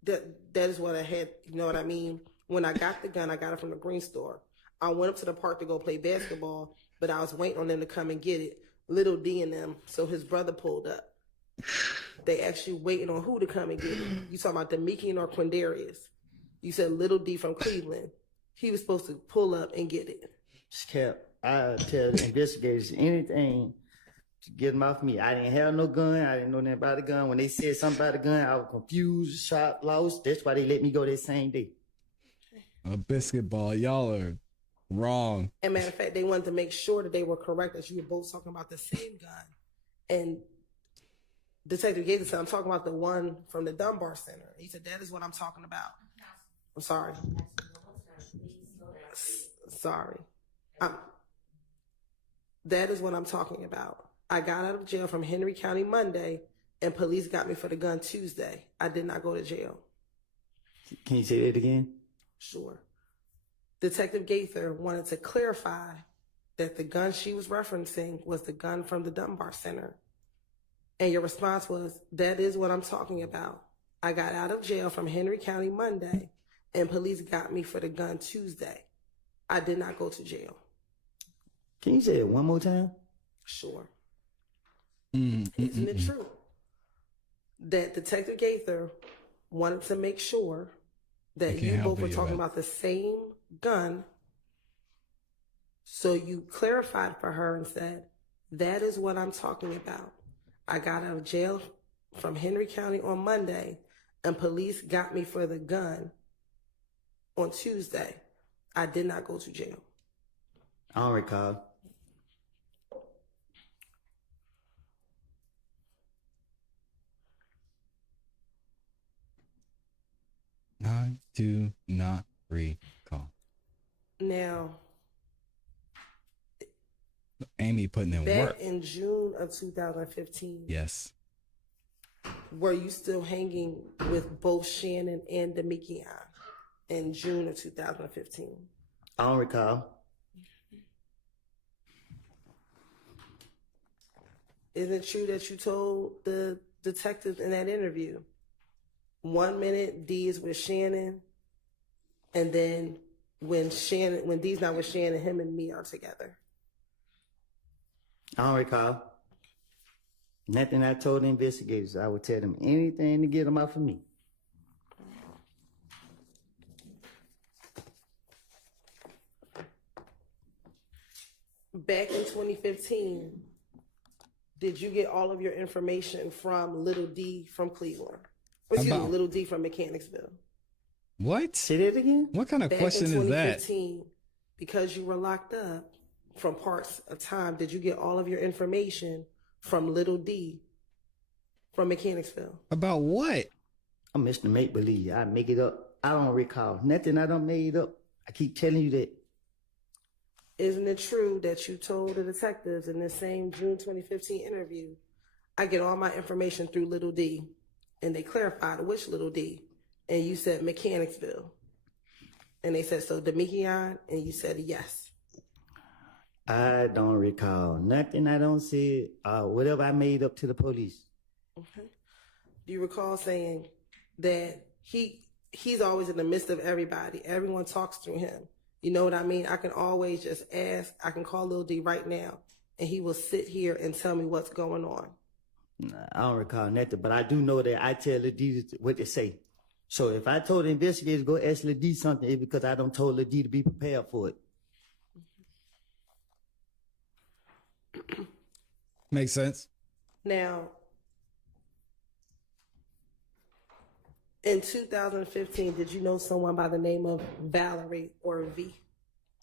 that is what I had, you know what I mean? When I got the gun, I got it from the green store. I went up to the park to go play basketball, but I was waiting on them to come and get it. Little D and them, so his brother pulled up. They actually waiting on who to come and get it. You talking about Demikian or Quindarius? You said Little D from Cleveland. He was supposed to pull up and get it. Cap, I tell the investigators anything to get them off me. I didn't have no gun. I didn't know nothing about the gun. When they said something about the gun, I was confused, shocked, lost. That's why they let me go that same day. A basketball, y'all are wrong. And matter of fact, they wanted to make sure that they were correct, that you were both talking about the same gun. And Detective Gates said, I'm talking about the one from the Dunbar Center. He said, that is what I'm talking about. I'm sorry. Sorry. That is what I'm talking about. I got out of jail from Henry County Monday, and police got me for the gun Tuesday. I did not go to jail. Can you say that again? Sure. Detective Gaither wanted to clarify that the gun she was referencing was the gun from the Dunbar Center. And your response was, that is what I'm talking about. I got out of jail from Henry County Monday, and police got me for the gun Tuesday. I did not go to jail. Can you say it one more time? Sure. Isn't it true that Detective Gaither wanted to make sure that you both were talking about the same gun? So you clarified for her and said, that is what I'm talking about. I got out of jail from Henry County on Monday, and police got me for the gun on Tuesday. I did not go to jail. I don't recall. I do not recall. Now, Amy putting in work. Back in June of 2015. Yes. were you still hanging with both Shannon and Demikian in June of 2015? I don't recall. Isn't it true that you told the detective in that interview, 1 minute D is with Shannon, and then when D's not with Shannon, him and me are together? I don't recall. Nothing I told the investigators. I would tell them anything to get them off of me. Back in 2015, did you get all of your information from Little D from Cleveland? Excuse me, Little D from Mechanicsville. What? Say that again? What kind of Back question in is that? 2015, because you were locked up from parts of time, did you get all of your information from Little D from Mechanicsville? About what? I'm Mr. Make Believe. I make it up. I don't recall. Nothing I done made up. I keep telling you that. Isn't it true that you told the detectives in this same June 2015 interview, I get all my information through Little D, and they clarified which Little D, and you said Mechanicsville, and they said, so Demikian, and you said yes. I don't recall nothing I don't say, whatever I made up to the police. Okay. Do you recall saying that he's always in the midst of everybody? Everyone talks through him. You know what I mean? I can always just ask. I can call Lil D right now, and he will sit here and tell me what's going on. Nah, I don't recall nothing, but I do know that I tell Lil D what to say. So if I told the investigators go ask Lil D something, it's because I don't told Lil D to be prepared for it. Makes sense. Now, in 2015, did you know someone by the name of Valerie or V?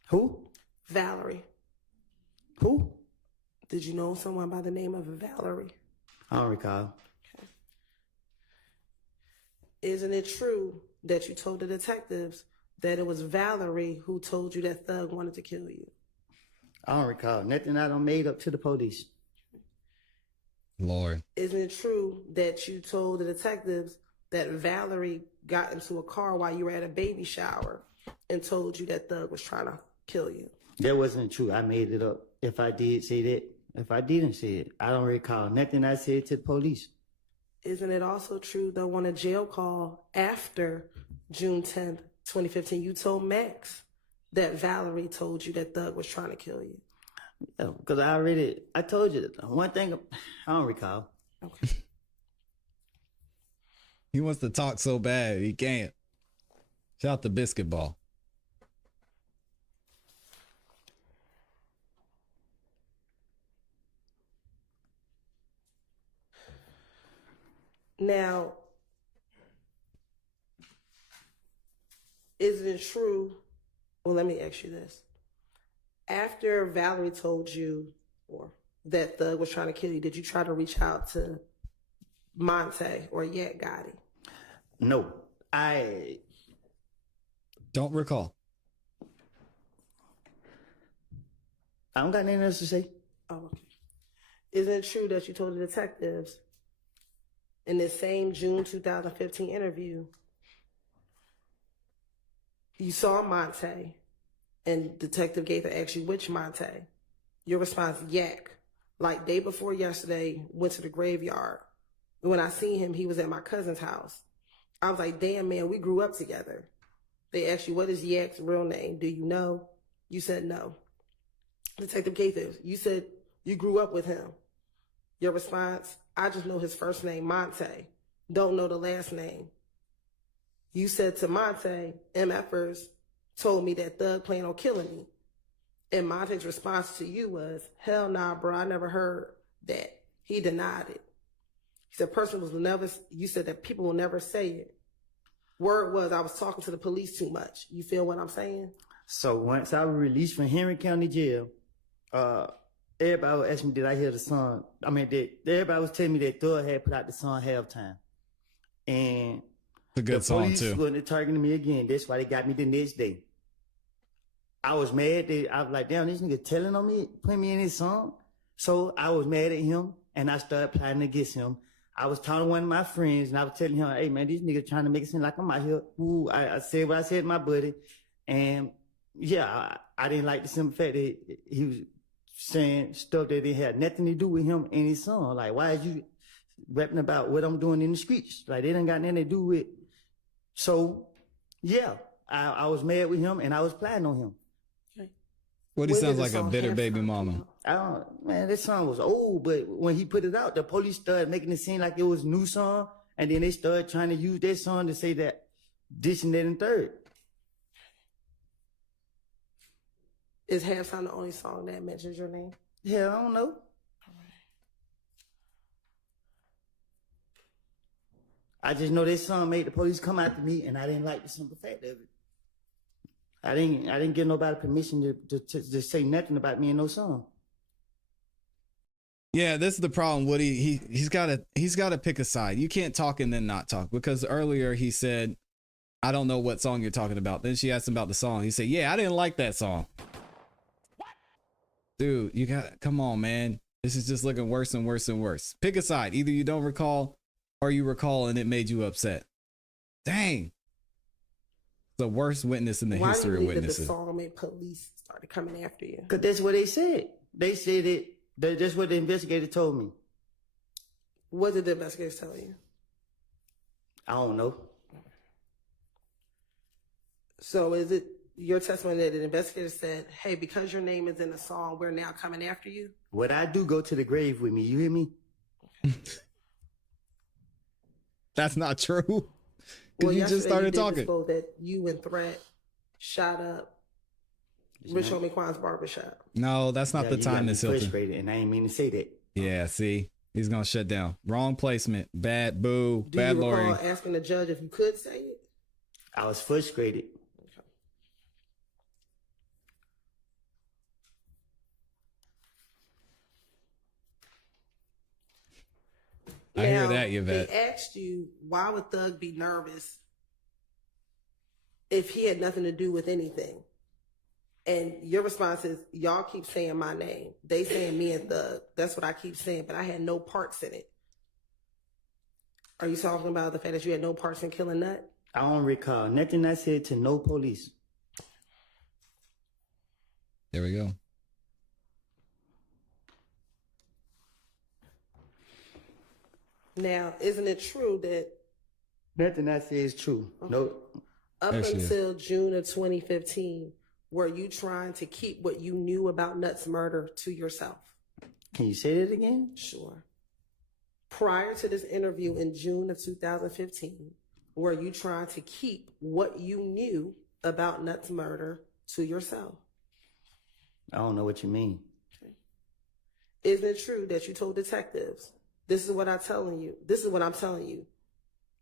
Who? Valerie. Who? Did you know someone by the name of Valerie? I don't recall. Okay. Isn't it true that you told the detectives that it was Valerie who told you that Thug wanted to kill you? I don't recall. Nothing I done made up to the police. Lord. Isn't it true that you told the detectives that Valerie got into a car while you were at a baby shower and told you that Thug was trying to kill you? That wasn't true. I made it up. If I did say that, if I didn't say it, I don't recall nothing I said to the police. Isn't it also true, though, on a jail call after June 10th, 2015, you told Max that Valerie told you that Thug was trying to kill you? Yeah, because I told you that. One thing, I don't recall. Okay. He wants to talk so bad, he can't. Shout out to Biscuit Ball. Now, isn't it true? Well, let me ask you this. After Valerie told you or that Thug was trying to kill you, did you try to reach out to Monte or Yak Gotti? No, I don't recall. I don't got anything else to say. Oh, okay. Isn't it true that you told the detectives in this same June 2015 interview, you saw Monte and Detective Gaither asked you which Monte? Your response, Yak. Like day before yesterday, went to the graveyard. When I seen him, he was at my cousin's house. I was like, damn, man, we grew up together. They asked you, what is Yak's real name? Do you know? You said no. Detective Gaither, you said you grew up with him. Your response, I just know his first name, Monte. Don't know the last name. You said to Monte, MFers told me that Thug planned on killing me. And Monte's response to you was, hell nah, bro, I never heard that. He denied it. He said, you said that people will never say it. Word was, I was talking to the police too much. You feel what I'm saying? So once I was released from Henry County Jail, everybody was asking me, did I hear the song? I mean, everybody was telling me that Thug had put out the song Halftime. And it's a good song, too. The police wasn't targeting me again. That's why they got me the next day. I was mad. I was like, damn, this nigga telling on me, putting me in his song. So I was mad at him, and I started plotting against him. I was talking to one of my friends and I was telling him, hey man, these niggas trying to make it seem like I'm out here. Ooh, I said what I said to my buddy. And yeah, I didn't like the simple fact that he was saying stuff that didn't have nothing to do with him and his son. Like, why is you rapping about what I'm doing in the streets? Like, they didn't got nothing to do with. So, yeah, I was mad with him and I was planning on him. What he sounds like a bitter baby mama. Man, this song was old, but when he put it out, the police started making it seem like it was a new song, and then they started trying to use that song to say that this and that and third. Is Halftime the only song that mentions your name? Yeah, I don't know. I just know this song made the police come after me, and I didn't like the simple fact of it. I didn't give nobody permission to say nothing about me in no song. Yeah, this is the problem, Woody. He's got to pick a side. You can't talk and then not talk, because earlier he said, I don't know what song you're talking about. Then she asked him about the song. He said, yeah, I didn't like that song. What? Dude, you got, come on, man. This is just looking worse and worse and worse. Pick a side. Either you don't recall or you recall and it made you upset. Dang. The worst witness in the history of witnesses. Why do you believe that the song made police started coming after you? Because that's what they said. They said it. That's what the investigator told me. What did the investigators tell you? I don't know. So is it your testimony that the investigator said, hey, because your name is in the song, we're now coming after you? What I do, go to the grave with me. You hear me? That's not true. Because you just started talking. That you and Threat shot up Rich Homie Quan's barbershop. No, that's not the time, Miss Hilton. Frustrated, and I ain't mean to say that. Yeah, see, he's gonna shut down. Wrong placement. Bad boo. Bad Lori. Do you recall asking the judge if you could say it? I was frustrated. I hear that, Yvette. They asked you, why would Thug be nervous if he had nothing to do with anything? And your response is, y'all keep saying my name. They saying me and Thug. That's what I keep saying, but I had no parts in it. Are you talking about the fact that you had no parts in killing Nut? I don't recall nothing I said to no police. There we go. Now, isn't it true that nothing I say is true? Okay. No. Up until June of 2015, were you trying to keep what you knew about Nut's murder to yourself? Can you say that again? Sure. Prior to this interview in June of 2015, were you trying to keep what you knew about Nut's murder to yourself? I don't know what you mean. Okay. Isn't it true that you told detectives, this is what I'm telling you. This is what I'm telling you.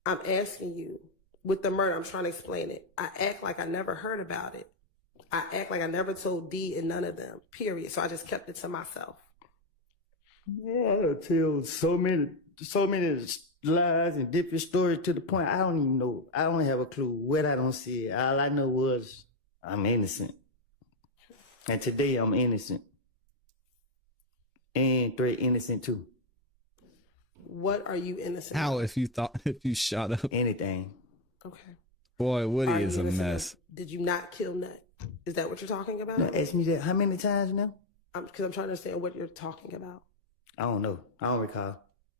I'm asking you, with the murder, I'm trying to explain it. I act like I never heard about it. I act like I never told D and none of them, period. So I just kept it to myself. Yeah, I tell so many lies and different stories to the point I don't even know. I don't have a clue what I don't see. All I know was I'm innocent. And today I'm innocent. And Threat innocent too. What are you innocent How of? if you shot up? Anything. Okay. Boy, Woody is a mess. Did you not kill Nut? Is that what you're talking about? No, ask me that how many times now? Because I'm trying to understand what you're talking about. I don't know. I don't recall.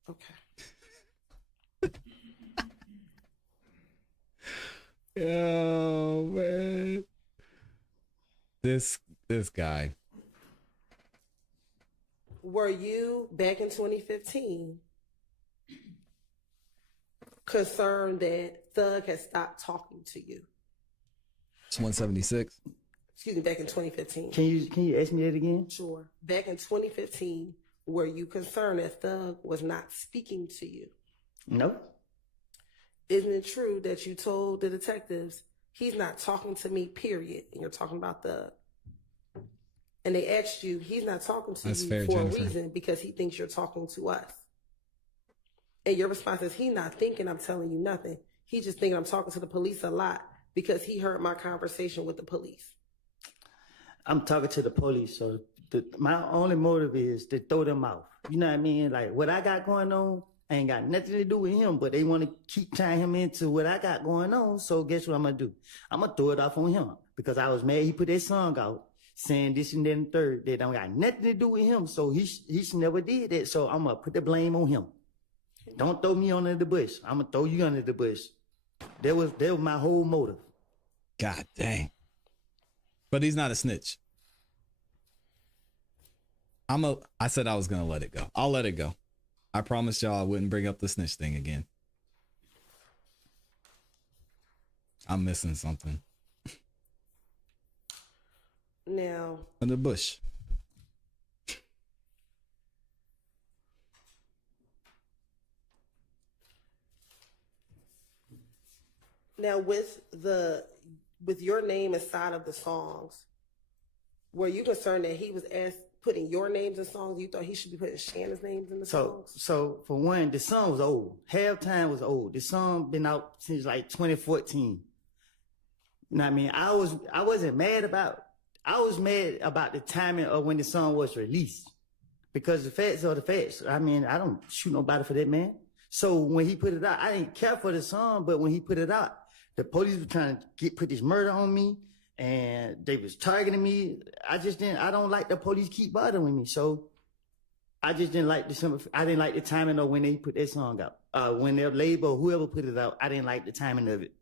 Okay. Oh man. This guy. Were you back in 2015 concerned that Thug had stopped talking to you? It's 176. Excuse me, back in 2015. Can you ask me that again? Sure. Back in 2015, were you concerned that Thug was not speaking to you? No. Isn't it true that you told the detectives, he's not talking to me, period, and you're talking about Thug? And they asked you, he's not talking to you for a reason because he thinks you're talking to us. And your response is, he's not thinking I'm telling you nothing. He's just thinking I'm talking to the police a lot because he heard my conversation with the police. I'm talking to the police, so my only motive is to throw them off. You know what I mean? Like, what I got going on, I ain't got nothing to do with him, but they want to keep tying him into what I got going on. So guess what I'm going to do? I'm going to throw it off on him because I was mad he put that song out saying this and then the third. That don't got nothing to do with him. So he never did that. So I'm going to put the blame on him. Don't throw me under the bush. I'm going to throw you under the bush. That was my whole motive. God dang. But he's not a snitch. I said I was going to let it go. I'll let it go. I promised y'all I wouldn't bring up the snitch thing again. I'm missing something. Now. In the bush. Now with your name inside of the songs, were you concerned that he was putting your names in songs? You thought he should be putting Shannon's names in the songs? So for one, the song was old. Halftime was old. The song been out since like 2014. You know what I mean? I wasn't mad about. I was mad about the timing of when the song was released, because the facts are the facts. I mean, I don't shoot nobody for that, man. So when he put it out, I didn't care for the song, but when he put it out, the police were trying to put this murder on me. And they was targeting me. I don't like the police keep bothering me. So I just didn't like I didn't like the timing of when they put that song out. When their label, whoever put it out, I didn't like the timing of it.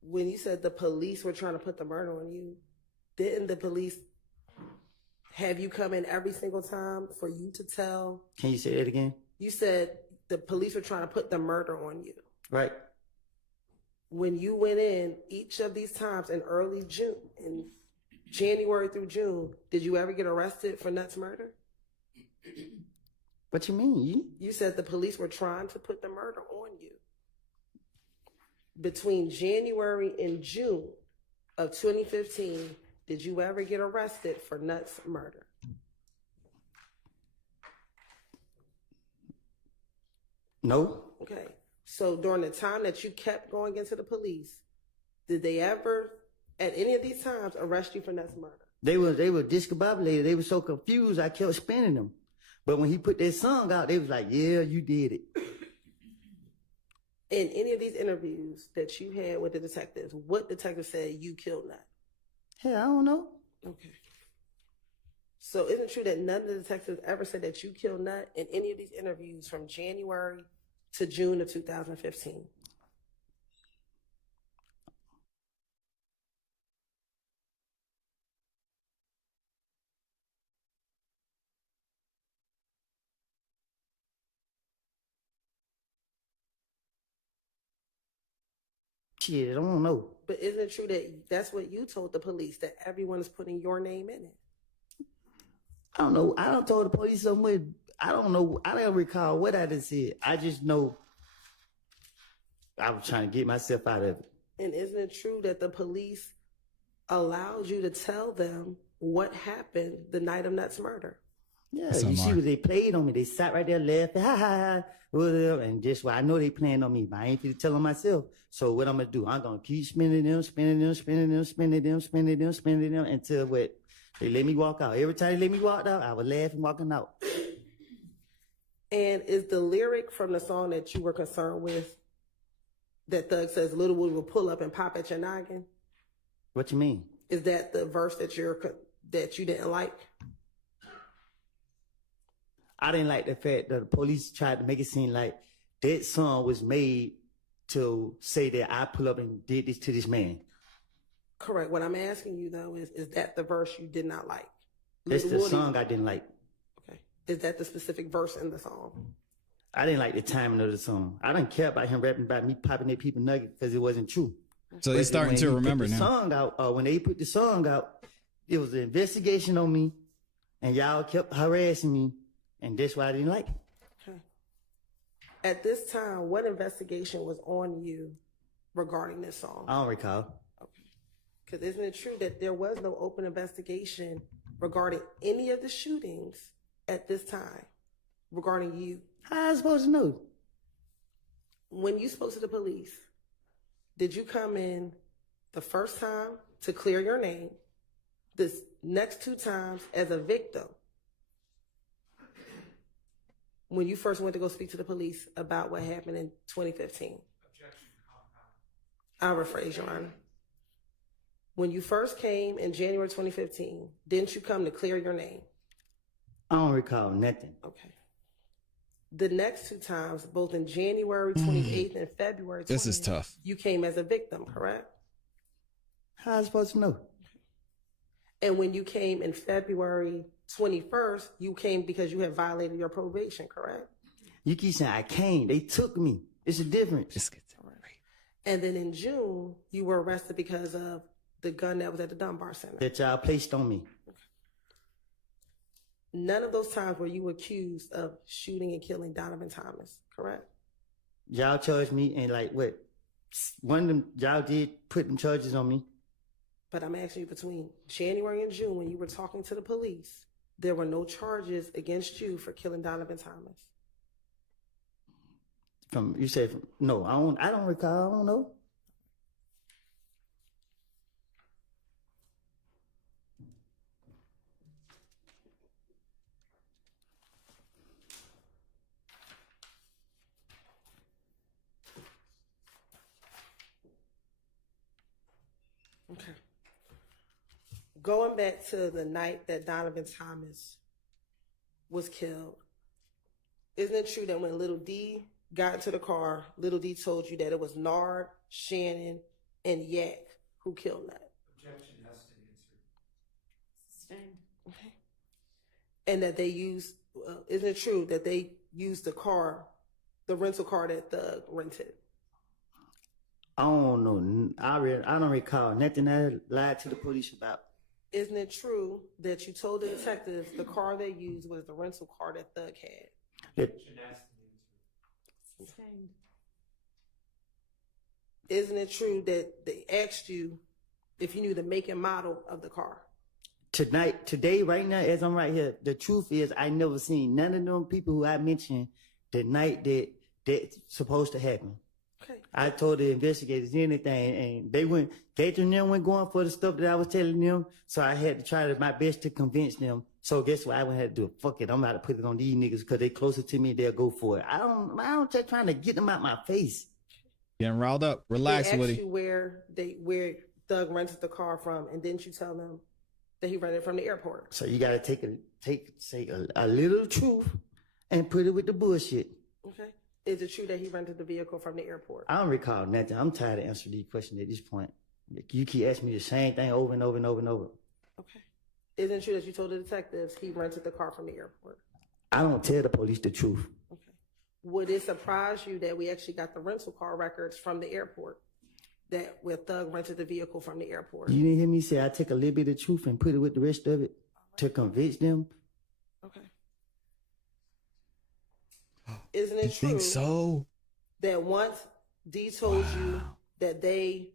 When you said the police were trying to put the murder on you, didn't the police have you come in every single time for you to tell? Can you say that again? You said the police were trying to put the murder on you. Right. When you went in each of these times in early June, in January through June, did you ever get arrested for Nuts murder? What you mean? You said the police were trying to put the murder on you. Between January and June of 2015, did you ever get arrested for Nuts murder? No. Okay. So during the time that you kept going into the police, did they ever, at any of these times, arrest you for Nuts murder? They were discombobulated. They were so confused. I kept spinning them. But when he put that song out, they was like, "Yeah, you did it." In any of these interviews that you had with the detectives, what detective said you killed Nut? Hey, I don't know. Okay. So isn't it true that none of the detectives ever said that you killed Nut in any of these interviews from January to June of 2015? Shit, I don't know. But isn't it true that that's what you told the police, that everyone is putting your name in it? I don't know. I don't told the police so much. I don't know. I don't recall what I just said. I just know I was trying to get myself out of it. And isn't it true that the police allowed you to tell them what happened the night of Nuts murder? Yeah, you see what they played on me. They sat right there laughing, ha ha ha, whatever. And just why I know they playing on me, but I ain't finna tell them myself. So what I'm gonna do? I'm gonna keep spinning them until what? They let me walk out. Every time they let me walk out, I was laughing walking out. And is the lyric from the song that you were concerned with, that Thug says Little Wood will pull up and pop at your noggin? What you mean? Is that the verse that you didn't like? I didn't like the fact that the police tried to make it seem like that song was made to say that I pull up and did this to this man. Correct. What I'm asking you though is that the verse you did not like? That's the song I didn't like. Okay. Is that the specific verse in the song? I didn't like the timing of the song. I didn't care about him rapping about me popping at people nuggets because it wasn't true. So he's starting to remember now. Song out, when they put the song out, it was an investigation on me, and y'all kept harassing me, and that's why I didn't like it. Okay. At this time, what investigation was on you regarding this song? I don't recall. Okay. Because isn't it true that there was no open investigation regarding any of the shootings at this time regarding you? How am I supposed to know? When you spoke to the police, did you come in the first time to clear your name, this next two times as a victim? when you first went to go speak to the police about what happened in 2015? I'll rephrase, Your Honor. When you first came in January 2015, didn't you come to clear your name? I don't recall nothing. Okay. The next two times, both in January 28th and February 20th, This is tough. you came as a victim, correct? How am I supposed to know? And when you came in February 21st, you came because you had violated your probation, correct? You keep saying I came. They took me. It's a difference. And then in June, you were arrested because of the gun that was at the Dunbar Center. That y'all placed on me. None of those times were you accused of shooting and killing Donovan Thomas, correct? Y'all charged me and like what? One of them, y'all did put them charges on me. But I'm asking you, between January and June, when you were talking to the police, there were no charges against you for killing Donovan Thomas. You said no. I don't recall. I don't know. Okay. Going back to the night that Donovan Thomas was killed, isn't it true that when Little D got into the car, Little D told you that it was Nard, Shannon, and Yak who killed Nut? Objection has to answer. Sustained. Okay. And that they used, isn't it true that they used the car, the rental car that Thug rented? I don't know. I don't recall nothing I lied to the police about. Isn't it true that you told the detectives the car they used was the rental car that Thug had? Objection has to answer. Sustained. Isn't it true that they asked you if you knew the make and model of the car? Today, right now, as I'm right here, the truth is I never seen none of them people who I mentioned the night that's supposed to happen. Okay. I told the investigators anything, and they went going for the stuff that I was telling them. So I had to try my best to convince them. So guess what? I went had to do? Fuck it, I'm about to put it on these niggas because they closer to me. They'll go for it. I don't just trying to get them out my face. Getting riled up. Relax, they asked Woody. you where Thug rented the car from, and didn't you tell them that he rented it from the airport? So you gotta take a little truth and put it with the bullshit. Okay. Is it true that he rented the vehicle from the airport? I don't recall nothing. I'm tired of answering these questions at this point. You keep asking me the same thing over and over and over and over. Okay. Isn't it true that you told the detectives he rented the car from the airport? I don't tell the police the truth. Okay. Would it surprise you that we actually got the rental car records from the airport, that where Thug rented the vehicle from the airport? You didn't hear me say I take a little bit of truth and put it with the rest of it to convince them? Okay. Isn't it You true think so? that once D told you that they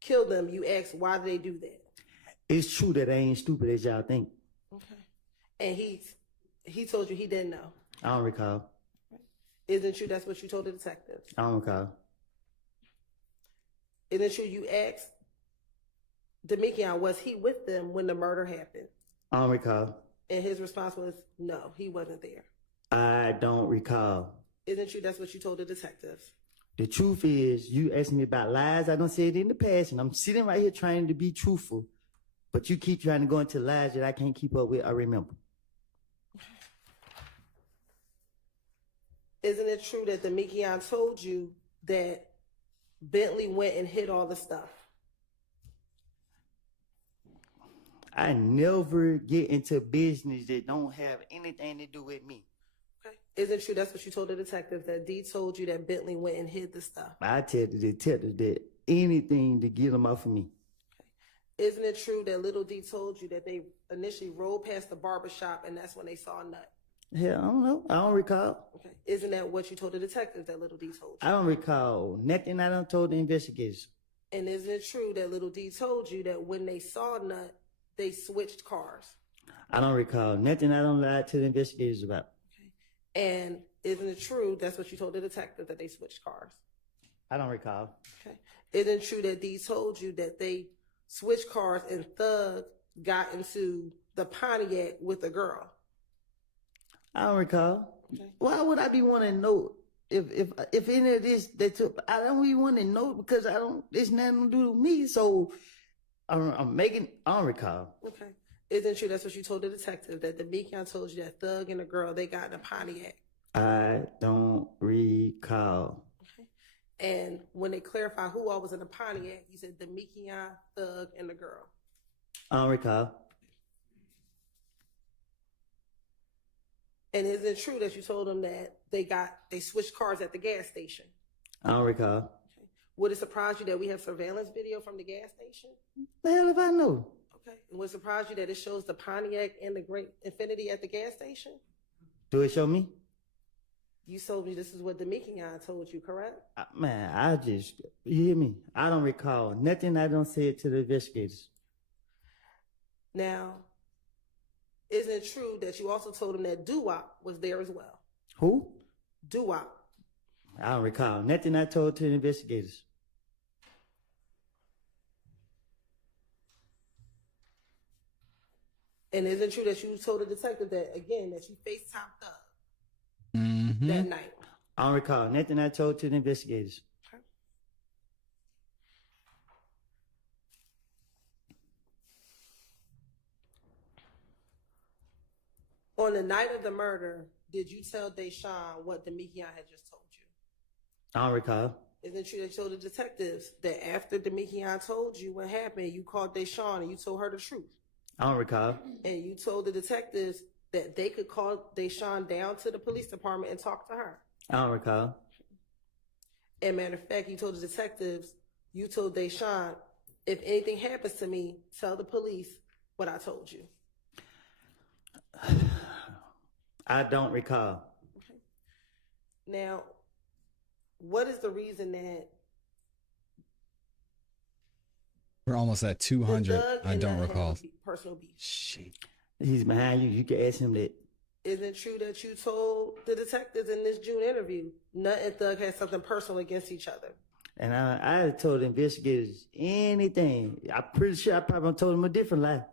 killed them, you asked why did they do that? It's true that I ain't stupid as y'all think. Okay. And he told you he didn't know. I don't recall. Isn't it true that's what you told the detectives? I don't recall. Isn't it true you asked Demekion, was he with them when the murder happened? I don't recall. And his response was, no, he wasn't there. I don't recall. Isn't it true that's what you told the detectives? The truth is, you asked me about lies. I don't say it in the past, and I'm sitting right here trying to be truthful. But you keep trying to go into lies that I can't keep up with. I remember. Isn't it true that Demekion told you that Bentley went and hid all the stuff? I never get into business that don't have anything to do with me. Okay. Isn't it true that's what you told the detectives, that D told you that Bentley went and hid the stuff? I tell the detectives that anything to get them off of me. Okay. Isn't it true that Little D told you that they initially rolled past the barbershop and that's when they saw Nut? Hell, I don't know. I don't recall. Okay. Isn't that what you told the detectives that Little D told you? I don't recall nothing I done told the investigators. And isn't it true that Little D told you that when they saw Nut, they switched cars? I don't recall nothing I don't lie to the investigators about. Okay. And isn't it true that's what you told the detective, that they switched cars? I don't recall. Okay. Isn't it true that D told you that they switched cars and Thug got into the Pontiac with a girl? I don't recall. Why would I be wanting to know if any of this that took? I don't even want to know because I don't. It's nothing to do with me. So I'm making. I don't recall. Okay. Isn't true? That's what you told the detective, that the Demekion told you that Thug and the girl, they got in a Pontiac. I don't recall. Okay. And when they clarified who all was in the Pontiac, you said Demekion, Thug, and the girl. I don't recall. And is it true that you told them that they switched cars at the gas station? I don't recall. Okay. Would it surprise you that we have surveillance video from the gas station? The hell if I know? Okay. And would it surprise you that it shows the Pontiac and the Great Infinity at the gas station? Do it show me? You told me this is what Demekion told you, correct? Man, you hear me? I don't recall nothing I don't say it to the investigators. Now, isn't it true that you also told them that Doo-Wop was there as well? Who? Doo-Wop. I don't recall nothing I told to the investigators. And isn't it true that you told the detective that, again, that you FaceTimed Thug that night? I don't recall nothing I told to the investigators. Okay. On the night of the murder, did you tell Deshaun what Demekion had just told you? I don't recall. Isn't it true that you told the detectives that after Demekion told you what happened, you called Deshaun and you told her the truth? I don't recall. And you told the detectives that they could call Deshaun down to the police department and talk to her? I don't recall. And matter of fact, you told the detectives, you told Deshaun, if anything happens to me, tell the police what I told you. I don't recall. Okay. Now, what is the reason that we're almost at 200? I don't recall. Personal beef. Shit. He's behind you. You can ask him that. Isn't it true that you told the detectives in this June interview, Nut and Thug had something personal against each other? And I told the investigators anything. I'm pretty sure I probably told them a different lie.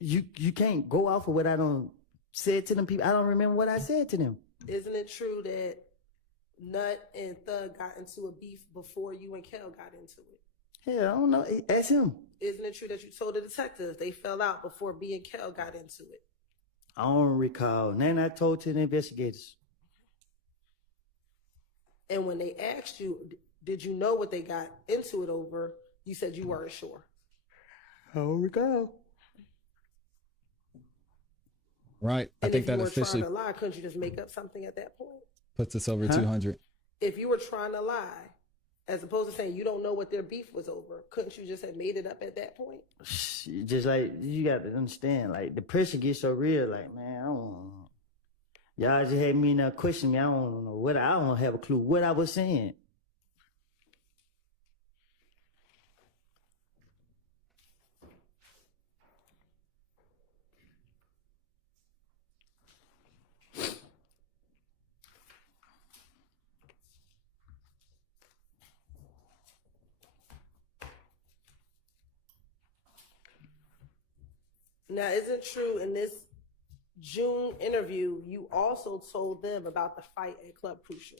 You can't go off of what I don't said to them people. I don't remember what I said to them. Isn't it true that Nut and Thug got into a beef before you and Kel got into it? Hell, I don't know. Ask him. Isn't it true that you told the detectives they fell out before B and Kel got into it? I don't recall. Then I told to the investigators. And when they asked you, did you know what they got into it over? You said you weren't sure. I don't recall. Right. I think that officially trying to lie, couldn't you just make up something at that point? puts us over 200. If you were trying to lie, as opposed to saying you don't know what their beef was over, couldn't you just have made it up at that point? Just like, you got to understand, like, the pressure gets so real, like, man, I don't know. Y'all just had me now question me. I don't know what, I don't have a clue what I was saying. Now, is it true in this June interview, you also told them about the fight at Club Crucial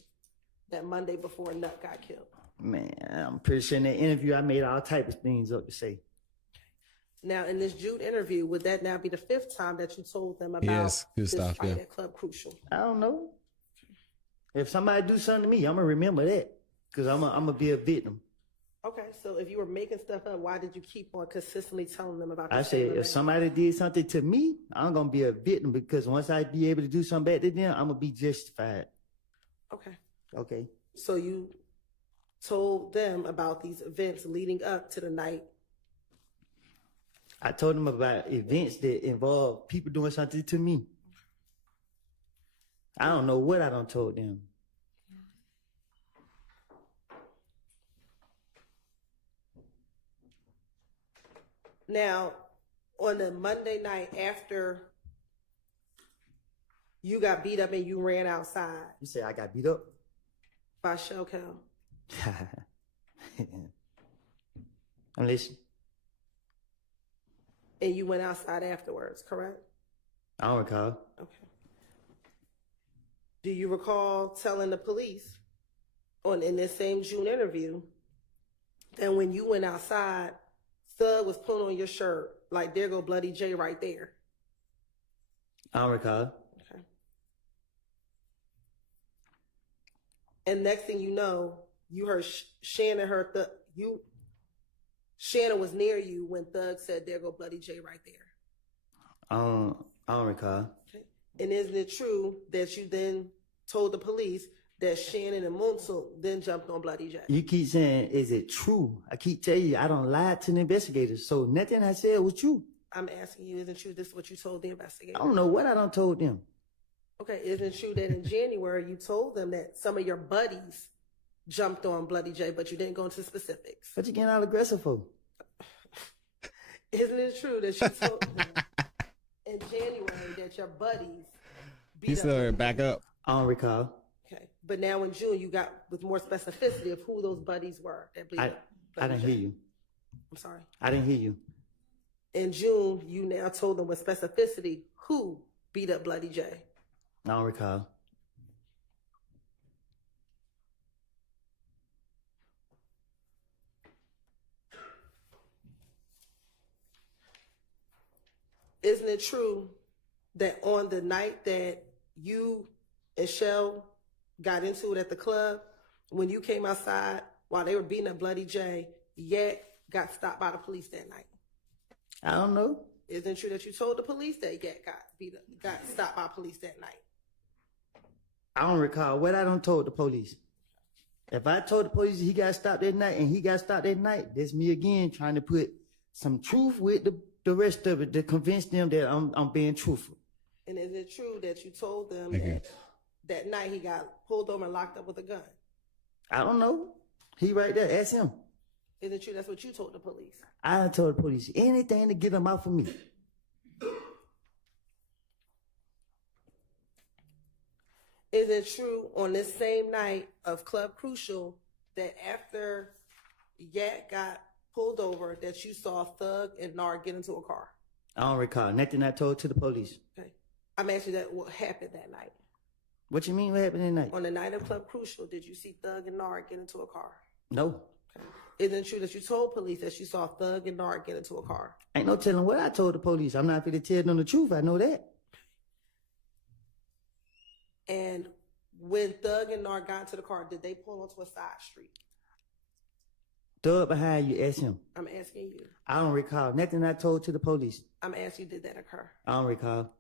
that Monday before Nut got killed? Man, I'm pretty sure in that interview I made all type of things up to say. Now, in this June interview, would that now be the 5th time that you told them about this fight at Club Crucial? I don't know. If somebody do something to me, I'm going to remember that because I'm going to be a victim. Okay, so if you were making stuff up, why did you keep on consistently telling them about I said, if somebody did something to me, I'm going to be a victim because once I be able to do something bad to them, I'm going to be justified. Okay. Okay. So you told them about these events leading up to the night. I told them about events that involve people doing something to me. I don't know what I done told them. Now, on the Monday night after you got beat up and you ran outside. You say I got beat up? By Shell Cal. I'm listening. And you went outside afterwards, correct? I don't recall. Okay. Do you recall telling the police in this same June interview that when you went outside, Thug was pulling on your shirt like there go Bloody J right there? I don't recall. Okay. And next thing you know, you heard Shannon heard Shannon was near you when Thug said there go Bloody J right there. I don't recall. Okay. And isn't it true that you then told the police that Shannon and Munsil then jumped on Bloody J? You keep saying, is it true? I keep telling you, I don't lie to the investigators. So nothing I said was true. I'm asking you, isn't true this is what you told the investigators? I don't know what I done told them. Okay, isn't it true that in January you told them that some of your buddies jumped on Bloody J, but you didn't go into specifics? What you getting all aggressive for? Isn't it true that you told them in January that your buddies beat He's up? still back up. I don't recall. Okay, but now in June you got with more specificity of who those buddies were that beat up I Bloody didn't J. hear you. I'm sorry. I didn't hear you. In June, you now told them with specificity who beat up Bloody J. I don't recall. Isn't it true that on the night that you and Shell got into it at the club, when you came outside while they were beating up Bloody J, Yak got stopped by the police that night? I don't know. Isn't it true that you told the police that Yak got stopped by police that night? I don't recall what I done told the police. If I told the police he got stopped that night and he got stopped that night, that's me again trying to put some truth with the rest of it to convince them that I'm being truthful. And is it true that you told them Okay. that night he got pulled over and locked up with a gun? I don't know. He right there. Ask him. Is it true that's what you told the police? I done told the police anything to get them out of me. Is it true on this same night of Club Crucial that after Yak got pulled over that you saw Thug and Nard get into a car? I don't recall. Nothing I told to the police. Okay. I'm asking that what happened that night. What you mean what happened that night? On the night of Club Crucial, did you see Thug and Nard get into a car? No. Okay. Isn't it true that you told police that you saw Thug and Nard get into a car? Ain't no telling what I told the police. I'm not going to tell them the truth. I know that. And when Thug and Nard got into the car, did they pull onto a side street? Thug behind you, ask him. I'm asking you. I don't recall. Nothing I told to the police. I'm asking you, did that occur? I don't recall.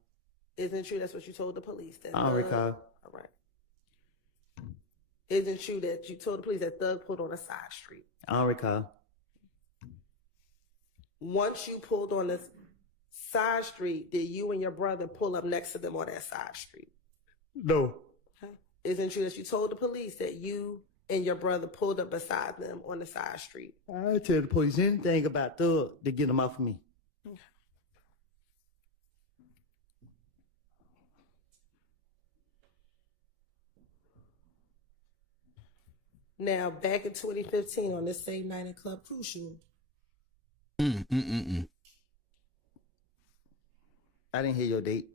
Isn't it true that's what you told the police? That I don't Thug- recall. All right. Isn't it true that you told the police that Thug pulled on a side street? I don't recall. Once you pulled on this side street, did you and your brother pull up next to them on that side street? No. Okay. Isn't it true that you told the police that you and your brother pulled up beside them on the side street? I tell the police anything about Thug to get them off of me. Okay. Now, back in 2015, on this same night at Club Crucial, I didn't hear your date.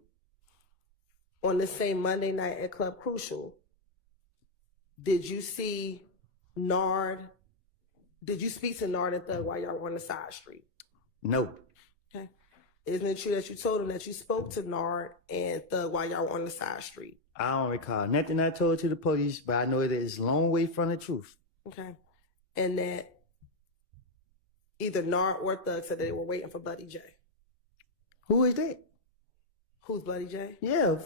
on this same Monday night at Club Crucial, did you see Nard? Did you speak to Nard and Thug while y'all were on the side street? No. Okay. Isn't it true that you told him that you spoke to Nard and Thug while y'all were on the side street? I don't recall. Nothing I told to the police, but I know it is a long way from the truth. Okay. And that either Nard or Thug said that they were waiting for Bloody J. Who is that? Who's Bloody J? Yeah.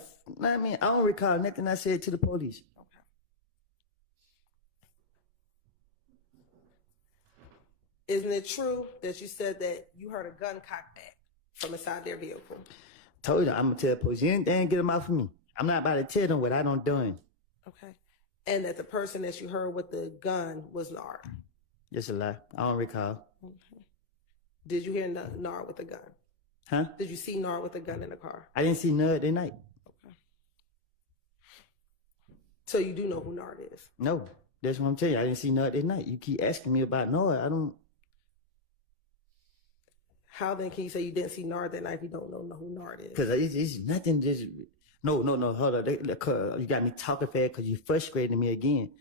I mean, I don't recall nothing I said to the police. Okay. Isn't it true that you said that you heard a gun cocked back from inside their vehicle? Told you, I'm going to tell the police anything, get them out for me. I'm not about to tell them what I done done. Okay. And that the person that you heard with the gun was Nard? Just a lie. I don't recall. Okay. Did you hear Nard with a gun? Huh? Did you see Nard with a gun in the car? I didn't see Nud that night. Okay. So you do know who Nard is? No. That's what I'm telling you. I didn't see Nud that night. You keep asking me about Nud. I don't. How then can you say you didn't see Nard that night if you don't know who Nard is? Because it's nothing. Just No, hold on. You got me talking fast because you frustrated me again.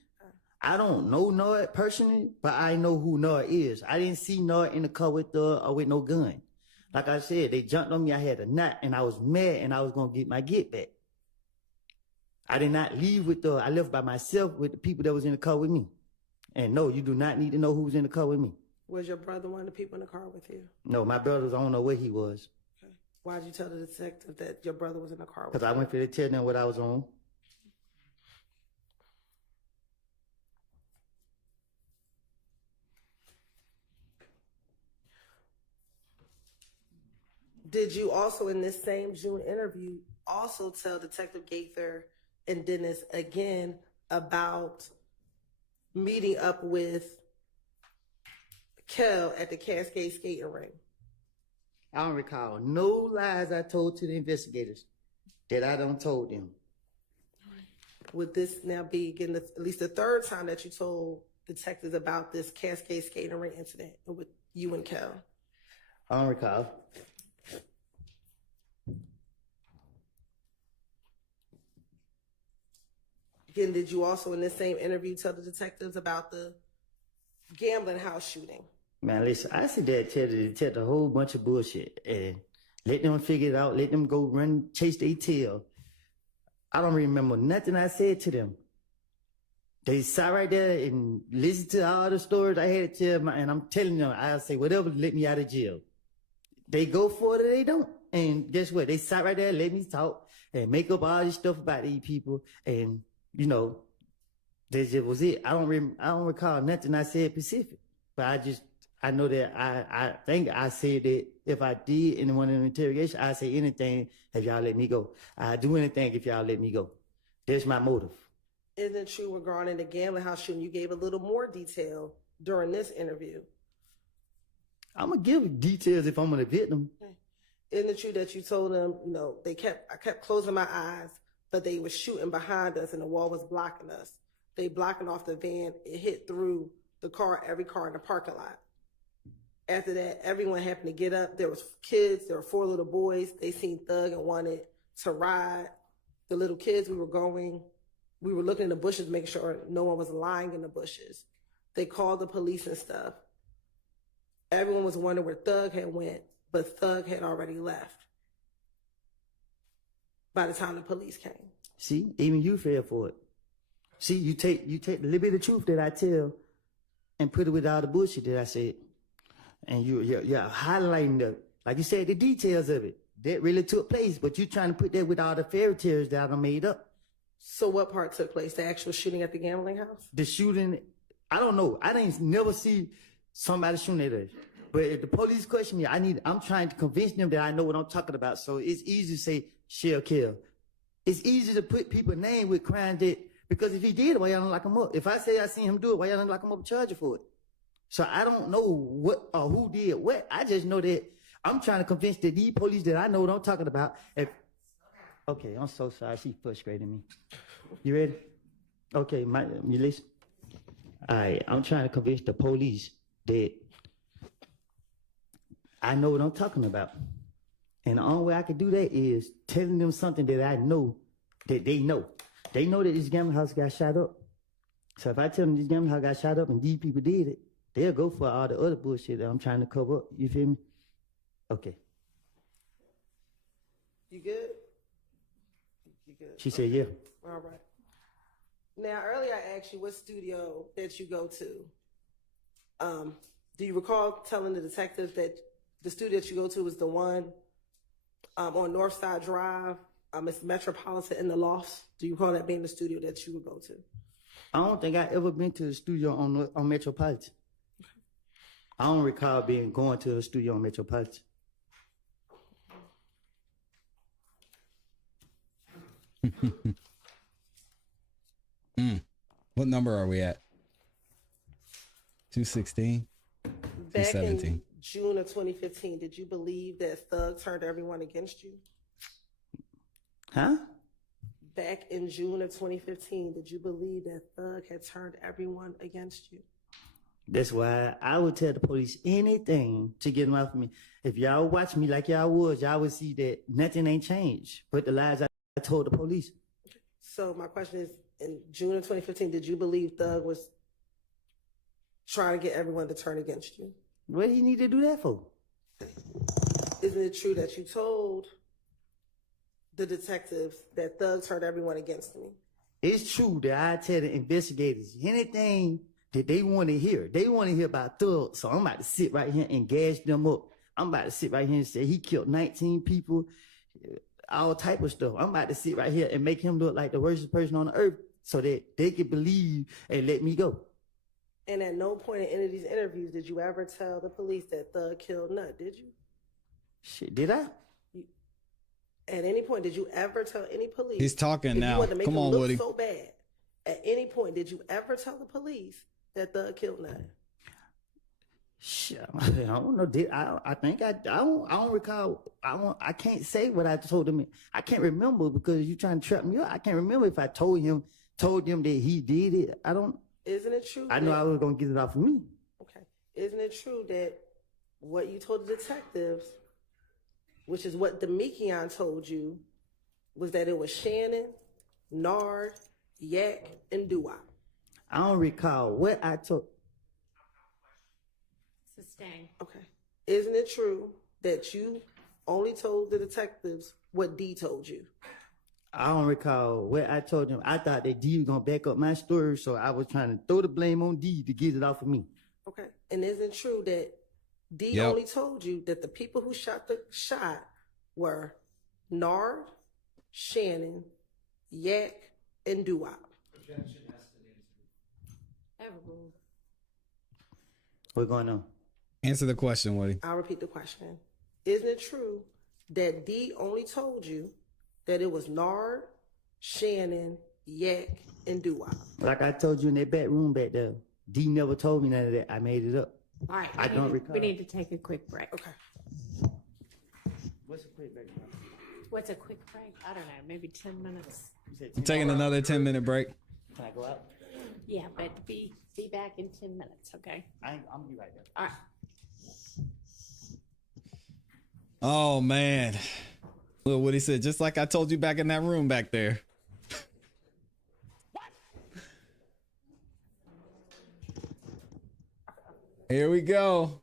I don't know Noah personally, but I know who Noah is. I didn't see Noah in the car with no gun. Like I said, they jumped on me. I had a knot, and I was mad, and I was gonna get my get back. I did not leave I left by myself with the people that was in the car with me. And no, you do not need to know who was in the car with me. Was your brother one of the people in the car with you? No, my brother's, I don't know where he was. Okay. Why did you tell the detective that your brother was in the car with you? Because I went for to tell them what I was on. Did you also, in this same June interview, also tell Detective Gaither and Dennis again about meeting up with Kel at the Cascade skating ring? I don't recall no lies I told to the investigators that I don't told them. Would this now be again at least the third time that you told detectives about this Cascade skating ring incident with you and Kel? I don't recall. Again, did you also in this same interview tell the detectives about the gambling house shooting? Man, listen, I sit there and tell the detective a whole bunch of bullshit and let them figure it out, let them go run, chase their tail. I don't remember nothing I said to them. They sat right there and listened to all the stories I had to tell, and I'm telling them, I'll say whatever to let me out of jail. They go for it or they don't. And guess what? They sat right there and let me talk and make up all this stuff about these people. And, you know, that just was it. I don't recall nothing I said specific. But I know that I think I said that if I did in one of the interrogation, I'd say anything if y'all let me go. I'd do anything if y'all let me go. That's my motive. Isn't it true regarding the gambling house shooting? You gave a little more detail during this interview. I'm gonna give details if I'm a victim. Isn't it true that you told them, you know, I kept closing my eyes, but they were shooting behind us and the wall was blocking us. They blocking off the van. It hit through the car, every car in the parking lot. After that, everyone happened to get up. There was kids. There were 4 little boys. They seen Thug and wanted to ride. The little kids, we were looking in the bushes, making sure no one was lying in the bushes. They called the police and stuff. Everyone was wondering where Thug had went, but Thug had already left by the time the police came. See, even you fell for it. See, you take the little bit of truth that I tell and put it with all the bullshit that I said. And you're highlighting like you said, the details of it. That really took place, but you're trying to put that with all the fairy tales that I made up. So what part took place? The actual shooting at the gambling house? The shooting, I don't know. I didn't never see somebody shooting at us. But if the police question me, I'm trying to convince them that I know what I'm talking about. So it's easy to say, shell kill. It's easy to put people's name with crime that, because if he did, why y'all don't lock him up? If I say I seen him do it, why y'all don't lock him up and charge you for it? So I don't know what or who did what. I just know that I'm trying to convince the police that I know what I'm talking about. Okay, I'm so sorry. She frustrated me. You ready? Okay, you listen. All right, I'm trying to convince the police that I know what I'm talking about. And the only way I can do that is telling them something that I know that they know. They know that this gambling house got shot up. So if I tell them this gambling house got shot up and these people did it, they'll go for all the other bullshit that I'm trying to cover up. You feel me? Okay. You good? You good? She said, yeah. All right. Now, earlier I asked you what studio that you go to. Do you recall telling the detectives that the studio that you go to is the one on Northside Drive? It's Metropolitan in the Lofts. Do you recall that being the studio that you would go to? I don't think I ever been to the studio on Metropolitan. I don't recall going to the studio on Metropolitan. What number are we at? 216? Back 217. in June of 2015, did you believe that Thug turned everyone against you? Huh? Back in June of 2015, did you believe that Thug had turned everyone against you? That's why I would tell the police anything to get them off of me. If y'all watch me like y'all was, y'all would see that nothing ain't changed. But the lies I I told the police. So my question is, in June of 2015, did you believe Thug was trying to get everyone to turn against you? What do you need to do that for? Isn't it true that you told the detectives that Thug turned everyone against me? It's true that I tell the investigators anything that they want to hear. They want to hear about Thug, so I'm about to sit right here and gas them up. I'm about to sit right here and say he killed 19 people, all type of stuff. I'm about to sit right here and make him look like the worst person on the earth so that they can believe and let me go. And at no point in any of these interviews did you ever tell the police that Thug killed Nut, did you? Shit, did I? At any point, did you ever tell any police? He's talking now. You wanted to make Come him on, look Woody. so bad. At any point, did you ever tell the police that Thug killed Nut? Shit, I don't know. I think I don't recall. I can't say what I told him. I can't remember because you trying to trap me up. I can't remember if I told them that he did it. I don't. Isn't it true? I know I was gonna get it off of me. Okay. Isn't it true that what you told the detectives, which is what Demekion told you, was that it was Shannon, Nard, Yak, and Doo-Wop? I don't recall what I told. Sustain. Okay. Isn't it true that you only told the detectives what D told you? I don't recall what I told them. I thought that D was gonna back up my story, so I was trying to throw the blame on D to get it off of me. Okay. And isn't it true that D Yep. only told you that the people who shot the shot were Nard, Shannon, Yak, and Doo-Wop? Objection has to answer. Overruled. What's going on? Answer the question, Woody. I'll repeat the question. Isn't it true that D only told you that it was Nard, Shannon, Yak, and Doo-Wop? Like I told you in that back room back there, D never told me none of that. I made it up. All right. I don't recall. We need to take a quick break. Okay. What's a quick break? What's a quick break? I don't know, maybe 10 minutes. I'm taking another 10-minute break. Can I go out? Yeah, but be back in 10 minutes, okay? I'm gonna be right there. All right. Oh man. Look what he said, just like I told you back in that room back there. Here we go.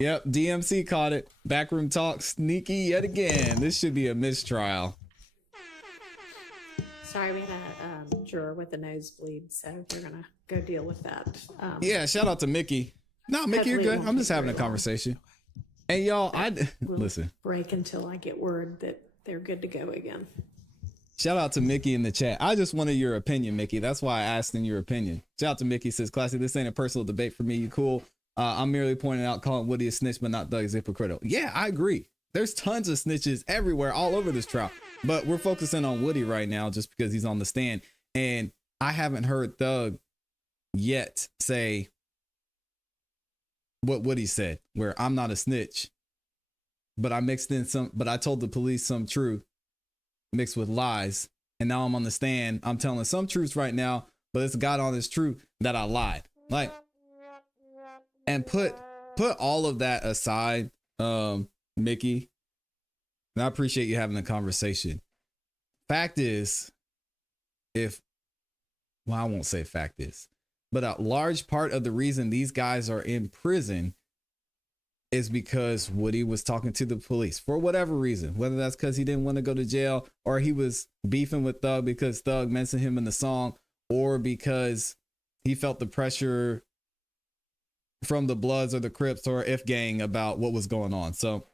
Yep, DMC caught it. Backroom talk sneaky yet again. This should be a mistrial. Sorry, we had a juror with a nosebleed, so we're going to go deal with that. Yeah, shout out to Mickey. No, Mickey, you're Hopefully it good. won't I'm just take having a very long. conversation. Hey, y'all, We'll listen. break until I get word that they're good to go again. Shout out to Mickey in the chat. I just wanted your opinion, Mickey. That's why I asked in your opinion. Shout out to Mickey, says, "ClassE, this ain't a personal debate for me. You cool? I'm merely pointing out calling Woody a snitch, but not Thug is hypocritical." Yeah, I agree. There's tons of snitches everywhere, all over this trial. But we're focusing on Woody right now just because he's on the stand. And I haven't heard Thug yet say what Woody said, where I'm not a snitch, but I mixed in some, but I told the police some truth mixed with lies. And now I'm on the stand. I'm telling some truths right now, but it's God honest truth that I lied. Like, and put all of that aside, Mickey. And I appreciate you having the conversation. Fact is, I won't say fact is, but a large part of the reason these guys are in prison is because Woody was talking to the police for whatever reason, whether that's because he didn't want to go to jail or he was beefing with Thug because Thug mentioned him in the song, or because he felt the pressure from the Bloods or the Crips or F gang about what was going on. So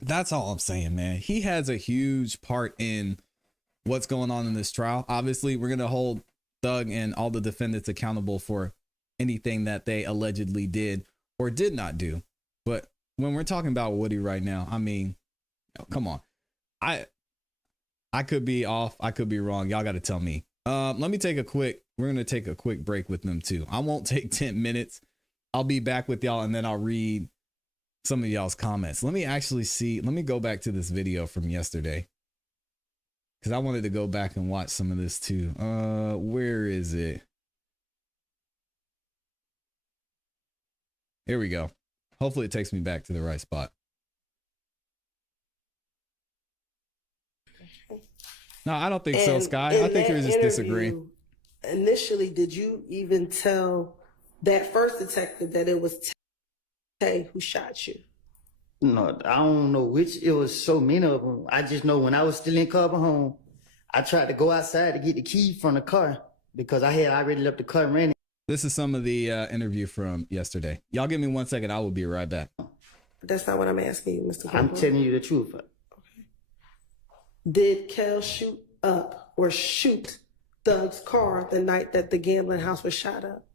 that's all I'm saying, man. He has a huge part in what's going on in this trial. Obviously, we're going to hold Thug and all the defendants accountable for anything that they allegedly did or did not do. But when we're talking about Woody right now, I mean, come on. I could be off. I could be wrong. Y'all got to tell me. Let me we're going to take a quick break with them too. I won't take 10 minutes. I'll be back with y'all and then I'll read some of y'all's comments. Let me go back to this video from yesterday, because I wanted to go back and watch some of this too. Where is it? Here we go. Hopefully it takes me back to the right spot. No, I don't think so, And Sky. in I think that you're just interview, disagreeing. Initially, did you even tell that first detective that it was Tay who shot you? No, I don't know which. It was so many of them. I just know when I was still in Carbon Home, I tried to go outside to get the key from the car because I had already left the car running. This is some of the interview from yesterday. Y'all give me 1 second. I will be right back. That's not what I'm asking you, Mr. Corporal. I'm telling you the truth. Did Kel shoot up or shoot Thug's car the night that the gambling house was shot up?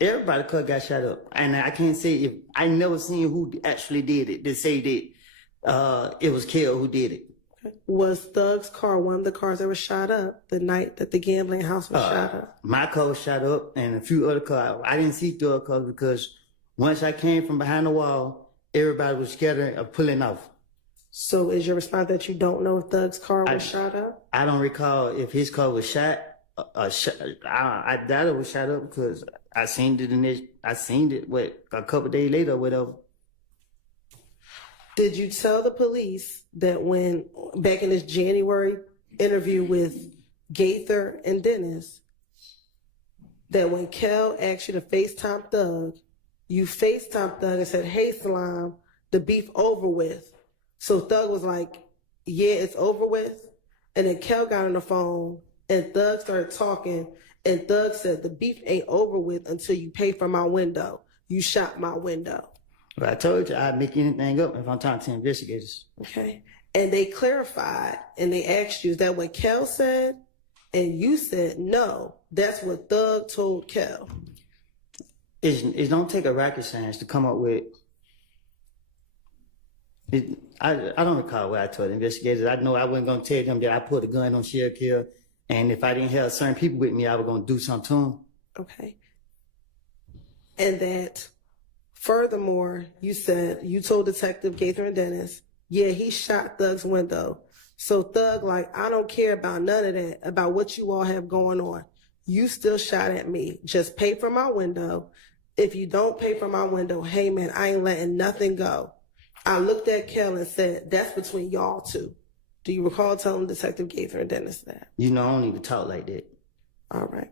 Everybody car got shot up, and I can't say if I never seen who actually did it. They say that it was Kel who did it. Okay. Was Thug's car one of the cars that was shot up the night that the gambling house was shot up? My car was shot up, and a few other cars. I didn't see Thug's car because once I came from behind the wall, everybody was scared of pulling off. So is your response that you don't know if Thug's car was shot up? I don't recall if his car was shot. I doubt it was shot up because I seen it a couple days later or whatever. Did you tell the police that when back in this January interview with Gaither and Dennis, that when Kel asked you to FaceTime Thug, you FaceTime Thug and said, "Hey Slime, the beef over with." So Thug was like, "Yeah, it's over with." And then Kel got on the phone and Thug started talking, and Thug said, "The beef ain't over with until you pay for my window. You shot my window." Well, I told you I'd make anything up if I'm talking to investigators. Okay. And they clarified and they asked you, is that what Kel said? And you said, no, that's what Thug told Kel. It don't take a rocket science to come up with. I don't recall what I told investigators. I know I wasn't going to tell them that I put a gun on Sheriff Kel, and if I didn't have certain people with me, I was going to do something to them. Okay. And that, furthermore, you said, you told Detective Gaither and Dennis, yeah, he shot Thug's window. So Thug, like, I don't care about none of that, about what you all have going on. You still shot at me. Just pay for my window. If you don't pay for my window, hey man, I ain't letting nothing go. I looked at Kel and said, that's between y'all two. Do you recall telling Detective Gaither and Dennis that? You know, I don't even talk like that. All right.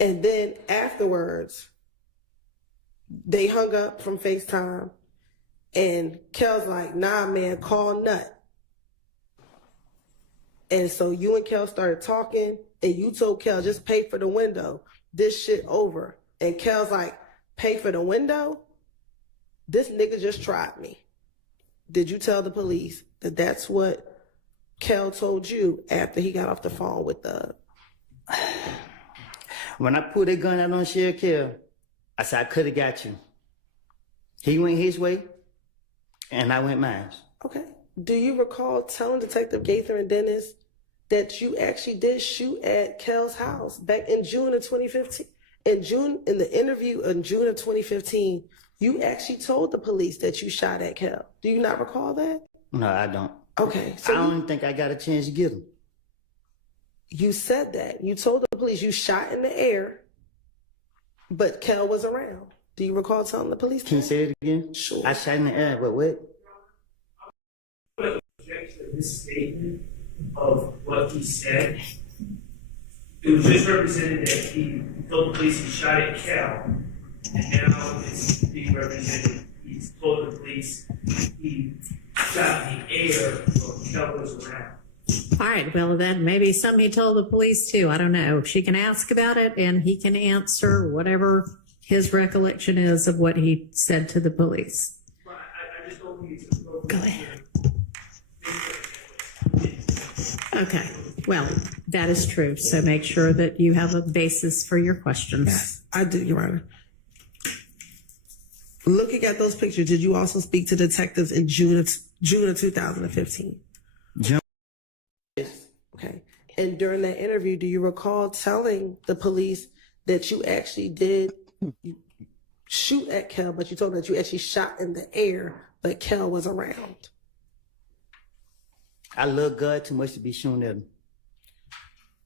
And then afterwards, they hung up from FaceTime, and Kel's like, nah, man, call Nut. And so you and Kel started talking, and you told Kel, just pay for the window. This shit over. And Kel's like, pay for the window? This nigga just tried me. Did you tell the police that that's what Kel told you after he got off the phone with Thug? When I pulled that gun out on Sheriff Kel, I said, I could have got you. He went his way, and I went mine. Okay. Do you recall telling Detective Gaither and Dennis that you actually did shoot at Kel's house back in June of 2015? In the interview in June of 2015, you actually told the police that you shot at Kel. Do you not recall that? No, I don't. Okay. So I don't think I got a chance to get him. You said that. You told the police you shot in the air, but Kel was around. Do you recall telling the police that? Can you say it again? Sure. I shot in the air, but what? This statement of what he said, it was just represented that he told the police he shot at Kel, and now it's being represented he told the police he shot in the air, so Kel was around. All right, well, then maybe something he told the police too. I don't know. She can ask about it and he can answer whatever his recollection is of what he said to the police. Well, I just don't think it's appropriate. Go ahead. Okay, well, that is true. So make sure that you have a basis for your questions. Yes, I do, Your Honor. Looking at those pictures, did you also speak to detectives in June of 2015? Yes. Okay. And during that interview, do you recall telling the police that you actually did shoot at Kel, but you told them that you actually shot in the air, but Kel was around? I love God too much to be shooting at him.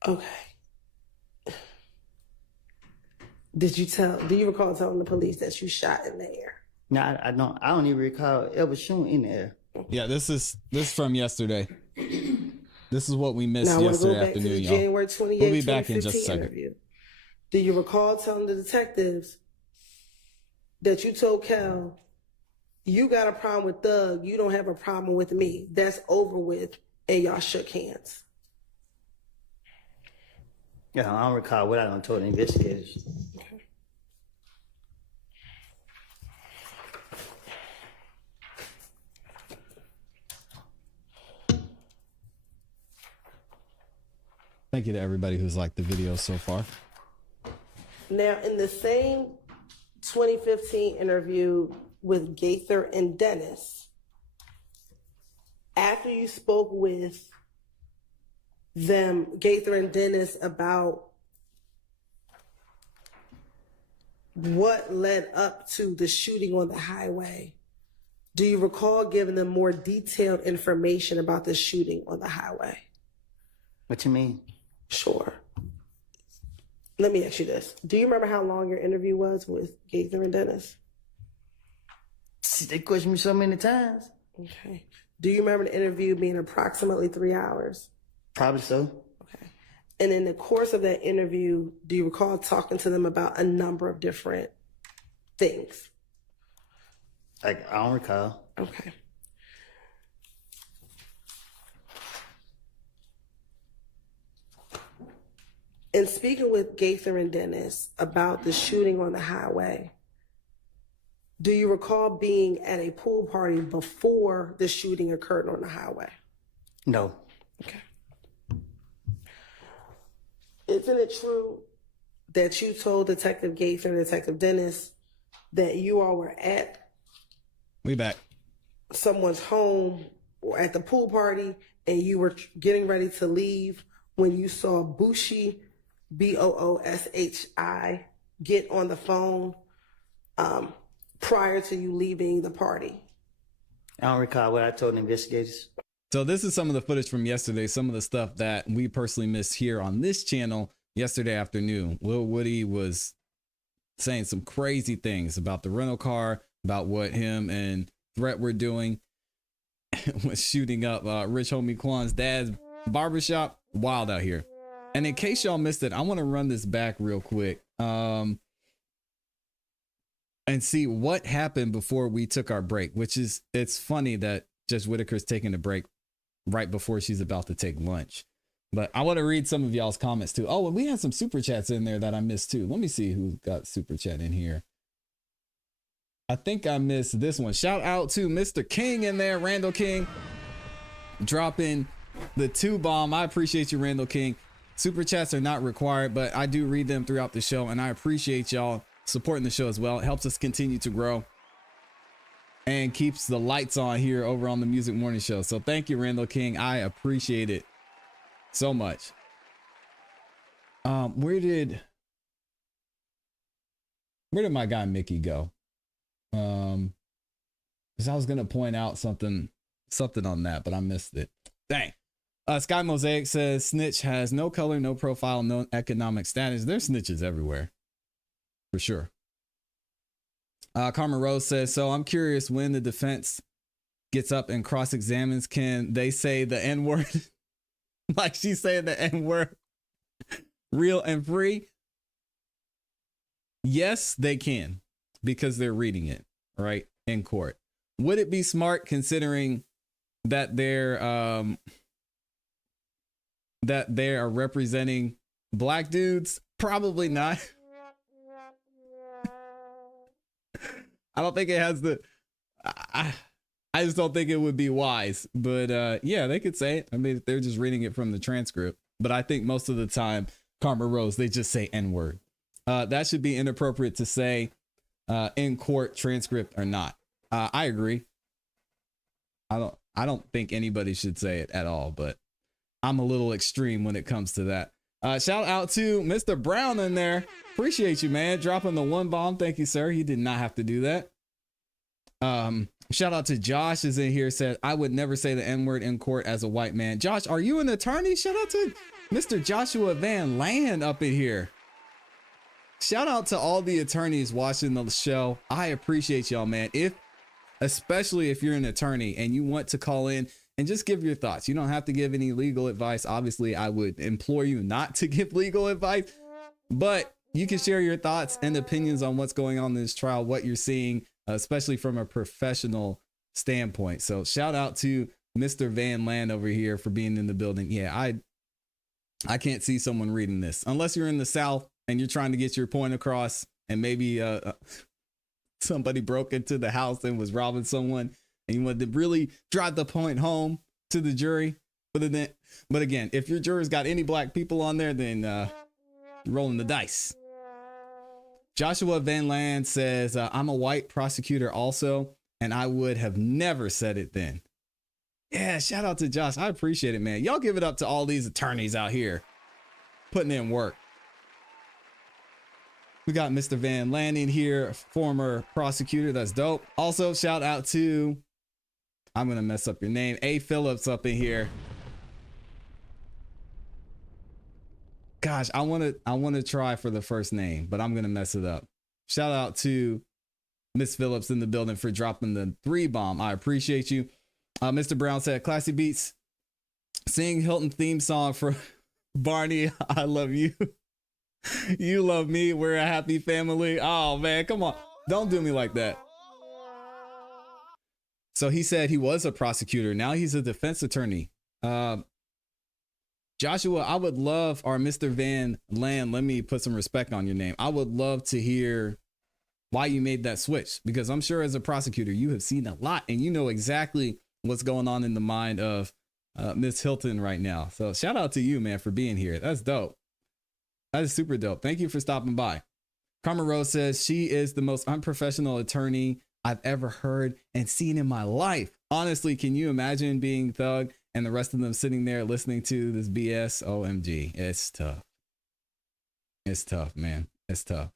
Okay. Do you recall telling the police that you shot in the air? Now I don't even recall ever shooting in the air. Yeah, this is from yesterday. This is what we missed now, yesterday go back afternoon, to the y'all. January 28th, We'll be back in just a second. Interview. Do you recall telling the detectives that you told Cal, you got a problem with Thug, you don't have a problem with me. That's over with, and y'all shook hands? Yeah, I don't recall what I done told the investigators. Okay. Thank you to everybody who's liked the video so far. Now, in the same 2015 interview with Gaither and Dennis, after you spoke with them, Gaither and Dennis, about what led up to the shooting on the highway, do you recall giving them more detailed information about the shooting on the highway? What you mean? Sure. Let me ask you this. Do you remember how long your interview was with Gaither and Dennis? They questioned me so many times. Okay. Do you remember the interview being approximately 3 hours? Probably so. Okay. And in the course of that interview, do you recall talking to them about a number of different things? I don't recall. Okay. In speaking with Gaither and Dennis about the shooting on the highway, do you recall being at a pool party before the shooting occurred on the highway? No. Okay. Isn't it true that you told Detective Gaither and Detective Dennis that you all were at someone's home or at the pool party and you were getting ready to leave when you saw Booshi, Booshi, get on the phone prior to you leaving the party? I don't recall what I told the investigators. So this is some of the footage from yesterday, some of the stuff that we personally missed here on this channel yesterday afternoon. Lil Woody was saying some crazy things about the rental car, about what him and Threat were doing, was shooting up Rich Homie Quan's dad's barbershop. Wild out here. And in case y'all missed it, I want to run this back real quick and see what happened before we took our break, which is, it's funny that Judge Whitaker's taking a break right before she's about to take lunch. But I want to read some of y'all's comments too. Oh, and we had some super chats in there that I missed too. Let me see who got super chat in here. I think I missed this one. Shout out to Mr. King in there, Randall King, dropping the 2 bomb. I appreciate you, Randall King. Super chats are not required, but I do read them throughout the show, and I appreciate y'all supporting the show as well. It helps us continue to grow and keeps the lights on here over on the Music Morning Show. So thank you, Randall King. I appreciate it so much. Where did my guy Mickey go? Because I was gonna point out something on that, but I missed it. Dang. Sky Mosaic says snitch has no color, no profile, no economic status. There's snitches everywhere, for sure. Carmen Rose says, so I'm curious, when the defense gets up and cross-examines, can they say the N-word? Like she's saying the N-word, real and free? Yes, they can, because they're reading it, right, in court. Would it be smart, considering that they are representing black dudes? Probably not. I don't think it has the, I just don't think it would be wise, but yeah, they could say it. I mean, they're just reading it from the transcript, but I think most of the time, Karma Rose, they just say N-word. That should be inappropriate to say in court, transcript or not. I agree. I don't think anybody should say it at all, but I'm a little extreme when it comes to that. Shout out to Mr. Brown in there. Appreciate you, man. Dropping the 1 bomb. Thank you, sir. He did not have to do that. Shout out to Josh is in here. Said, I would never say the N-word in court as a white man. Josh, are you an attorney? Shout out to Mr. Joshua Van Land up in here. shout out to all the attorneys watching the show. I appreciate y'all, man. Especially if you're an attorney and you want to call in and just give your thoughts. You don't have to give any legal advice. Obviously, I would implore you not to give legal advice, but you can share your thoughts and opinions on what's going on in this trial, what you're seeing, especially from a professional standpoint. So shout out to Mr. Van Land over here for being in the building. Yeah, I can't see someone reading this unless you're in the South and you're trying to get your point across, and maybe somebody broke into the house and was robbing someone and you wanted to really drive the point home to the jury. But again, if your jurors got any black people on there, then you're rolling the dice. Joshua Van Land says, I'm a white prosecutor also, and I would have never said it then. Yeah, shout out to Josh. I appreciate it, man. Y'all give it up to all these attorneys out here putting in work. We got Mr. Van Land in here, former prosecutor. That's dope. Also, shout out to, I'm going to mess up your name, A. Phillips up in here. Gosh, I want to try for the first name, but I'm going to mess it up. Shout out to Miss Phillips in the building for dropping the 3 bomb. I appreciate you. Mr. Brown said, "ClassE Beats, sing Hilton theme song for Barney. I love you. You love me. We're a happy family." Oh man, come on. Don't do me like that. So he said he was a prosecutor. Now he's a defense attorney. Joshua, I would love, or Mr. Van Land, let me put some respect on your name. I would love to hear why you made that switch, because I'm sure as a prosecutor, you have seen a lot and you know exactly what's going on in the mind of Miss Hilton right now. So shout out to you, man, for being here. That's dope. That is super dope. Thank you for stopping by. Karma Rose says she is the most unprofessional attorney I've ever heard and seen in my life. Honestly, can you imagine being Thug and the rest of them sitting there listening to this BS? OMG. It's tough. It's tough, man. It's tough.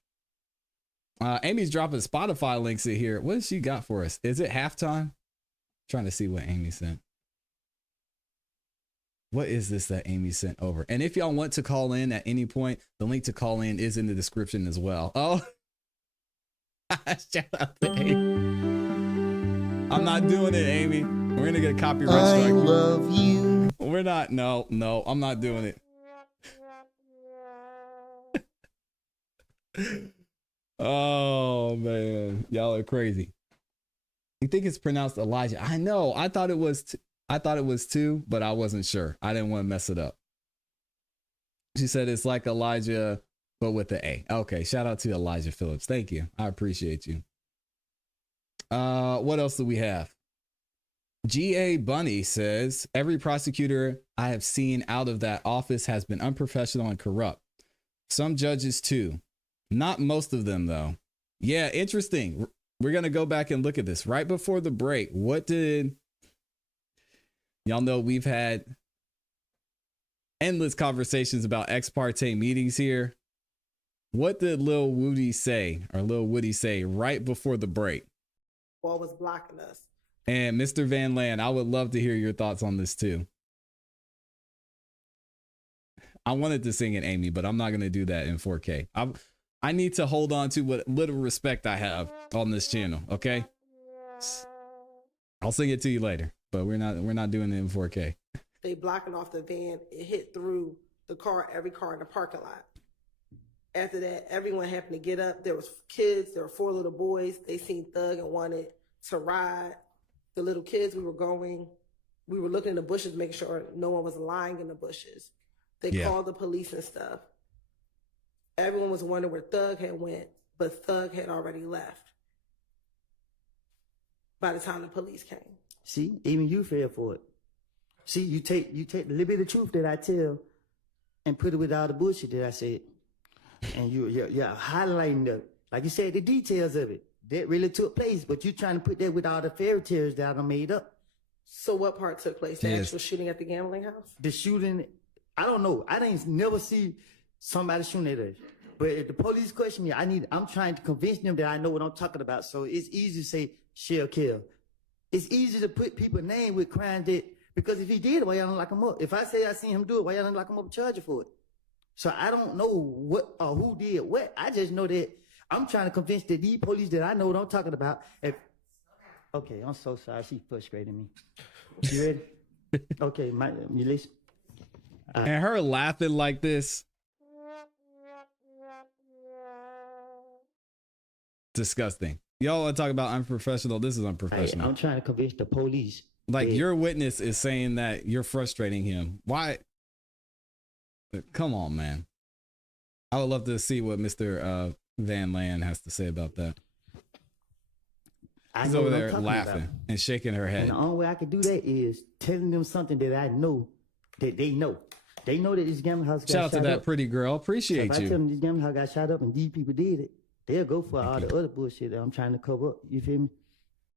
Amy's dropping Spotify links in here. What has she got for us? Is it halftime? Trying to see what Amy sent. What is this that Amy sent over? And if y'all want to call in at any point, the link to call in is in the description as well. Oh, shout out to Amy. I'm not doing it, Amy. We're going to get a copyright strike. I love you. We're not. No, I'm not doing it. Oh, man. Y'all are crazy. You think it's pronounced Elijah? I know. I thought it was two, but I wasn't sure. I didn't want to mess it up. She said it's like Elijah, but with the A. Okay. Shout out to Elijah Phillips. Thank you. I appreciate you. What else do we have? G.A. Bunny says, every prosecutor I have seen out of that office has been unprofessional and corrupt. Some judges too. Not most of them, though. Yeah, interesting. We're going to go back and look at this right before the break. What did y'all know? We've had endless conversations about ex parte meetings here. What did Lil Woody say right before the break? What was blocking us? And Mr. Van Land, I would love to hear your thoughts on this too. I wanted to sing it, Amy, but I'm not going to do that in 4K. I need to hold on to what little respect I have on this channel. Okay. I'll sing it to you later, but we're not doing it in 4K. They blocking off the van. It hit through the car, every car in the parking lot. After that, everyone happened to get up. There was kids. There were 4 little boys. They seen Thug and wanted to ride. The little kids, we were looking in the bushes, making sure no one was lying in the bushes. They called the police and stuff. Everyone was wondering where Thug had went, but Thug had already left by the time the police came. See, even you fell for it. See, you take the little bit of truth that I tell and put it with all the bullshit that I said. And you're highlighting like you said, the details of it. That really took place, but you're trying to put that with all the fairy tales that I done made up. So what part took place? The actual shooting at the gambling house? The shooting, I don't know. I didn't never see somebody shooting at us. But if the police question me, I'm trying to convince them that I know what I'm talking about. So it's easy to say shell kill. It's easy to put people's name with crimes that, because if he did it, why y'all don't lock him up? If I say I seen him do it, why y'all don't lock him up and charge you for it? So I don't know what or who did what. I just know that I'm trying to convince the these police that I know what I'm talking about. Okay, I'm so sorry. She frustrating me. You ready? Okay, you listen. And her laughing like this. Disgusting. Y'all want to talk about unprofessional? This is unprofessional. I'm trying to convince the police. Like your witness is saying that you're frustrating him. Why? Come on, man. I would love to see what Mr. Van Land has to say about that. He's over there laughing and shaking her head. And the only way I could do that is telling them something that I know that they know. They know that this gambling house got shot up. Shout out to that pretty girl. Appreciate you. If I tell them this gambling house got shot up and these people did it, they'll go for all the other bullshit that I'm trying to cover up. You feel me?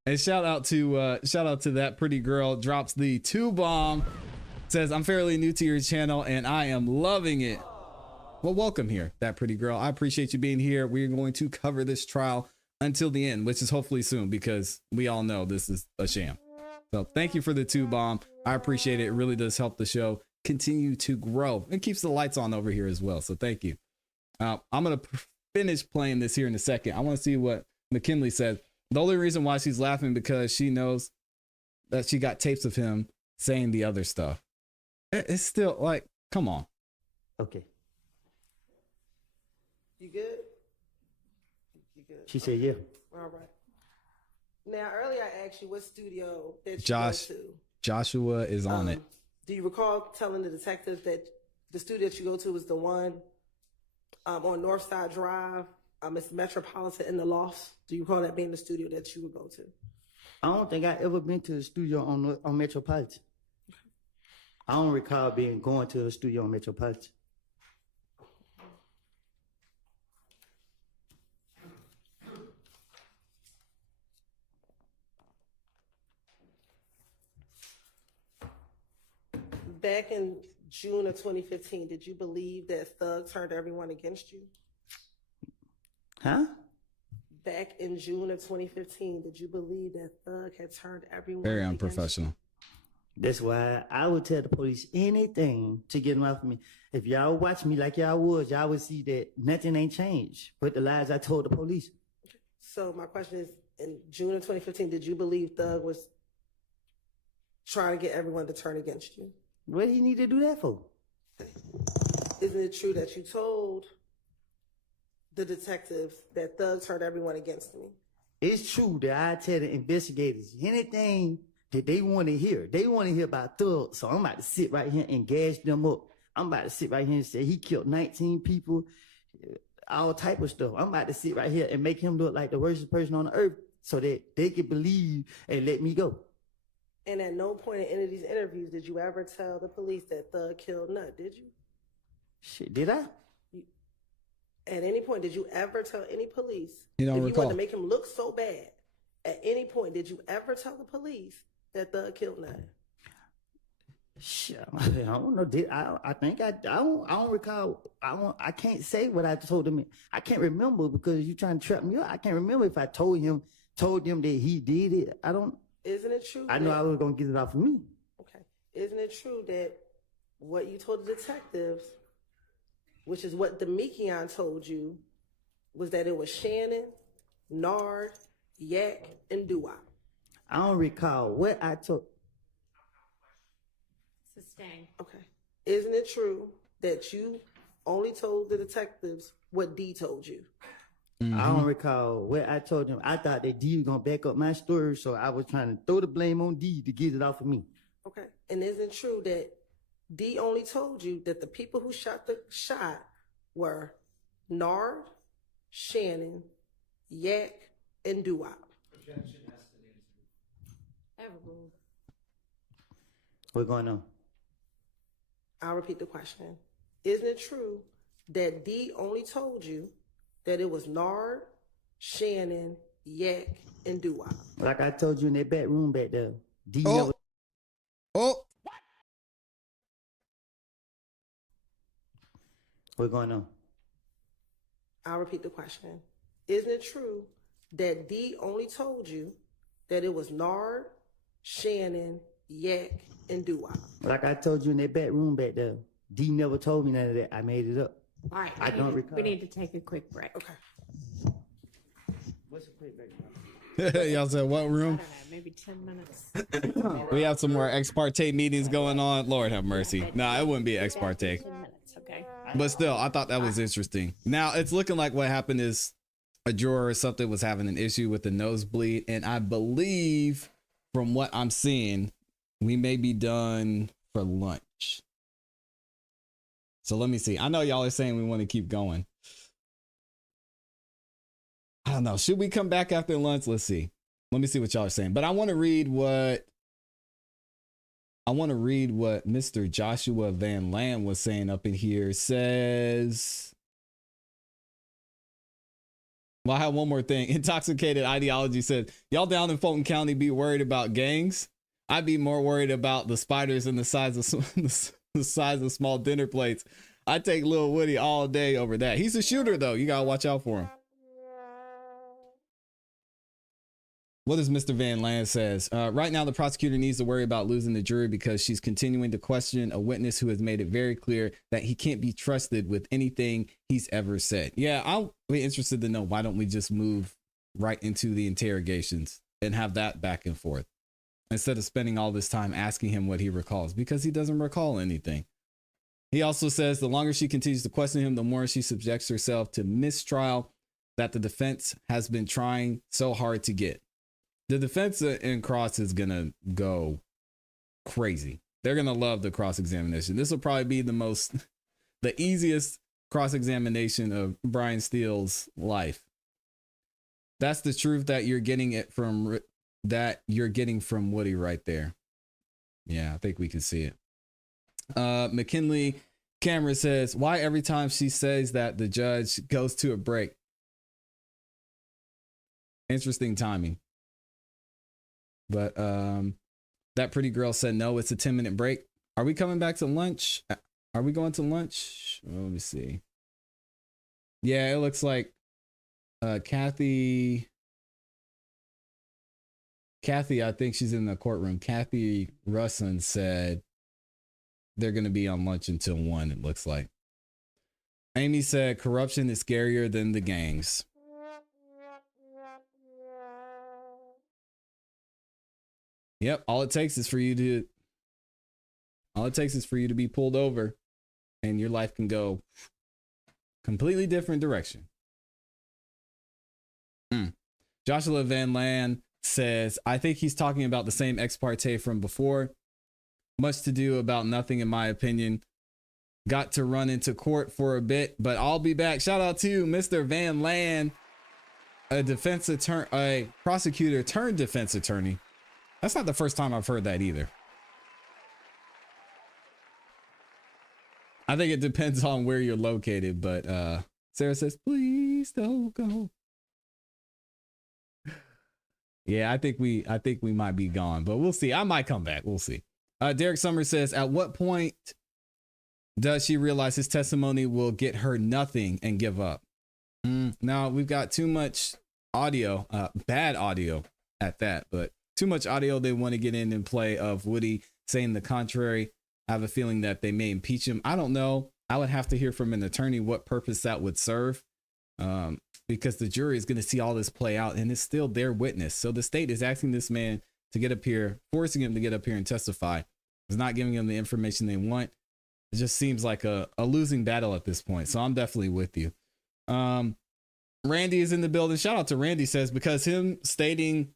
And shout out to that pretty girl. Drops the 2 bomb. Says, I'm fairly new to your channel and I am loving it. Well, welcome here, that pretty girl. I appreciate you being here. We're going to cover this trial until the end, which is hopefully soon because we all know this is a sham. So thank you for the 2 bomb. I appreciate it. It really does help the show continue to grow. It keeps the lights on over here as well. So thank you. I'm going to finish playing this here in a second. I want to see what McKinley said. The only reason why she's laughing because she knows that she got tapes of him saying the other stuff. It's still like, come on. Okay. You good? You good? She said, yeah. All right. Now, earlier I asked you what studio that you go to. Joshua is on it. Do you recall telling the detectives that the studio that you go to was the one on Northside Drive? It's Metropolitan in the Lofts. Do you recall that being the studio that you would go to? I don't think I ever been to the studio on Metropolitan. I don't recall going to a studio on Metropolitan. Back in June of 2015, did you believe that Thug turned everyone against you? Huh? Back in June of 2015, did you believe that Thug had turned everyone Very against unprofessional. you? That's why I would tell the police anything to get them off of me. If y'all watch me like y'all was, y'all would see that nothing ain't changed but the lies I told the police. So my question is, in June of 2015, did you believe Thug was trying to get everyone to turn against you? What do you need to do that for? Isn't it true that you told the detectives that Thug turned everyone against me? It's true that I tell the investigators anything that they want to hear. They want to hear about Thug, so I'm about to sit right here and gas them up. I'm about to sit right here and say he killed 19 people, all type of stuff. I'm about to sit right here and make him look like the worst person on the earth so that they can believe and let me go. And at no point in any of these interviews did you ever tell the police that Thug killed Nut, did you? Shit, did I? At any point, did you ever tell any police, you don't if recall. You wanted to make him look so bad, at any point, did you ever tell the police that Thug killed Nut? Shit, I don't know. I think I don't recall. I can't say what I told him. I can't remember because you trying to trap me up. I can't remember if I told them that he did it. I don't. Isn't it true? I know I was gonna get it off of me. Okay. Isn't it true that what you told the detectives, which is what Demekion told you, was that it was Shannon, Nard, Yak, and Doo-Wop? I don't recall what I told. Sustain. Okay. Isn't it true that you only told the detectives what D told you? Mm-hmm. I don't recall what I told them. I thought that D was gonna back up my story, so I was trying to throw the blame on D to get it off of me. Okay. And isn't it true that D only told you that the people who shot the shot were Nard, Shannon, Yak, and Doo-Wop? Overruled. What's going on? I'll repeat the question. Isn't it true that D only told you that it was Nard, Shannon, Yak, and Doo-Wop? Like I told you in that back room back there. D Oh. never. Oh, What's going on? I'll repeat the question. Isn't it true that D only told you that it was Nard, Shannon, Yak, and Doo-Wop? Like I told you in that back room back there. D never told me none of that. I made it up. All right, I don't recall. we need to take a quick break. Okay. What's a quick break? Y'all said what I room? don't know, maybe 10 minutes. We have some more ex parte meetings going on. Lord have mercy. Nah, it wouldn't be ex parte. 10 minutes, okay? But still, I thought that was interesting. Now, it's looking like what happened is a juror or something was having an issue with the nosebleed. And I believe from what I'm seeing, we may be done for lunch. So let me see. I know y'all are saying we want to keep going. I don't know. Should we come back after lunch? Let's see. Let me see what y'all are saying. But I want to read what Mr. Joshua Van Land was saying up in here. It says, well, I have one more thing. Intoxicated Ideology said, y'all down in Fulton County be worried about gangs? I'd be more worried about the spiders and the size of the size of small dinner plates. I take Lil Woody all day over that. He's a shooter, though. You gotta watch out for him. What does Mr. Van Land says? Right now, the prosecutor needs to worry about losing the jury because she's continuing to question a witness who has made it very clear that he can't be trusted with anything he's ever said. Yeah, I'll be interested to know, why don't we just move right into the interrogations and have that back and forth instead of spending all this time asking him what he recalls, because he doesn't recall anything. He also says the longer she continues to question him, the more she subjects herself to mistrial that the defense has been trying so hard to get. The defense in cross is going to go crazy. They're going to love the cross-examination. This will probably be the easiest cross-examination of Brian Steele's life. That's the truth that you're getting from Woody right there. Yeah, I think we can see it. McKinley Cameron says, why every time she says that the judge goes to a break? Interesting timing. But that pretty girl said no, it's a 10-minute break. Are we coming back to lunch? Are we going to lunch? Well, let me see. Yeah, it looks like Kathy, I think she's in the courtroom. Kathy Russin said they're going to be on lunch until 1, it looks like. Amy said corruption is scarier than the gangs. Yep, all it takes is for you to be pulled over and your life can go completely different direction. Joshua Van Land says, I think he's talking about the same ex parte from before. Much to do about nothing, in my opinion. Got to run into court for a bit, but I'll be back. Shout out to Mr. Van Land, a prosecutor turned defense attorney. That's not the first time I've heard that either. I think it depends on where you're located, but Sarah says, please don't go. Yeah, I think we might be gone, but we'll see. I might come back. We'll see. Derek Summers says, at what point does she realize his testimony will get her nothing and give up? Now we've got too much audio, bad audio at that, but too much audio they want to get in and play of Woody saying the contrary. I have a feeling that they may impeach him. I don't know. I would have to hear from an attorney what purpose that would serve, because the jury is going to see all this play out and it's still their witness. So the state is asking this man to get up here, forcing him to get up here and testify. It's not giving them the information they want. It just seems like a losing battle at this point. So I'm definitely with you. Randy is in the building. Shout out to Randy, says, because him stating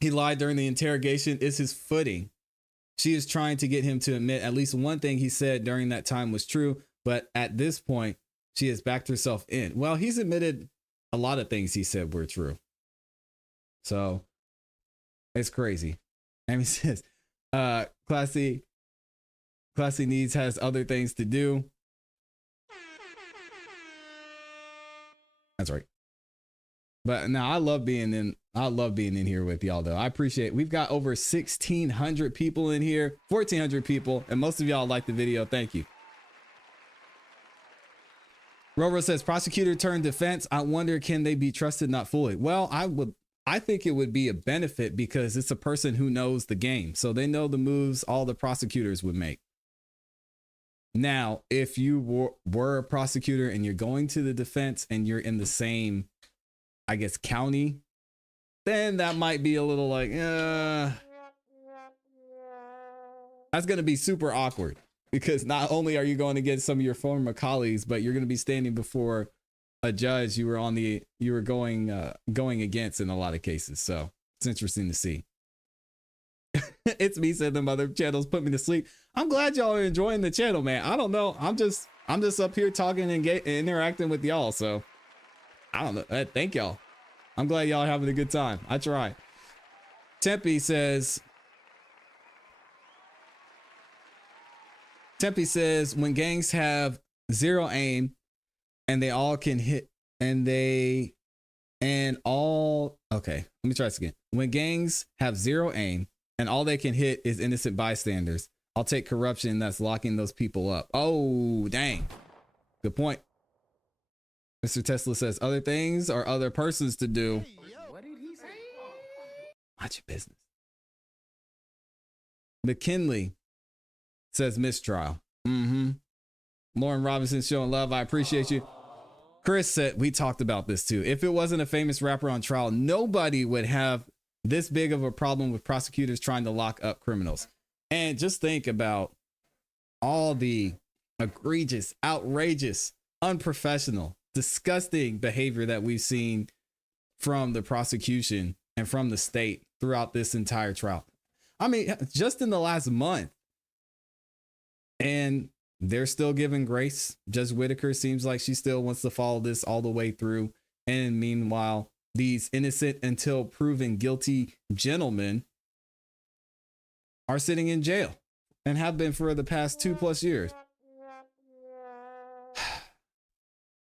he lied during the interrogation is his footing. She is trying to get him to admit at least one thing he said during that time was true. But at this point, she has backed herself in. Well, he's admitted a lot of things he said were true. So it's crazy. And he says, ClassE needs has other things to do. That's right. But now I love being in here with y'all though. I appreciate it. We've got over 1,600 people in here, 1,400 people, and most of y'all like the video. Thank you. Roro says, prosecutor turned defense. I wonder, can they be trusted? Not fully. Well, I think it would be a benefit because it's a person who knows the game. So they know the moves all the prosecutors would make. Now, if you were a prosecutor and you're going to the defense and you're in the same, I guess, county, then that might be a little like, that's going to be super awkward, because not only are you going against some of your former colleagues, but you're going to be standing before a judge you were going against in a lot of cases. So it's interesting to see. It's me, said them other channels put me to sleep. I'm glad y'all are enjoying the channel, man. I don't know. I'm just up here talking and interacting with y'all. So I don't know. Thank y'all. I'm glad y'all are having a good time. I try. Tempe says, when gangs have zero aim and they all can hit okay, let me try this again. When gangs have zero aim and all they can hit is innocent bystanders, I'll take corruption that's locking those people up. Oh, dang. Good point. Mr. Tesla says other things or other persons to do. What did he say? Watch your business. McKinley says mistrial. Lauren Robinson showing love. I appreciate you. Chris said, we talked about this too. If it wasn't a famous rapper on trial, nobody would have this big of a problem with prosecutors trying to lock up criminals. And just think about all the egregious, outrageous, unprofessional, disgusting behavior that we've seen from the prosecution and from the state throughout this entire trial. I mean, just in the last month. And they're still giving grace. Judge Whitaker seems like she still wants to follow this all the way through. And meanwhile, these innocent until proven guilty gentlemen are sitting in jail and have been for the past 2+ years.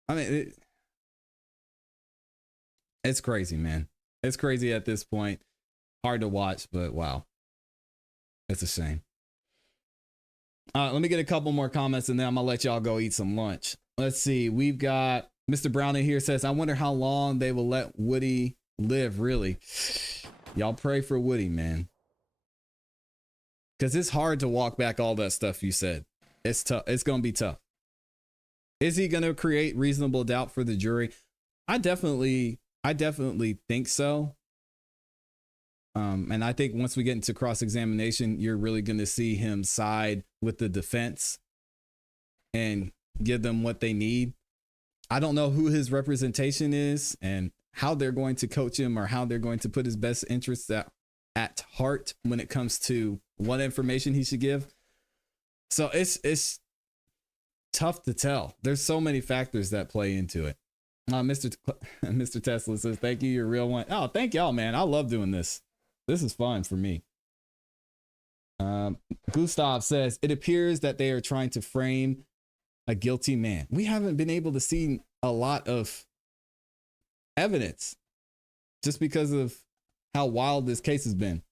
I mean, it's crazy, man. It's crazy at this point. Hard to watch, but wow. It's a shame. Let me get a couple more comments and then I'm gonna let y'all go eat some lunch. Let's see. We've got Mr. Brown in here says, I wonder how long they will let Woody live, really. Y'all pray for Woody, man. Because it's hard to walk back all that stuff you said. It's tough. It's going to be tough. Is he going to create reasonable doubt for the jury? I definitely think so. And I think once we get into cross-examination, you're really going to see him side with the defense and give them what they need. I don't know who his representation is and how they're going to coach him or how they're going to put his best interests at heart when it comes to what information he should give. So it's tough to tell. There's so many factors that play into it. Mr. Tesla says, thank you. You're a real one. Oh, thank y'all, man. I love doing this. This is fun for me. Gustav says, it appears that they are trying to frame a guilty man. We haven't been able to see a lot of evidence just because of how wild this case has been.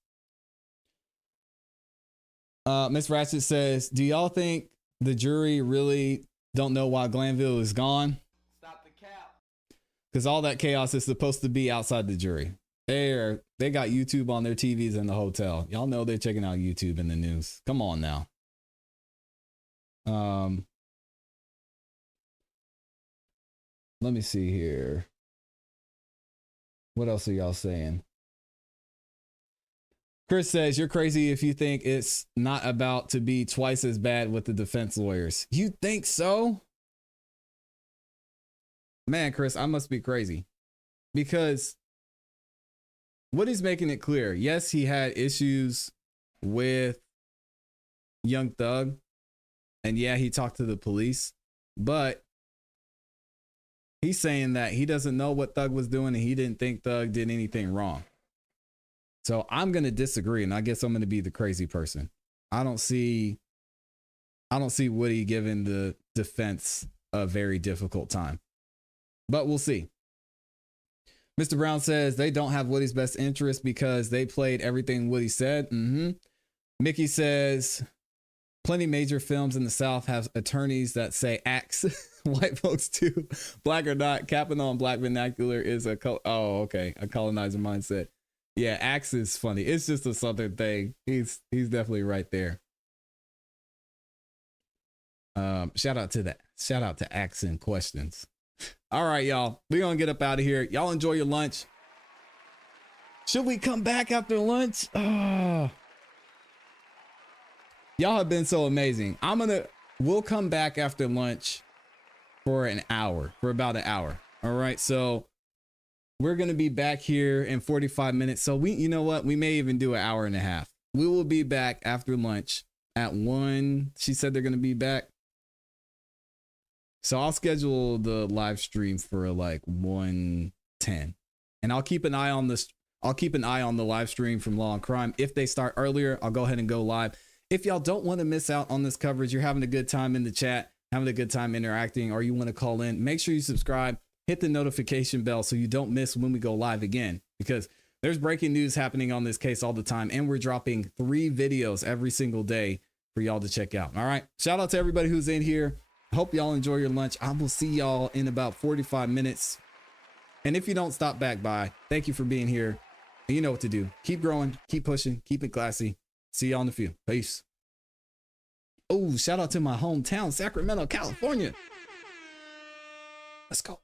Miss Ratchet says, do y'all think the jury really don't know why Glanville is gone? Stop the cap. Because all that chaos is supposed to be outside the jury. They got YouTube on their TVs in the hotel. Y'all know they're checking out YouTube in the news. Come on now. Let me see here. What else are y'all saying? Chris says, you're crazy if you think it's not about to be twice as bad with the defense lawyers. You think so? Man, Chris, I must be crazy. Because Woody's making it clear. Yes, he had issues with Young Thug. And yeah, he talked to the police. But he's saying that he doesn't know what Thug was doing and he didn't think Thug did anything wrong. So I'm going to disagree, and I guess I'm going to be the crazy person. I don't see Woody giving the defense a very difficult time, but we'll see. Mr. Brown says they don't have Woody's best interest because they played everything Woody said. Mickey says plenty major films in the South have attorneys that say axe. White folks too, black or not, capping on black vernacular is a colonizer mindset. Yeah, axe is funny. It's just a Southern thing. He's definitely right there. Shout out to Accent Questions. All right, y'all. We're gonna get up out of here. Y'all enjoy your lunch. Should we come back after lunch? Y'all have been so amazing. We'll come back after lunch for about an hour. All right. So we're going to be back here in 45 minutes. So you know what? We may even do an hour and a half. We will be back after lunch at 1. She said they're going to be back. So I'll schedule the live stream for like 1:10, and I'll keep an eye on this. I'll keep an eye on the live stream from Law and Crime. If they start earlier, I'll go ahead and go live. If y'all don't want to miss out on this coverage, you're having a good time in the chat, having a good time interacting, or you want to call in, make sure you subscribe, hit the notification bell so you don't miss when we go live again, because there's breaking news happening on this case all the time. And we're dropping 3 videos every single day for y'all to check out. All right. Shout out to everybody who's in here. Hope y'all enjoy your lunch. I will see y'all in about 45 minutes. And if you don't stop back by, thank you for being here. And you know what to do. Keep growing, keep pushing, keep it classy. See y'all in the field. Peace. Oh, shout out to my hometown, Sacramento, California. Let's go.